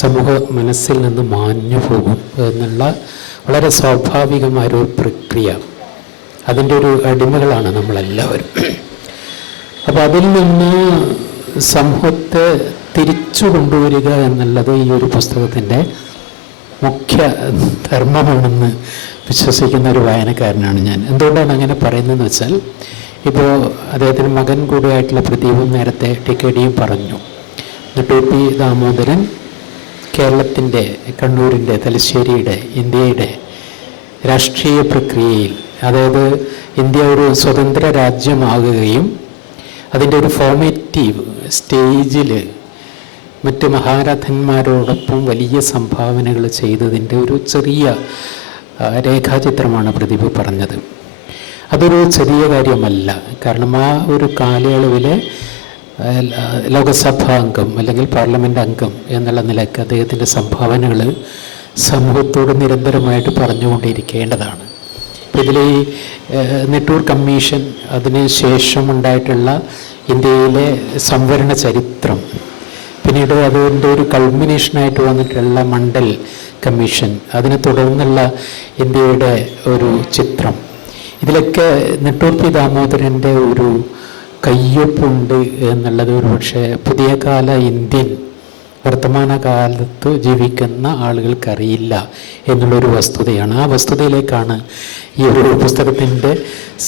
സമൂഹ മനസ്സിൽ നിന്ന് മാഞ്ഞു പോകും എന്നുള്ള വളരെ സ്വാഭാവികമായൊരു പ്രക്രിയ. അതിൻ്റെ ഒരു അടിമകളാണ് നമ്മളെല്ലാവരും. അപ്പോൾ അതിൽ നിന്ന് സമൂഹത്തെ തിരിച്ചു കൊണ്ടുവരിക എന്നുള്ളത് ഈ ഒരു പുസ്തകത്തിൻ്റെ മുഖ്യ ധർമ്മമാണെന്ന് വിശ്വസിക്കുന്ന ഒരു വായനക്കാരനാണ് ഞാൻ. എന്തുകൊണ്ടാണ് അങ്ങനെ പറയുന്നതെന്ന് വെച്ചാൽ, ഇപ്പോൾ അദ്ദേഹത്തിൻ്റെ മകൻ കൂടിയായിട്ടുള്ള പ്രദീപും നേരത്തെ ടിക്കടിയും പറഞ്ഞു, നെട്ടൂർ പി ദാമോദരൻ കേരളത്തിൻ്റെ, കണ്ണൂരിൻ്റെ, തലശ്ശേരിയുടെ, ഇന്ത്യയുടെ രാഷ്ട്രീയ പ്രക്രിയയിൽ, അതായത് ഇന്ത്യ ഒരു സ്വതന്ത്ര രാജ്യമാകുകയും അതിൻ്റെ ഒരു ഫോർമേറ്റീവ് സ്റ്റേജിൽ മറ്റ് മഹാരഥന്മാരോടൊപ്പം വലിയ സംഭാവനകൾ ചെയ്തതിൻ്റെ ഒരു ചെറിയ രേഖാചിത്രമാണ് പ്രദീപ് പറഞ്ഞത്. അതൊരു ചെറിയ കാര്യമല്ല. കാരണം ആ ഒരു കാലയളവിലെ ലോകസഭാ അംഗം അല്ലെങ്കിൽ പാർലമെൻറ്റ് അംഗം എന്നുള്ള നിലയ്ക്ക് അദ്ദേഹത്തിൻ്റെ സംഭാവനകൾ സമൂഹത്തോട് നിരന്തരമായിട്ട് പറഞ്ഞുകൊണ്ടിരിക്കേണ്ടതാണ്. ഇപ്പോൾ ഇതിൽ ഈ നെട്ടൂർ കമ്മീഷൻ, അതിന് ശേഷമുണ്ടായിട്ടുള്ള ഇന്ത്യയിലെ സംവരണ ചരിത്രം, പിന്നീട് അതിൻ്റെ ഒരു കൾമിനേഷനായിട്ട് വന്നിട്ടുള്ള മണ്ഡൽ കമ്മീഷൻ, അതിനെ തുടർന്നുള്ള ഇന്ത്യയുടെ ഒരു ചിത്രം, ഇതിലൊക്കെ നെട്ടൂർ പി ദാമോദരൻ്റെ ഒരു കയ്യൊപ്പുണ്ട് എന്നുള്ളത് ഒരു പക്ഷേ പുതിയ കാല ഇന്ത്യൻ വർത്തമാനകാലത്ത് ജീവിക്കുന്ന ആളുകൾക്കറിയില്ല എന്നുള്ളൊരു വസ്തുതയാണ്. ആ വസ്തുതയിലേക്കാണ് ഈ ഒരു പുസ്തകത്തിൻ്റെ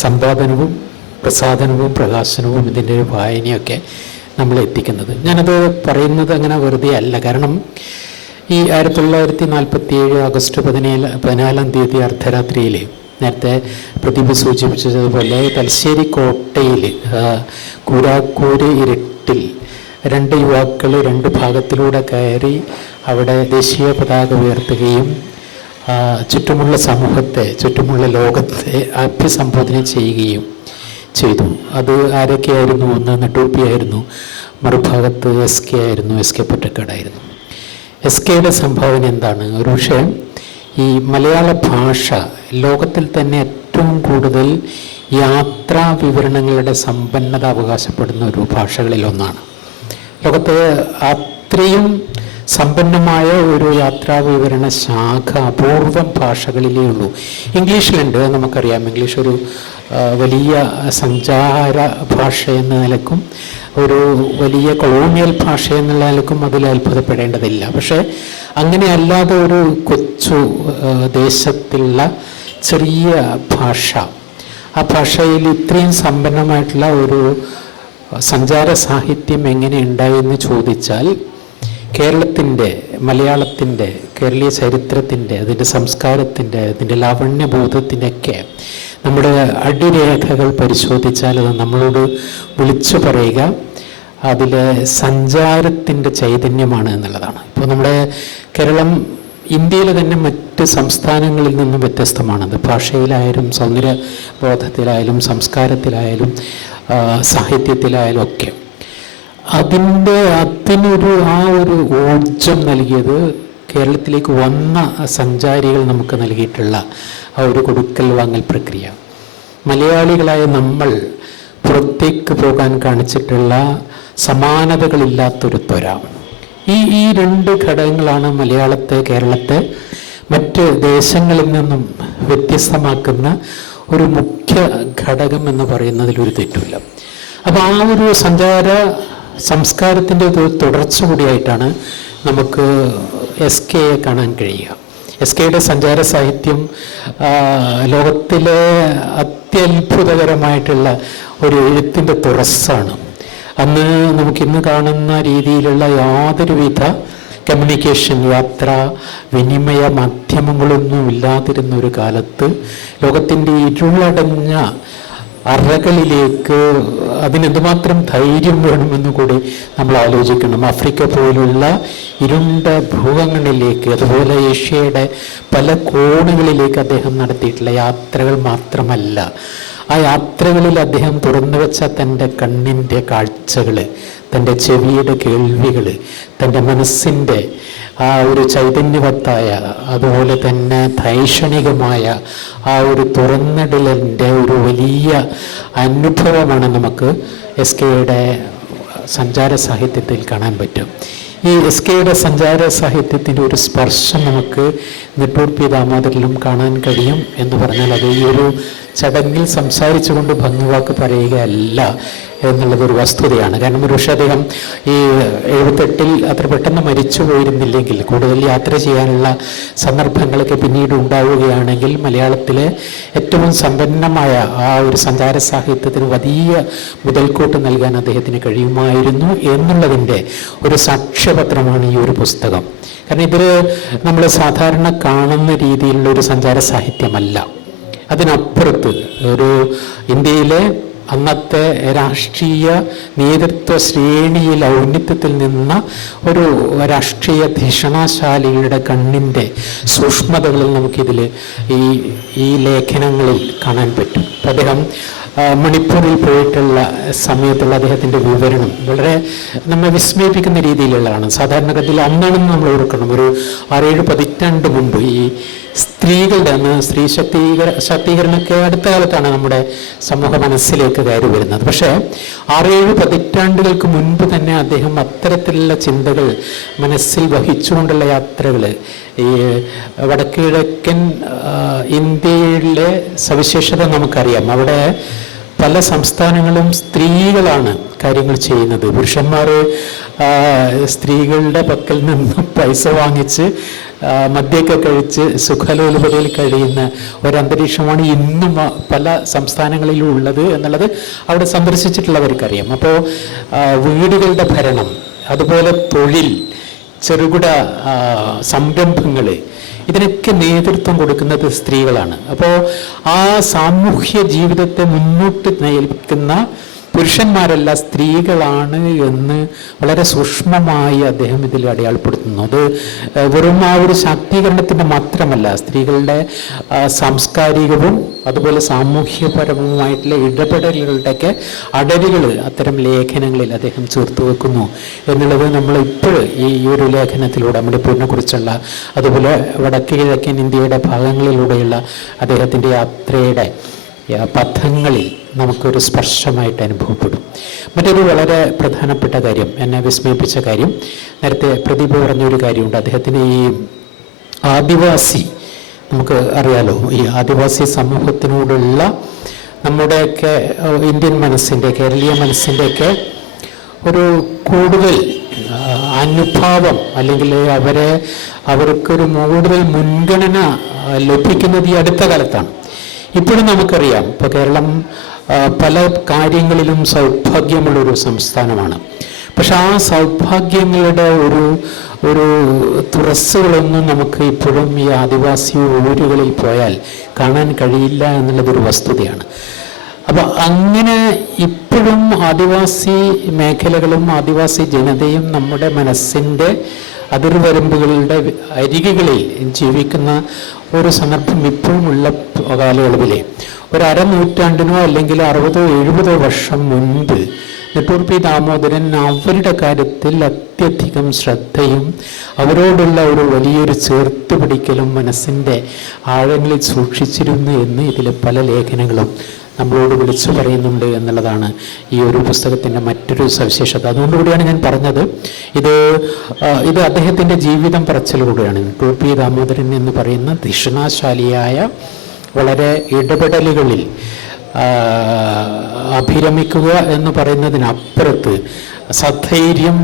സമ്പാദനവും പ്രസാധനവും പ്രകാശനവും ഇതിൻ്റെ ഒരു വായനയൊക്കെ നമ്മളെ എത്തിക്കുന്നത്. ഞാനത് പറയുന്നത് അങ്ങനെ വെറുതെ അല്ല. കാരണം ഈ 1947 ആഗസ്റ്റ് 14-ാം തീയതി അർദ്ധരാത്രിയിൽ നേരത്തെ പ്രദീപ് സൂചിപ്പിച്ചതുപോലെ തലശ്ശേരി കോട്ടയിൽ കൂരാക്കൂര് ഇരുട്ടിൽ 2 യുവാക്കൾ 2 ഭാഗത്തിലൂടെ കയറി അവിടെ ദേശീയ പതാക ഉയർത്തുകയും ചുറ്റുമുള്ള സമൂഹത്തെ, ചുറ്റുമുള്ള ലോകത്തെ അഭിസംബോധന ചെയ്യുകയും ചെയ്തു. അത് ആരൊക്കെയായിരുന്നു? ഒന്ന് നെട്ടൂർ പി ആയിരുന്നു, മറുഭാഗത്ത് എസ് കെ ആയിരുന്നു, എസ് കെ പൊറ്റക്കാടായിരുന്നു. എസ് കെയുടെ സംഭാവന എന്താണ്? ഒരു പക്ഷേ ഈ മലയാള ഭാഷ ലോകത്തിൽ തന്നെ ഏറ്റവും കൂടുതൽ യാത്രാ വിവരണങ്ങളുടെ സമ്പന്നത അവകാശപ്പെടുന്ന ഒരു ഭാഷകളിലൊന്നാണ്. ലോകത്ത് അത്രയും സമ്പന്നമായ ഒരു യാത്രാ വിവരണ ശാഖ അപൂർവം ഭാഷകളിലേ ഉള്ളൂ. ഇംഗ്ലീഷിലുണ്ട്, നമുക്കറിയാം. ഇംഗ്ലീഷ് ഒരു വലിയ സഞ്ചാര ഭാഷ എന്ന നിലക്കും ഒരു വലിയ കൊളോണിയൽ ഭാഷ എന്നുള്ള നിലക്കും അതിൽ അത്ഭുതപ്പെടേണ്ടതില്ല. പക്ഷേ അങ്ങനെ അല്ലാതെ ഒരു കൊച്ചു ദേശത്തുള്ള ചെറിയ ഭാഷ, ആ ഭാഷയിൽ ഇത്രയും സമ്പന്നമായിട്ടുള്ള ഒരു സഞ്ചാര സാഹിത്യം എങ്ങനെ ഉണ്ടായെന്ന് ചോദിച്ചാൽ കേരളത്തിൻ്റെ, മലയാളത്തിൻ്റെ, കേരളീയ ചരിത്രത്തിൻ്റെ, അതിൻ്റെ സംസ്കാരത്തിൻ്റെ, അതിൻ്റെ ലാവണ്യബോധത്തിൻ്റെയൊക്കെ നമ്മുടെ അടിരേഖകൾ പരിശോധിച്ചാൽ അത് നമ്മളോട് വിളിച്ചു പറയുക അതിലെ സഞ്ചാരത്തിൻ്റെ ചൈതന്യമാണ് എന്നുള്ളതാണ്. ഇപ്പോൾ നമ്മുടെ കേരളം ഇന്ത്യയിലെ തന്നെ മറ്റ് സംസ്ഥാനങ്ങളിൽ നിന്നും വ്യത്യസ്തമാണത്. ഭാഷയിലായാലും സൗന്ദര്യബോധത്തിലായാലും സംസ്കാരത്തിലായാലും സാഹിത്യത്തിലായാലും ഒക്കെ. അതിനൊരു ആ ഒരു ഊർജം നൽകിയത് കേരളത്തിലേക്ക് വന്ന സഞ്ചാരികൾ നമുക്ക് നൽകിയിട്ടുള്ള ആ ഒരു കൊടുക്കൽ വാങ്ങൽ പ്രക്രിയ, മലയാളികളായ നമ്മൾ പുറത്തേക്ക് പോകാൻ കാണിച്ചിട്ടുള്ള സമാനതകളില്ലാത്തൊരു ത്വര, ഈ 2 ഘടകങ്ങളാണ് മലയാളത്തെ, കേരളത്തെ മറ്റ് ദേശങ്ങളിൽ നിന്നും വ്യത്യസ്തമാക്കുന്ന ഒരു മുഖ്യ ഘടകം എന്ന് പറയുന്നതിൽ ഒരു തെറ്റില്ല. അപ്പോൾ ആ ഒരു സഞ്ചാര സംസ്കാരത്തിൻ്റെ ഒരു തുടർച്ച കൂടിയായിട്ടാണ് നമുക്ക് SK കാണാൻ കഴിയുക. SKയുടെ സഞ്ചാര സാഹിത്യം ലോകത്തിലെ അത്യത്ഭുതകരമായിട്ടുള്ള ഒരു എഴുത്തിൻ്റെ തുറസ്സാണ്. അന്ന് നമുക്കിന്ന് കാണുന്ന രീതിയിലുള്ള യാതൊരുവിധ കമ്മ്യൂണിക്കേഷൻ, യാത്ര, വിനിമയ മാധ്യമങ്ങളൊന്നും ഇല്ലാതിരുന്ന ഒരു കാലത്ത് ലോകത്തിൻ്റെ ഇരുളടഞ്ഞ അറകളിലേക്ക് അതിനെന്തുമാത്രം ധൈര്യം വേണമെന്ന് കൂടി നമ്മൾ ആലോചിക്കണം. ആഫ്രിക്ക പോലുള്ള ഇരുണ്ട ഭൂഖണ്ഡങ്ങളിലേക്ക്, അതുപോലെ ഏഷ്യയുടെ പല കോണുകളിലേക്ക് അദ്ദേഹം നടത്തിയിട്ടുള്ള യാത്രകൾ മാത്രമല്ല, ആ യാത്രകളിൽ അദ്ദേഹം തുറന്നു വെച്ച തൻ്റെ കണ്ണിൻ്റെ കാഴ്ചകൾ, തൻ്റെ ചെവിയുടെ കേൾവികൾ, തൻ്റെ മനസ്സിൻ്റെ ആ ഒരു ചൈതന്യവത്തായ അതുപോലെ തന്നെ ധൈഷണികമായ ആ ഒരു തുറന്നിടലിൻ്റെ ഒരു വലിയ അനുഭവമാണ് നമുക്ക് SKയുടെ സഞ്ചാര സാഹിത്യത്തിൽ കാണാൻ പറ്റും. ഈ SKയുടെ സഞ്ചാര സാഹിത്യത്തിൻ്റെ ഒരു സ്പർശം നമുക്ക് നെട്ടൂർ P. ദാമോദരനിലും കാണാൻ കഴിയും എന്ന് പറഞ്ഞാൽ അത് ഈ ഒരു ചടങ്ങിൽ സംസാരിച്ചുകൊണ്ട് ഭംഗിവാക്ക് പറയുകയല്ല എന്നുള്ളതൊരു വസ്തുതയാണ്. കാരണം ഒരുപക്ഷെ അദ്ദേഹം ഈ 78-ൽ അത്ര പെട്ടെന്ന് മരിച്ചു പോയിരുന്നില്ലെങ്കിൽ, കൂടുതൽ യാത്ര ചെയ്യാനുള്ള സന്ദർഭങ്ങളൊക്കെ പിന്നീട് ഉണ്ടാവുകയാണെങ്കിൽ മലയാളത്തിലെ ഏറ്റവും സമ്പന്നമായ ആ ഒരു സഞ്ചാര സാഹിത്യത്തിന് വലിയ മുതൽക്കൂട്ട് നൽകാൻ അദ്ദേഹത്തിന് കഴിയുമായിരുന്നു എന്നുള്ളതിൻ്റെ ഒരു സാക്ഷ്യപത്രമാണ് ഈ ഒരു പുസ്തകം. കാരണം ഇതിൽ നമ്മൾ സാധാരണ കാണുന്ന രീതിയിലുള്ള ഒരു സഞ്ചാര സാഹിത്യമല്ല. അതിനപ്പുറത്ത് ഒരു ഇന്ത്യയിലെ അന്നത്തെ രാഷ്ട്രീയ നേതൃത്വ ശ്രേണിയിൽ ഔന്നത്യത്തിൽ നിന്ന ഒരു രാഷ്ട്രീയ ധിഷണാശാലിയുടെ കണ്ണിൻ്റെ സൂക്ഷ്മതകളിൽ നമുക്കിതിൽ ഈ ലേഖനങ്ങളിൽ കാണാൻ പറ്റും. അദ്ദേഹം മണിപ്പൂരിൽ പോയിട്ടുള്ള സമയത്തുള്ള അദ്ദേഹത്തിൻ്റെ വിവരണം വളരെ നമ്മെ വിസ്മയിപ്പിക്കുന്ന രീതിയിലുള്ളതാണ്. സാധാരണഗതിയിൽ അന്നാണെന്ന് നമ്മൾ ഓർക്കണം, ഒരു 6-7 പതിറ്റാണ്ട് മുമ്പ് ഈ സ്ത്രീകളുടെ അന്ന് സ്ത്രീ ശാക്തീകരണമൊക്കെ അടുത്ത കാലത്താണ് നമ്മുടെ സമൂഹ മനസ്സിലേക്ക് കയറി വരുന്നത്. പക്ഷേ 6-7 പതിറ്റാണ്ടുകൾക്ക് മുൻപ് തന്നെ അദ്ദേഹം അത്തരത്തിലുള്ള ചിന്തകൾ മനസ്സിൽ വഹിച്ചുകൊണ്ടുള്ള യാത്രകൾ, ഈ വടക്കുകിഴക്കൻ ഇന്ത്യയിലെ സവിശേഷത നമുക്കറിയാം. അവിടെ പല സംസ്ഥാനങ്ങളും സ്ത്രീകളാണ് കാര്യങ്ങൾ ചെയ്യുന്നത്. പുരുഷന്മാർ സ്ത്രീകളുടെ പക്കൽ നിന്ന് പൈസ വാങ്ങിച്ച് മദ്യമൊക്കെ കഴിച്ച് സുഖലോലുപതയിൽ കഴിയുന്ന ഒരന്തരീക്ഷമാണ് ഇന്നും പല സംസ്ഥാനങ്ങളിലും ഉള്ളത് എന്നുള്ളത് അവിടെ സന്ദർശിച്ചിട്ടുള്ളവർക്കറിയാം. അപ്പോൾ വീടുകളുടെ ഭരണം, അതുപോലെ തൊഴിൽ, ചെറുകിട സംരംഭങ്ങൾ, ഇതിനൊക്കെ നേതൃത്വം കൊടുക്കുന്നത് സ്ത്രീകളാണ്. അപ്പോൾ ആ സാമൂഹ്യ ജീവിതത്തെ മുന്നോട്ട് നയിക്കുന്ന പുരുഷന്മാരല്ല സ്ത്രീകളാണ് എന്ന് വളരെ സൂക്ഷ്മമായി അദ്ദേഹം ഇതിൽ അടയാളപ്പെടുത്തുന്നു. അത് വെറും ആ ഒരു ശാക്തീകരണത്തിൻ്റെ മാത്രമല്ല, സ്ത്രീകളുടെ സാംസ്കാരികവും അതുപോലെ സാമൂഹ്യപരവുമായിട്ടുള്ള ഇടപെടലുകളുടെയൊക്കെ അടരുകൾ അത്തരം ലേഖനങ്ങളിൽ അദ്ദേഹം ചേർത്ത് വെക്കുന്നു എന്നുള്ളത് നമ്മൾ ഇപ്പോൾ ഈ ഒരു ലേഖനത്തിലൂടെ മണിപ്പൂരിനെ കുറിച്ചുള്ള, അതുപോലെ വടക്ക് കിഴക്കൻ ഇന്ത്യയുടെ ഭാഗങ്ങളിലൂടെയുള്ള അദ്ദേഹത്തിൻ്റെ യാത്രയുടെ പഥങ്ങളിൽ നമുക്കൊരു സ്പർശമായിട്ട് അനുഭവപ്പെടും. മറ്റൊരു വളരെ പ്രധാനപ്പെട്ട കാര്യം, എന്നെ വിസ്മയിപ്പിച്ച കാര്യം, നേരത്തെ പ്രദീപ് പറഞ്ഞൊരു കാര്യമുണ്ട്. അദ്ദേഹത്തിന് ഈ ആദിവാസി, നമുക്ക് അറിയാലോ, ഈ ആദിവാസി സമൂഹത്തിനോടുള്ള നമ്മുടെയൊക്കെ ഇന്ത്യൻ മനസ്സിൻ്റെ, കേരളീയ മനസ്സിൻ്റെയൊക്കെ ഒരു കൂടുതൽ അനുഭാവം, അല്ലെങ്കിൽ അവർക്കൊരു കൂടുതൽ മുൻഗണന ലഭിക്കുന്നത് ഈ അടുത്ത കാലത്താണ്. ഇപ്പോഴും നമുക്കറിയാം, ഇപ്പോൾ കേരളം പല കാര്യങ്ങളിലും സൗഭാഗ്യമുള്ളൊരു സംസ്ഥാനമാണ്. പക്ഷെ ആ സൗഭാഗ്യങ്ങളുടെ ഒരു തുറസ്സുകളൊന്നും നമുക്ക് ഇപ്പോഴും ഈ ആദിവാസി ഊരുകളിൽ പോയാൽ കാണാൻ കഴിയില്ല എന്നുള്ളതൊരു വസ്തുതയാണ്. അപ്പോൾ അങ്ങനെ ഇപ്പോഴും ആദിവാസി മേഖലകളും ആദിവാസി ജനതയും നമ്മുടെ മനസ്സിൻ്റെ അതിർവരമ്പുകളുടെ അരികുകളിൽ ജീവിക്കുന്ന ഒരു സന്ദർഭം ഇപ്പോഴുമുള്ള കാലയളവിലെ ഒരു അരനൂറ്റാണ്ടിനോ അല്ലെങ്കിൽ 60-70 വർഷം മുൻപ് നെട്ടൂർ P. ദാമോദരൻ അവരുടെ കാര്യത്തിൽ അത്യധികം ശ്രദ്ധയും അവരോടുള്ള ഒരു വലിയൊരു ചേർത്തുപിടിക്കലും മനസ്സിൻ്റെ ആഴങ്ങളിൽ സൂക്ഷിച്ചിരുന്നു എന്ന് ഇതിൽ പല ലേഖനങ്ങളും നമ്മളോട് വിളിച്ചു പറയുന്നുണ്ട് എന്നുള്ളതാണ് ഈ ഒരു പുസ്തകത്തിൻ്റെ മറ്റൊരു സവിശേഷത. അതുകൊണ്ടുകൂടിയാണ് ഞാൻ പറഞ്ഞത്, ഇത് അദ്ദേഹത്തിൻ്റെ ജീവിതം പറച്ചിലൂടെയാണ്. നെട്ടൂർ P. ദാമോദരൻ എന്ന് പറയുന്ന ധിഷണാശാലിയായ വളരെ ഇടപെടലുകളിൽ അഭിരമിക്കുക എന്ന് പറയുന്നതിനപ്പുറത്ത് സധൈര്യം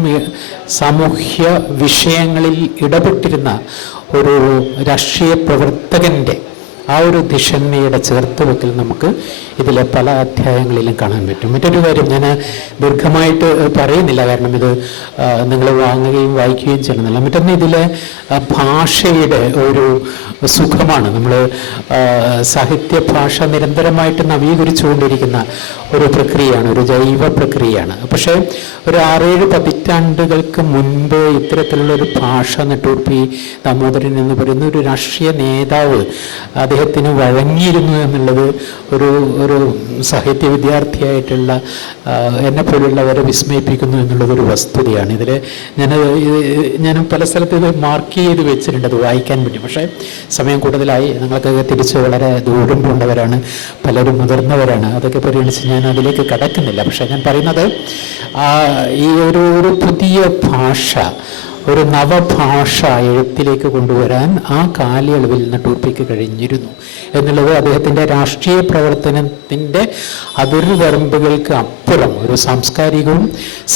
സാമൂഹ്യ വിഷയങ്ങളിൽ ഇടപെട്ടിരുന്ന ഒരു രാഷ്ട്രീയ പ്രവർത്തകൻ്റെ ആ ഒരു ധിഷണയുടെ ചേർത്തുവെക്കൽ നമുക്ക് ഇതിലെ പല അധ്യായങ്ങളിലും കാണാൻ പറ്റും. മറ്റൊരു കാര്യം ഞാൻ ദീർഘമായിട്ട് പറയുന്നില്ല, കാരണം ഇത് നിങ്ങൾ വാങ്ങുകയും വായിക്കുകയും ചെയ്യുന്നില്ല. മറ്റൊന്ന് ഇതിലെ ഭാഷയുടെ ഒരു സുഖമാണ്. നമ്മൾ സാഹിത്യ ഭാഷ നിരന്തരമായിട്ട് നവീകരിച്ചുകൊണ്ടിരിക്കുന്ന ഒരു പ്രക്രിയയാണ്, ഒരു ജൈവ പ്രക്രിയയാണ്. പക്ഷേ ഒരു 6-7 പതിറ്റാണ്ടുകൾക്ക് മുൻപ് ഇത്തരത്തിലുള്ളൊരു ഭാഷ നെട്ടൂർ പി ദാമോദരൻ എന്ന് പറയുന്ന ഒരു രാഷ്ട്രീയ നേതാവ് അദ്ദേഹത്തിന് വഴങ്ങിയിരുന്നു എന്നുള്ളത് ഒരു സാഹിത്യ വിദ്യാർത്ഥിയായിട്ടുള്ള എന്നെപ്പോലുള്ളവരെ വിസ്മയിപ്പിക്കുന്നു എന്നുള്ളതൊരു വസ്തുതയാണ്. ഇതിൽ ഞാൻ പല സ്ഥലത്ത് ഇത് മാർക്ക് ചെയ്ത് വെച്ചിട്ടുണ്ട് അത് വായിക്കാൻ വേണ്ടി. പക്ഷേ സമയം കൂടുതലായി, നിങ്ങൾക്കൊക്കെ തിരിച്ച് വളരെ ദൂരം പോകേണ്ടവരാണ്, പലരും മുതിർന്നവരാണ്, അതൊക്കെ പരിഗണിച്ച് ഞാൻ അതിലേക്ക് കടക്കുന്നില്ല. പക്ഷേ ഞാൻ പറയുന്നത് ഈ ഒരു പുതിയ ഭാഷ, ഒരു നവഭാഷ എഴുത്തിലേക്ക് കൊണ്ടുവരാൻ ആ കാലയളവിൽ നെട്ടൂർ പിക്ക് കഴിഞ്ഞിരുന്നു എന്നുള്ളത് അദ്ദേഹത്തിൻ്റെ രാഷ്ട്രീയ പ്രവർത്തനത്തിൻ്റെ അതിർവരമ്പുകൾക്ക് അപ്പുറം ഒരു സാംസ്കാരികവും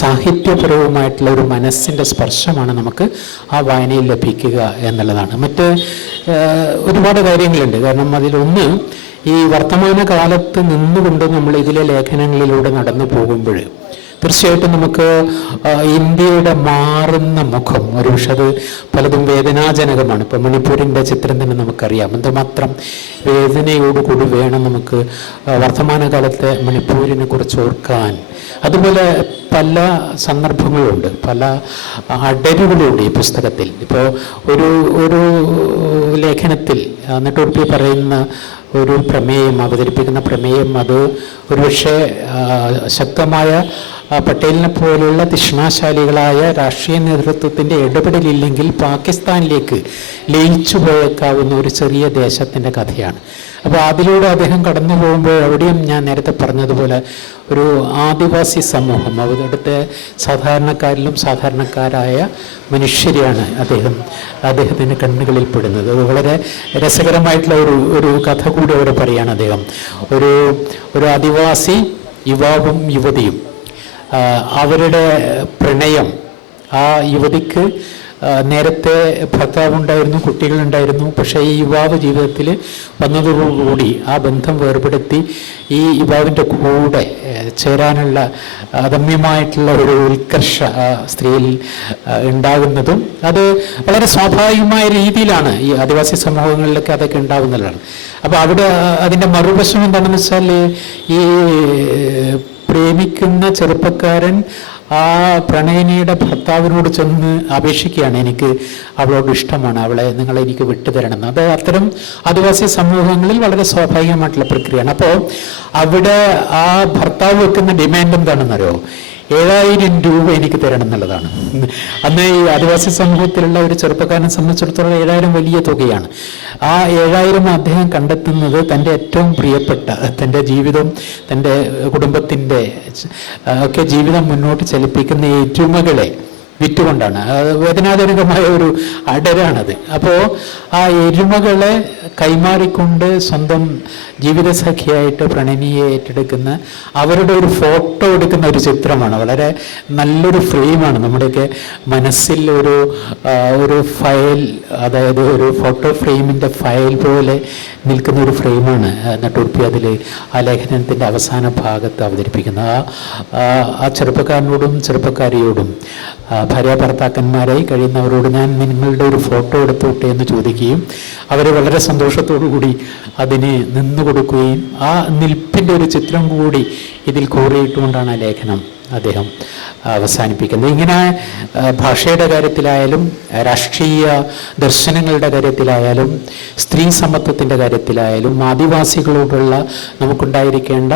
സാഹിത്യപരവുമായിട്ടുള്ള ഒരു മനസ്സിൻ്റെ സ്പർശമാണ് നമുക്ക് ആ വായനയിൽ ലഭിക്കുക എന്നുള്ളതാണ്. മറ്റ് ഒരുപാട് കാര്യങ്ങളുണ്ട്. കാരണം അതിലൊന്ന്, ഈ വർത്തമാന കാലത്ത് നിന്നുകൊണ്ട് നമ്മൾ ഇതിലെ ലേഖനങ്ങളിലൂടെ നടന്നു പോകുമ്പോൾ തീർച്ചയായിട്ടും നമുക്ക് ഇന്ത്യയുടെ മാറുന്ന മുഖം, ഒരുപക്ഷെ അത് പലതും വേദനാജനകമാണ്. ഇപ്പം മണിപ്പൂരിൻ്റെ ചിത്രം തന്നെ നമുക്കറിയാം, എന്തുമാത്രം വേദനയോടുകൂടി വേണം നമുക്ക് വർത്തമാനകാലത്തെ മണിപ്പൂരിനെ കുറിച്ച് ഓർക്കാൻ. അതുപോലെ പല സന്ദർഭങ്ങളുണ്ട്, പല അടരുകളുണ്ട് ഈ പുസ്തകത്തിൽ. ഇപ്പോൾ ഒരു ലേഖനത്തിൽ നെട്ടൂർ പി പറയുന്ന ഒരു പ്രമേയം, അവതരിപ്പിക്കുന്ന പ്രമേയം, അത് ഒരുപക്ഷെ ശക്തമായ പട്ടേലിനെ പോലുള്ള തിഷ്ണാശാലികളായ രാഷ്ട്രീയ നേതൃത്വത്തിൻ്റെ ഇടപെടലില്ലെങ്കിൽ പാകിസ്ഥാനിലേക്ക് ലയിച്ചു പോയേക്കാവുന്ന ഒരു ചെറിയ ദേശത്തിൻ്റെ കഥയാണ്. അപ്പോൾ അതിലൂടെ അദ്ദേഹം കടന്നു പോകുമ്പോൾ അവിടെയും ഞാൻ നേരത്തെ പറഞ്ഞതുപോലെ ഒരു ആദിവാസി സമൂഹം, അവിടുത്തെ സാധാരണക്കാരിലും സാധാരണക്കാരായ മനുഷ്യരെയാണ് അദ്ദേഹത്തിൻ്റെ കണ്ണുകളിൽ പെടുന്നത്. അത് വളരെ രസകരമായിട്ടുള്ള ഒരു കഥ കൂടി അവിടെ പറയുകയാണ് അദ്ദേഹം. ഒരു ആദിവാസി യുവാവും യുവതിയും, അവരുടെ പ്രണയം, ആ യുവതിക്ക് നേരത്തെ ഭർത്താവുണ്ടായിരുന്നു, കുട്ടികളുണ്ടായിരുന്നു. പക്ഷേ ഈ യുവാവ് ജീവിതത്തിൽ വന്നതോടുകൂടി ആ ബന്ധം വേർപെടുത്തി ഈ യുവാവിൻ്റെ കൂടെ ചേരാനുള്ള അദമ്യമായിട്ടുള്ള ഒരു ഉത്കർഷ സ്ത്രീയിൽ ഉണ്ടാകുന്നതും അത് വളരെ സ്വാഭാവികമായ രീതിയിലാണ് ഈ ആദിവാസി സമൂഹങ്ങളിലൊക്കെ അതൊക്കെ ഉണ്ടാകുന്നതാണ്. അപ്പോൾ അവിടെ അതിൻ്റെ മറുവശം എന്താണെന്ന് വെച്ചാൽ, ഈ പ്രേമിക്കുന്ന ചെറുപ്പക്കാരൻ ആ പ്രണയിനിയുടെ ഭർത്താവിനോട് ചെന്ന് അപേക്ഷിക്കുകയാണ്, എനിക്ക് അവളോട് ഇഷ്ടമാണ്, അവളെ നിങ്ങളെനിക്ക് വിട്ടുതരണമെന്ന്. അത് അത്തരം ആദിവാസി സമൂഹങ്ങളിൽ വളരെ സ്വാഭാവികമായിട്ടുള്ള പ്രക്രിയയാണ്. അപ്പോൾ അവിടെ ആ ഭർത്താവ് വെക്കുന്ന ഡിമാൻഡ് എന്താണെന്നറിയോ? 7,000 രൂപ എനിക്ക് തരണം എന്നുള്ളതാണ്. അന്ന് ഈ ആദിവാസി സമൂഹത്തിലുള്ള ഒരു ചെറുപ്പക്കാരനെ സംബന്ധിച്ചിടത്തോളം 7,000 വലിയ തുകയാണ്. ആ 7,000 അദ്ദേഹം കണ്ടെത്തുന്നത് തൻ്റെ ഏറ്റവും പ്രിയപ്പെട്ട, തൻ്റെ ജീവിതം, തൻ്റെ കുടുംബത്തിൻ്റെ ഒക്കെ ജീവിതം മുന്നോട്ട് ചലിപ്പിക്കുന്ന എരുമകളെ വിറ്റുകൊണ്ടാണ്. വേദനാജനകമായ ഒരു അടരാണത്. അപ്പോൾ ആ എരുമകളെ കൈമാറിക്കൊണ്ട് സ്വന്തം ജീവിതസഖിയായിട്ട് പ്രണയിനിയെ ഏറ്റെടുക്കുന്ന, അവരുടെ ഒരു ഫോട്ടോ എടുക്കുന്ന ഒരു ചിത്രമാണ്. വളരെ നല്ലൊരു ഫ്രെയിമാണ്. നമ്മുടെയൊക്കെ മനസ്സിൽ ഒരു ഫയൽ, അതായത് ഒരു ഫോട്ടോ ഫ്രെയിമിൻ്റെ ഫയൽ പോലെ നിൽക്കുന്ന ഒരു ഫ്രെയിമാണ് നെട്ടൂർ പി അതിൽ ആ ലേഖനത്തിൻ്റെ അവസാന ഭാഗത്ത് അവതരിപ്പിക്കുന്നത്. ആ ചെറുപ്പക്കാരനോടും ചെറുപ്പക്കാരിയോടും ഭാര്യ ഭർത്താക്കന്മാരായി കഴിയുന്നവരോട് ഞാൻ നിങ്ങളുടെ ഒരു ഫോട്ടോ എടുത്തോട്ടെ എന്ന് ചോദിക്കുകയും അവർ വളരെ സന്തോഷത്തോടു കൂടി അതിന് നിന്നു കൊടുക്കുകയും ആ നിൽപ്പിൻ്റെ ഒരു ചിത്രം കൂടി ഇതിൽ കോറിയിട്ടുകൊണ്ടാണ് ആ ലേഖനം അദ്ദേഹം അവസാനിപ്പിക്കുന്നത്. ഇങ്ങനെ ഭാഷയുടെ കാര്യത്തിലായാലും രാഷ്ട്രീയ ദർശനങ്ങളുടെ കാര്യത്തിലായാലും സ്ത്രീ സമത്വത്തിൻ്റെ കാര്യത്തിലായാലും ആദിവാസികളോടുള്ള നമുക്കുണ്ടായിരിക്കേണ്ട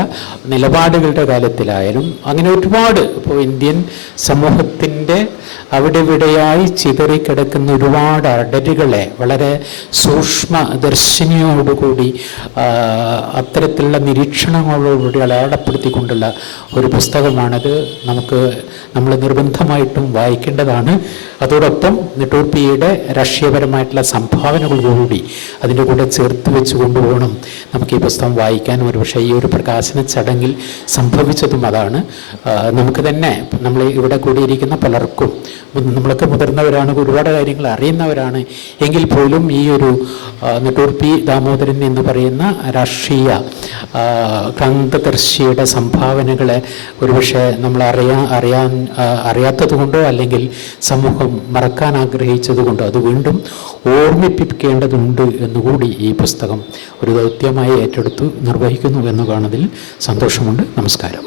നിലപാടുകളുടെ കാര്യത്തിലായാലും അങ്ങനെ ഒരുപാട്, ഇപ്പോൾ ഇന്ത്യൻ സമൂഹത്തിൻ്റെ അവിടെ ഇവിടെയായി ചിതറിക്കിടക്കുന്ന ഒരുപാട് അടരുകളെ വളരെ സൂക്ഷ്മ ദർശിനിയോടുകൂടി അത്തരത്തിലുള്ള നിരീക്ഷണങ്ങളോടുകൂടി അടയാളപ്പെടുത്തിക്കൊണ്ടുള്ള ഒരു പുസ്തകമാണത്. നമ്മൾ നിർബന്ധമായിട്ടും വായിക്കേണ്ടതാണ്. അതോടൊപ്പം നെട്ടൂർ പിയുടെ രാഷ്ട്രീയപരമായിട്ടുള്ള സംഭാവനകളോടുകൂടി അതിൻ്റെ കൂടെ ചേർത്ത് വെച്ച് കൊണ്ടുപോകണം നമുക്ക് ഈ പുസ്തകം വായിക്കാനും. ഒരുപക്ഷെ ഈ ഒരു പ്രകാശന ചടങ്ങിൽ സംഭവിച്ചതും അതാണ്. നമുക്ക് തന്നെ നമ്മൾ ഇവിടെ കൂടിയിരിക്കുന്ന പലർക്കും നമ്മളൊക്കെ മുതിർന്നവരാണ്, ഒരുപാട് കാര്യങ്ങൾ അറിയുന്നവരാണ്. എങ്കിൽ പോലും ഈ ഒരു നെട്ടൂർ പി ദാമോദരൻ എന്ന് പറയുന്ന രാഷ്ട്രീയ ക്രാന്തദർശിയുടെ സംഭാവനകളെ ഒരുപക്ഷെ നമ്മൾ അറിയാത്തത് കൊണ്ടോ അല്ലെങ്കിൽ സമൂഹം മറക്കാൻ ആഗ്രഹിച്ചതുകൊണ്ടോ അത് വീണ്ടും ഓർമ്മിപ്പിക്കേണ്ടതുണ്ട് എന്നുകൂടി ഈ പുസ്തകം ഒരു ദൗത്യമായി ഏറ്റെടുത്തു നിർവഹിക്കുന്നു എന്ന് കാണുന്നതിൽ സന്തോഷമുണ്ട്. നമസ്കാരം.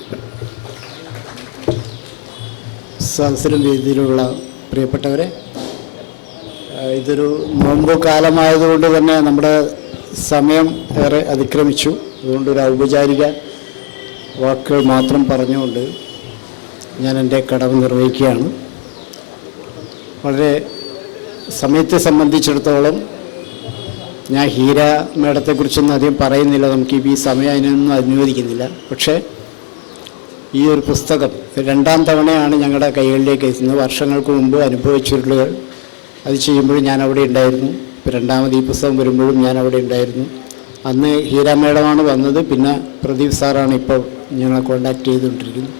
സദസ്സിലും വേദിയിലുള്ള പ്രിയപ്പെട്ടവരെ, ഇതൊരു നോമ്പ് കാലമായതുകൊണ്ട് തന്നെ നമ്മുടെ സമയം ഏറെ അതിക്രമിച്ചു. അതുകൊണ്ട് ഒരു ഔപചാരിക വാക്കുകൾ മാത്രം പറഞ്ഞുകൊണ്ട് ഞാൻ എൻ്റെ കടമ നിർവഹിക്കുകയാണ്. വളരെ സമയത്തെ സംബന്ധിച്ചിടത്തോളം ഞാൻ ഹീര മേഡത്തെക്കുറിച്ചൊന്നും അധികം പറയുന്നില്ല, നമുക്ക് ഈ സമയം അതിനൊന്നും അനുവദിക്കുന്നില്ല. പക്ഷേ ഈ ഒരു പുസ്തകം 2ാം തവണയാണ് ഞങ്ങളുടെ കൈകളിലേക്ക് എത്തുന്നത്. വർഷങ്ങൾക്ക് മുമ്പ് അനുഭവിച്ചുരുളുകൾ അത് ചെയ്യുമ്പോഴും ഞാൻ അവിടെ ഉണ്ടായിരുന്നു. ഇപ്പോൾ 2ാമത് ഈ പുസ്തകം വരുമ്പോഴും ഞാൻ അവിടെ ഉണ്ടായിരുന്നു. അന്ന് ഹീര മേഡമാണ് വന്നത്, പിന്നെ പ്രദീപ് സാറാണ് ഇപ്പോൾ ഞങ്ങളെ കോണ്ടാക്ട് ചെയ്തുകൊണ്ടിരിക്കുന്നത്.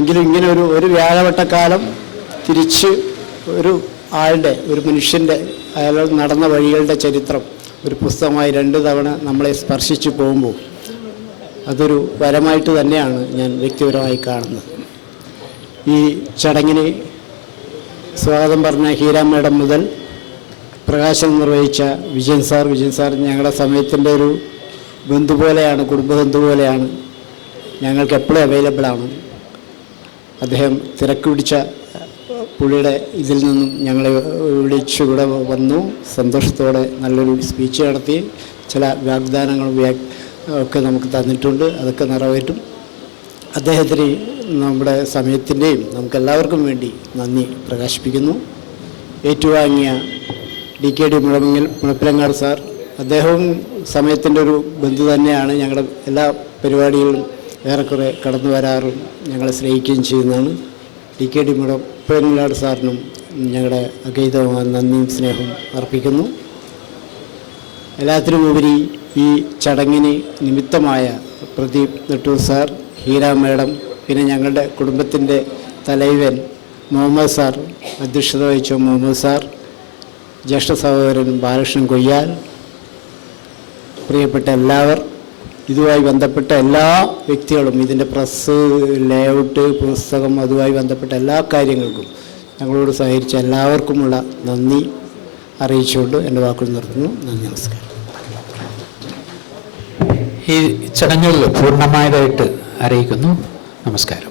എങ്കിലും ഇങ്ങനെ ഒരു വ്യാഴവട്ടക്കാലം തിരിച്ച് ഒരു ആളുടെ, ഒരു മനുഷ്യൻ്റെ, അയാൾ നടന്ന വഴികളുടെ ചരിത്രം ഒരു പുസ്തകമായി 2 തവണ നമ്മളെ സ്പർശിച്ചു പോകുമ്പോൾ അതൊരു വരമായിട്ട് തന്നെയാണ് ഞാൻ വ്യക്തിപരമായി കാണുന്നത്. ഈ ചടങ്ങിന് സ്വാഗതം പറഞ്ഞ ഹീര മേഡം മുതൽ പ്രകാശനം നിർവഹിച്ച വിജയൻ സാർ ഞങ്ങളുടെ സമയത്തിൻ്റെ ഒരു ബന്ധു പോലെയാണ്, കുടുംബബന്ധു പോലെയാണ്, ഞങ്ങൾക്ക് എപ്പോഴും അവൈലബിളാണ്. അദ്ദേഹം തിരക്ക് പിടിച്ച പുള്ളിയുടെ ഇതിൽ നിന്നും ഞങ്ങളെ വിളിച്ചുകൂടെ വന്നു. സന്തോഷത്തോടെ നല്ലൊരു സ്പീച്ച് നടത്തി, ചില വാഗ്ദാനങ്ങളും ഒക്കെ നമുക്ക് തന്നിട്ടുണ്ട്. അതൊക്കെ നിറവേറ്റും. അദ്ദേഹത്തിന് നമ്മുടെ സമയത്തിൻ്റെയും നമുക്കെല്ലാവർക്കും വേണ്ടി നന്ദി പ്രകാശിപ്പിക്കുന്നു. ഏറ്റുവാങ്ങിയ DKD മുളപ്പിലങ്ങാട് സാർ, അദ്ദേഹവും സമയത്തിൻ്റെ ഒരു ബന്ധു തന്നെയാണ്. ഞങ്ങളുടെ എല്ലാ പരിപാടികളും ഏറെക്കുറെ കടന്നു വരാറും ഞങ്ങളെ സ്നേഹിക്കുകയും ചെയ്യുന്നതാണ്. DKD മുളപ്പിലങ്ങാട് സാറിനും ഞങ്ങളുടെ അഗൈതമായ നന്ദിയും സ്നേഹവും അർപ്പിക്കുന്നു. എല്ലാത്തിനുമുപരി ഈ ചടങ്ങിന് നിമിത്തമായ പ്രദീപ് നെട്ടൂർ സാർ, ഹീര മേഡം, പിന്നെ ഞങ്ങളുടെ കുടുംബത്തിൻ്റെ തലൈവൻ മുഹമ്മദ് സാർ, അധ്യക്ഷത വഹിച്ച മുഹമ്മദ് സാർ, ജ്യേഷ്ഠ സഹോദരൻ ബാലകൃഷ്ണൻ കൊയ്യാൽ, പ്രിയപ്പെട്ട എല്ലാവർ, ഇതുമായി ബന്ധപ്പെട്ട എല്ലാ വ്യക്തികളും, ഇതിൻ്റെ പ്രസ്, ലേഔട്ട്, പുസ്തകം, അതുമായി ബന്ധപ്പെട്ട എല്ലാ കാര്യങ്ങൾക്കും ഞങ്ങളോട് സഹകരിച്ച എല്ലാവർക്കുമുള്ള നന്ദി അറിയിച്ചുകൊണ്ട് എൻ്റെ വാക്കുകൾ നിർത്തുന്നു. നന്ദി, നമസ്കാരം. ഈ ചടങ്ങുകൾ പൂർണ്ണമായതായിട്ട് അറിയിക്കുന്നു. നമസ്കാരം.